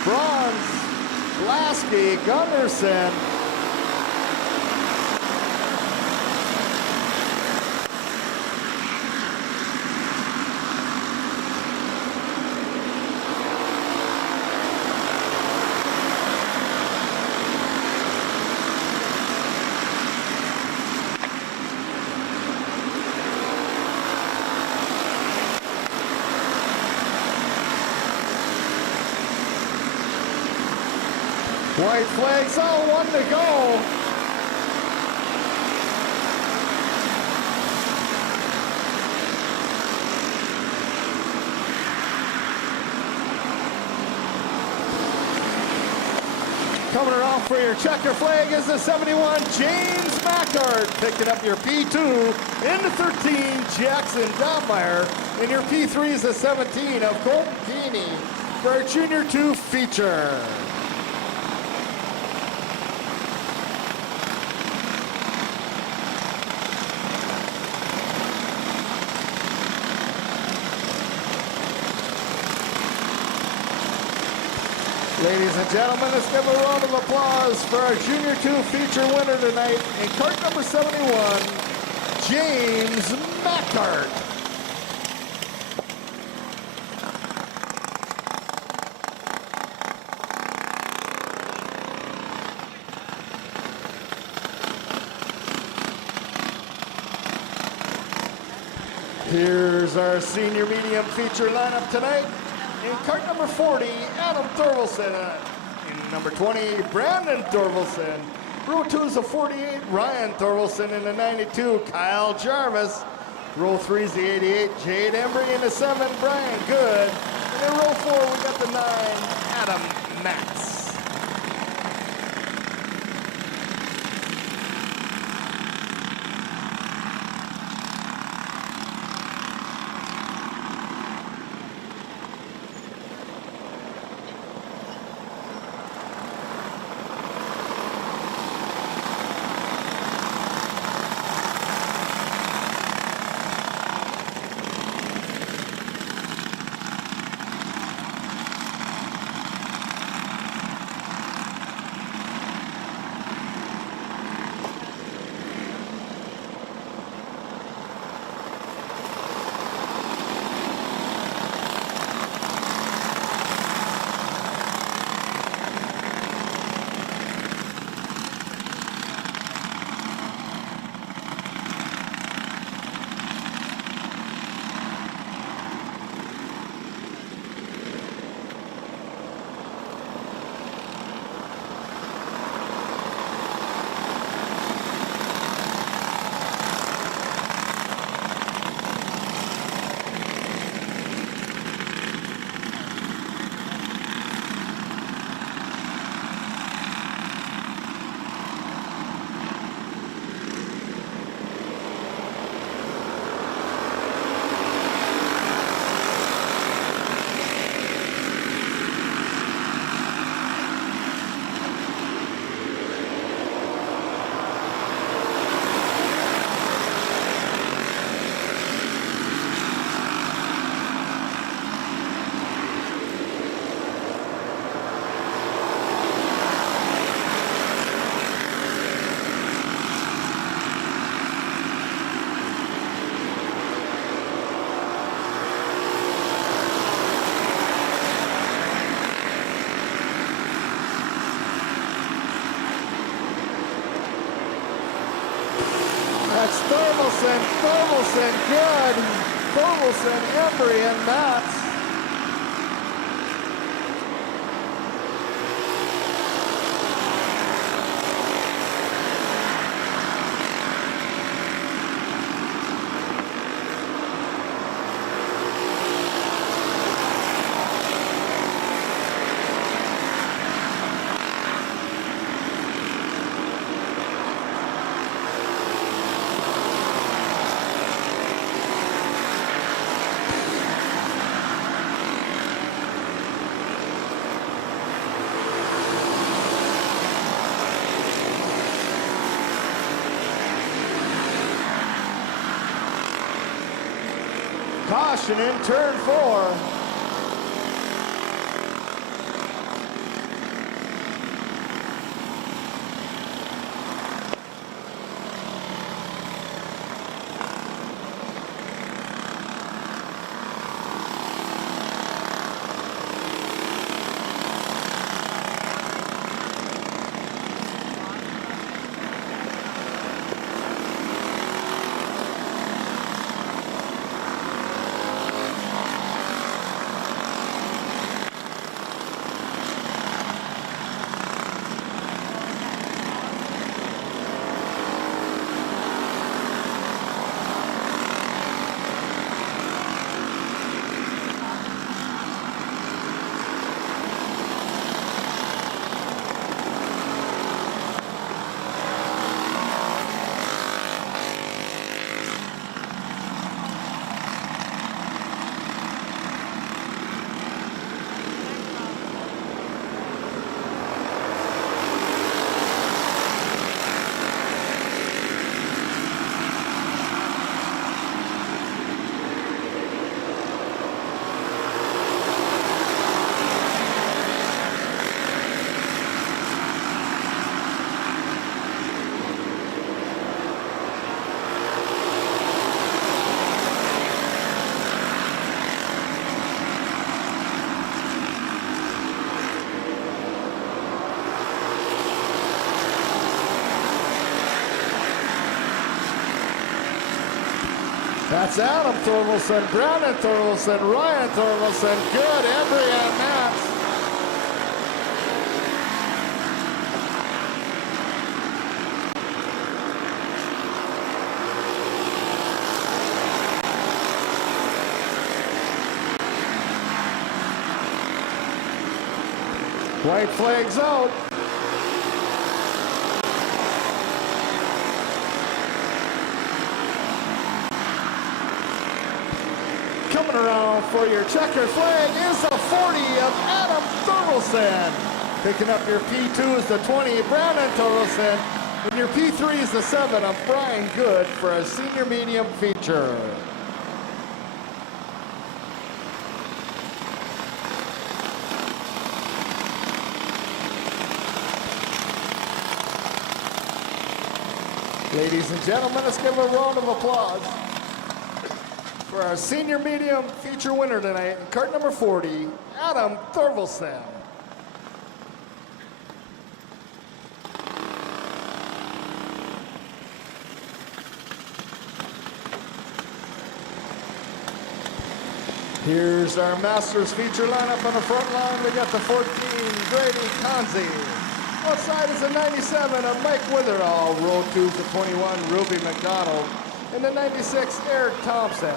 Bronze, Lasky, Gunderson. White flags, all one to go. Coming around for your checker flag is the 71, James Mackart. Picking up your P2 into 13, Jackson Dahlmeyer. And your P3 is the 17 of Colton Keeney for our Junior 2 feature. Ladies and gentlemen, let's give a round of applause for our Junior 2 feature winner tonight in cart number 71, James Mackart. Here's our senior medium feature lineup tonight. In cart number 40, Adam Thorvaldsen. In number 20, Brandon Thorvaldsen. Row 2 is a 48, Ryan Thorvaldsen. In the 92, Kyle Jarvis. Row 3 is the 88, Jade Embry. In the 7, Brian Good. And in row 4, we got the 9, Adam Matz. That's Thorvaldsen, Good, Thorvaldsen, Embry, and Matz. caution in turn 4. That's Adam Thorvaldsen, Brandon Thorvaldsen, Ryan Thorvaldsen, good entry on that. White flags out. Coming around for your checkered flag is the 40 of Adam Thorvaldsen. Picking up your P2 is the 20, Brandon Thorvaldsen. And your P3 is the 7 of Brian Good for a senior medium feature. Ladies and gentlemen, let's give a round of applause for our senior medium feature winner tonight, cart number 40, Adam Thorvaldsen. Here's our Masters feature lineup on the front line. We got the 14, Grady Conzi. Outside is the 97 of Mike Witherall. Row 2 is the 21, Ruby McDonald. And the 96, Eric Thompson.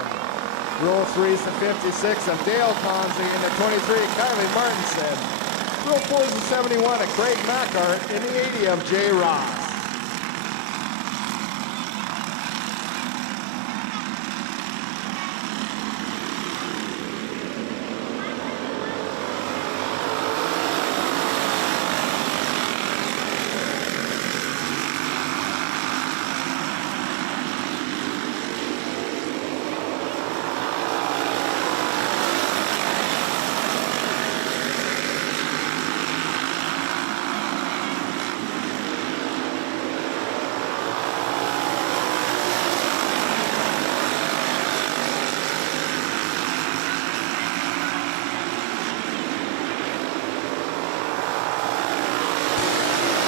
Row 3 is the 56 of Dale Conzi. And the 23, Kylie Martinson. Row 4 is the 71 of Craig Mackart. And the 80 of Jay Ross.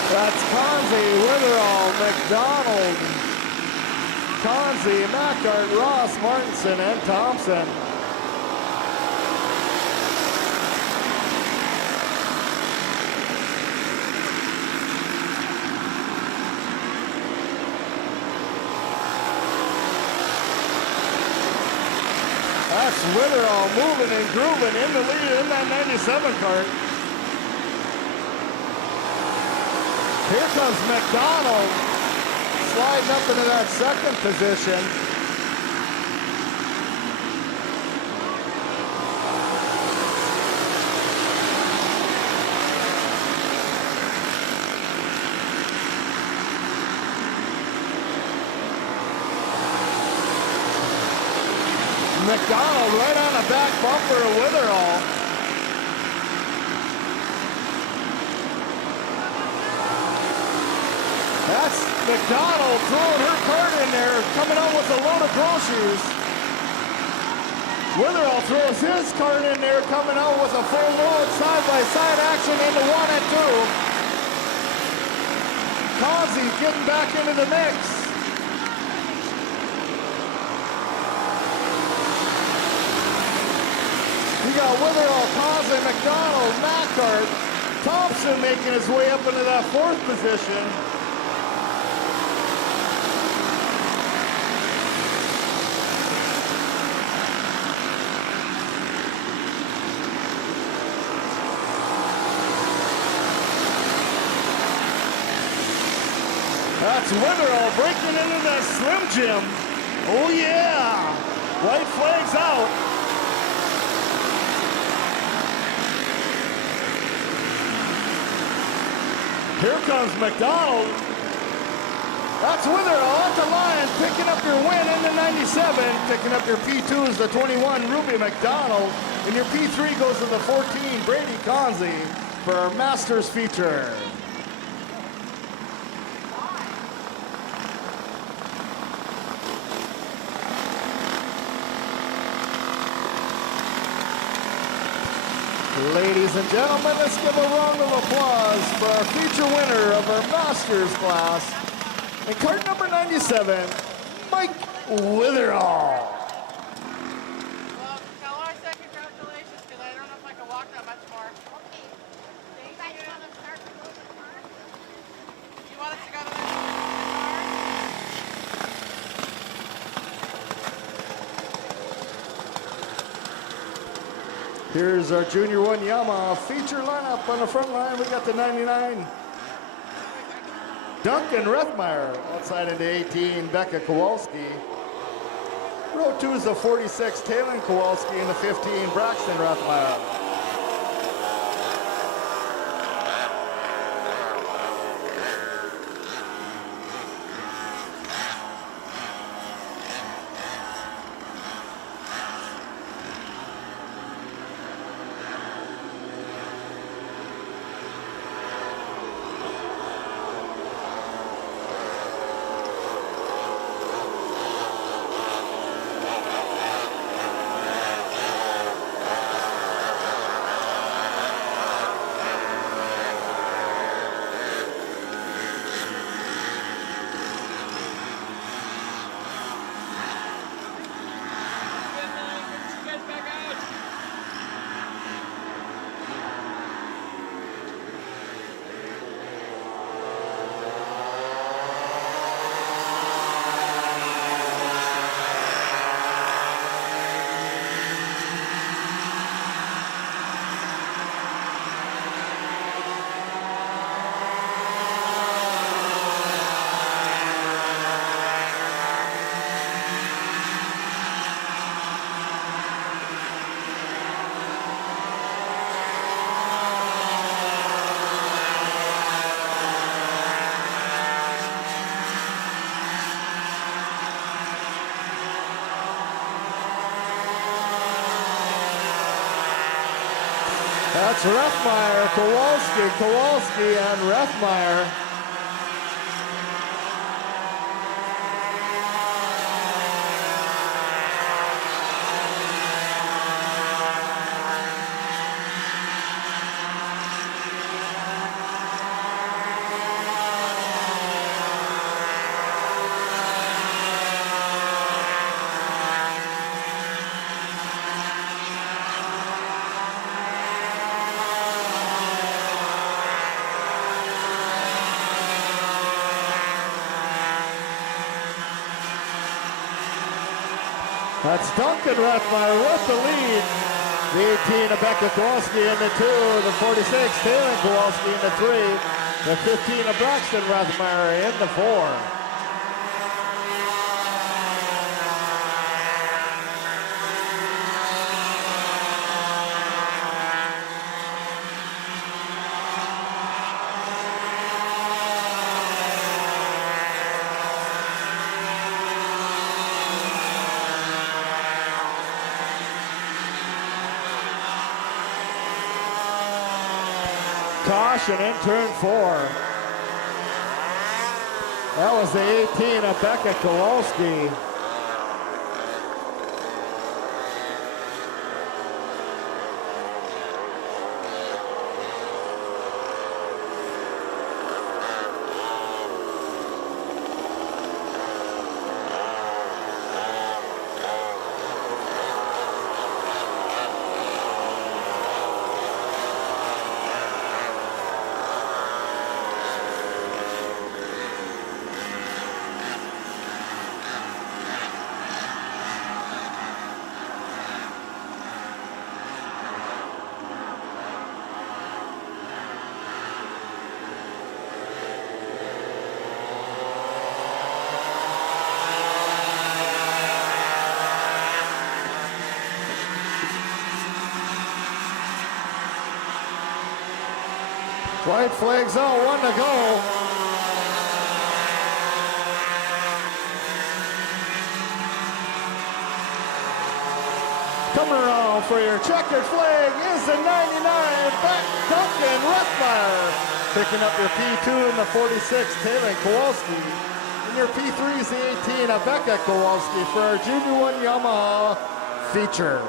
That's Conzi, Witherall, McDonald, Conzi, Mackart, Ross, Martinson, and Thompson. That's Witherall moving and grooving in the lead in that 97 cart. Here comes McDonald, sliding up into that second position. McDonald right right on the back bumper of Witherall. That's McDonald throwing her cart in there, coming out with a load of groceries. Witherall throws his cart in there, coming out with a full load, side-by-side action into 1 and 2. Causey getting back into the mix. We got Witherall, Causey, McDonald, Mackart, Thompson making his way up into that 4th position. That's Witherall breaking into that Slim Jim. Oh yeah! White flag's out. Here comes McDonald. That's Witherall at the line, picking up your win in the 97. Picking up your P2 is the 21, Ruby McDonald. And your P3 goes to the 14, Brady Causey, for our Masters feature. Ladies and gentlemen, let's give a round of applause for our feature winner of our Masters class. In cart number 97, Mike Witherall. Well, tell her I said congratulations because I don't know if I can walk that much more. Okay. Thank you. You want us to go to the car? You want us to go to the car? Here's our Junior 1 Yamaha feature lineup. On the front line, we got the 99, Duncan Rethmeyer. Outside into 18, Becca Kowalski. Row 2 is the 46, Talon Kowalski, and the 15, Braxton Rethmeyer. That's Rethmeyer, Kowalski, and Rethmeyer. That's Duncan Rethmeyer with the lead. The 18 of Becca Kowalski in the 2, the 46 Taylor Kowalski in the 3, the 15 of Braxton Rethmeyer in the 4. caution in turn 4. That was the 18 of Becca Kowalski. White flags out, 1 to go. Coming around for your checkered flag is the 99, Duncan Ruthmeyer. Picking up your P2 and the 46, Taylor Kowalski. And your P3 is the 18, Becca Kowalski for our Junior 1 Yamaha feature.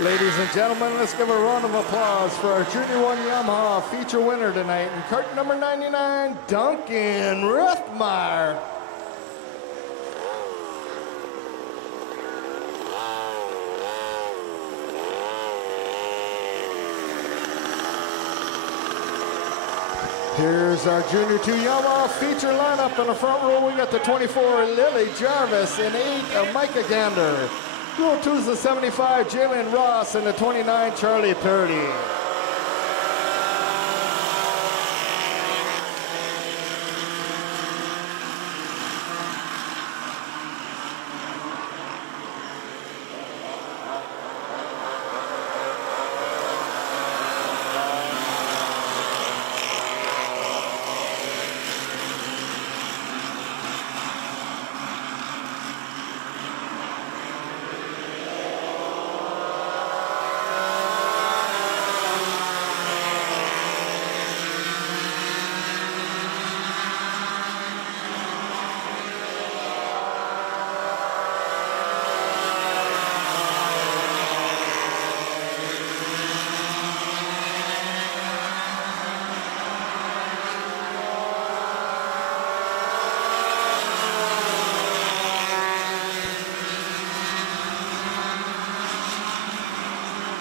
Ladies and gentlemen, let's give a round of applause for our Junior 1 Yamaha feature winner tonight in cart number 99, Duncan Ruthmeyer. Here's our Junior 2 Yamaha feature lineup. In the front row, we got the 24, Lily Jarvis, and 8, Micah Gander. Dual 2 is the 75, Jalen Ross, and the 29, Charlie Purdy.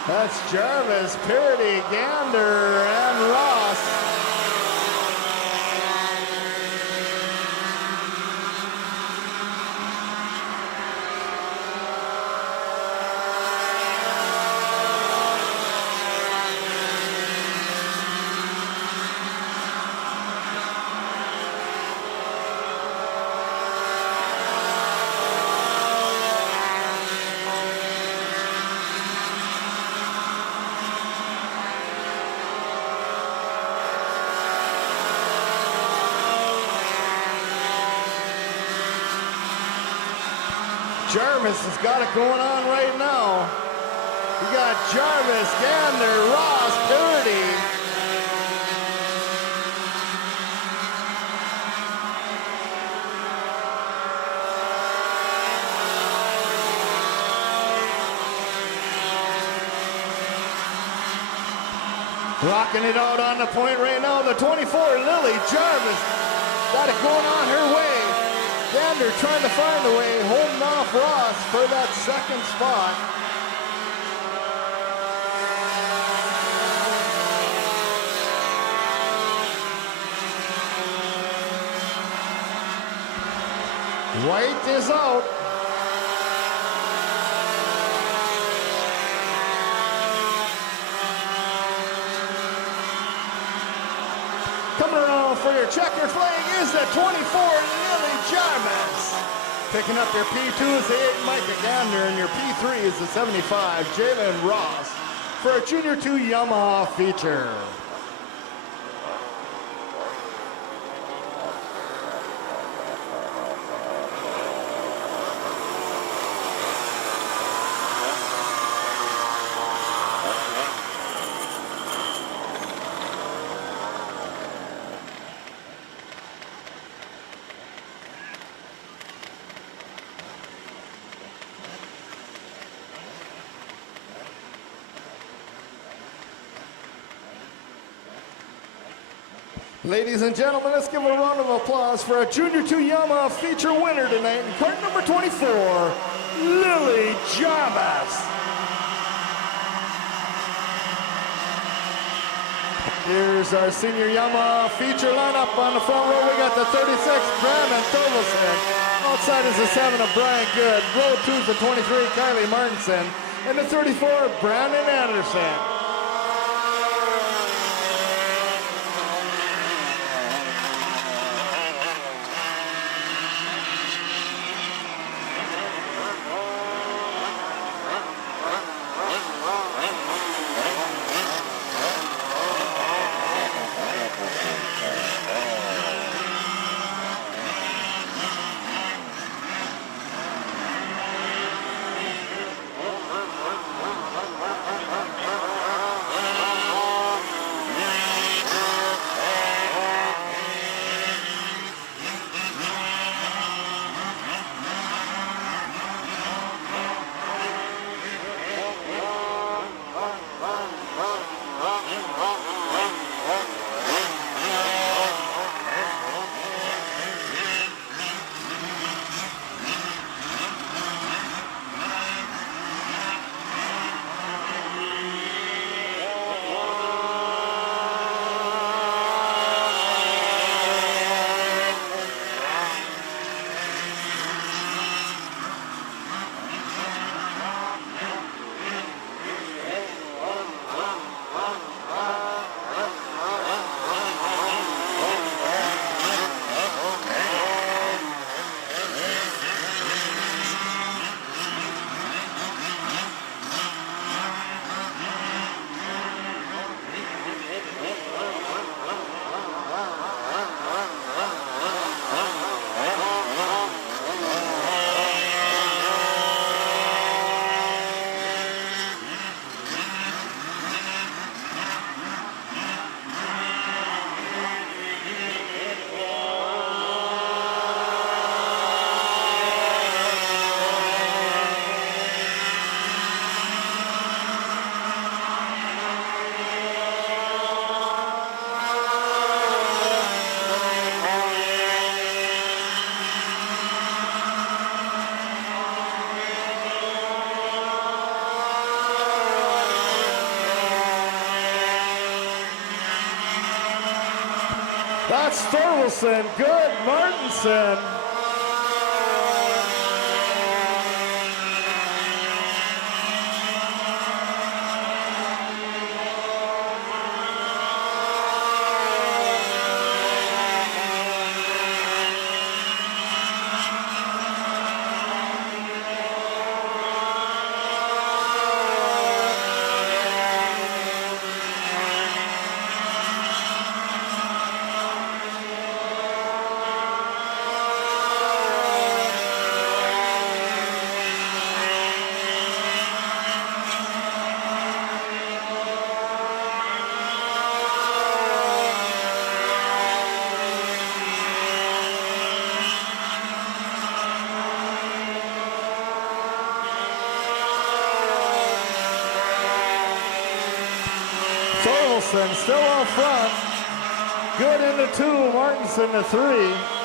That's Jarvis, Purdy, Gander, and Ross. Jarvis has got it going on right now. You got Jarvis, Gander, Ross, Purdy. Rocking it out on the point right now. The 24, Lily Jarvis, got it going on her way. Gander trying to find a way, holding off Ross for that second spot. White is out. Coming around for your checker flag is the 24, Lily Jarvis. Picking up your P2 is the 8, Micah Gander, and your P3 is the 75, Jalen Ross, for a Junior 2 Yamaha feature. Ladies and gentlemen, let's give a round of applause for our Junior 2 Yamaha feature winner tonight in cart number 24, Lily Jabas. Here's our senior Yamaha feature lineup. On the front row, we got the 36, Brandon Thorvaldsen. Outside is the 7 of Brian Good. Row 2 is the 23, Kylie Martinson. And the 34, Brandon Anderson. That's Thorvaldsen, Good, Martinson. Thorvaldsen still up front. Good into 2, Martinson to 3.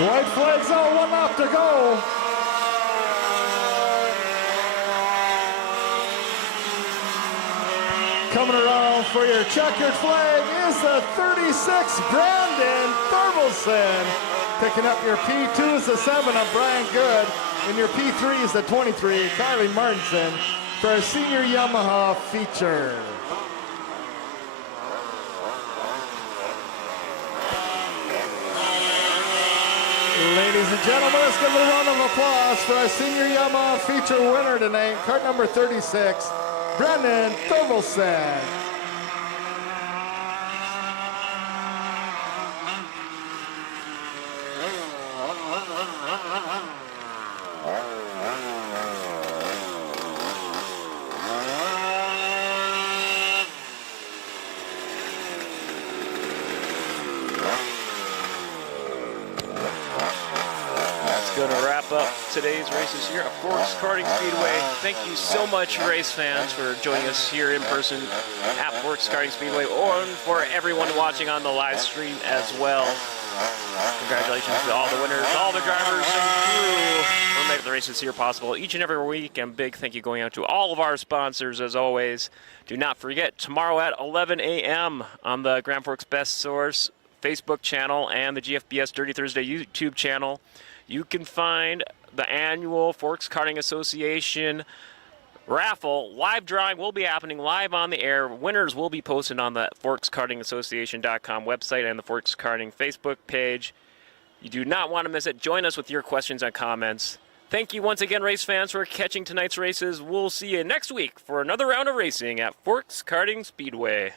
White flags out, 1 lap to go. Coming around for your checkered flag is the 36, Brandon Thorvaldsen. Picking up your P2 is the 7 of Brian Good, and your P3 is the 23, Kylie Martinson, for our senior Yamaha feature. Ladies and gentlemen, let's give a round of applause for our senior Yamaha feature winner tonight, cart number 36, Brendan Thorvaldsen. Going to wrap up today's races here at Forks Karting Speedway. Thank you so much, race fans, for joining us here in person at Forks Karting Speedway, or for everyone watching on the live stream as well. Congratulations to all the winners, all the drivers and crew for making the races here possible each and every week. And big thank you going out to all of our sponsors as always. Do not forget, tomorrow at 11 a.m. on the Grand Forks Best Source Facebook channel and the GFBS Dirty Thursday YouTube channel, you can find the annual Forks Karting Association raffle. Live drawing will be happening live on the air. Winners will be posted on the ForksKartingAssociation.com website and the Forks Karting Facebook page. You do not want to miss it. Join us with your questions and comments. Thank you once again, race fans, for catching tonight's races. We'll see you next week for another round of racing at Forks Karting Speedway.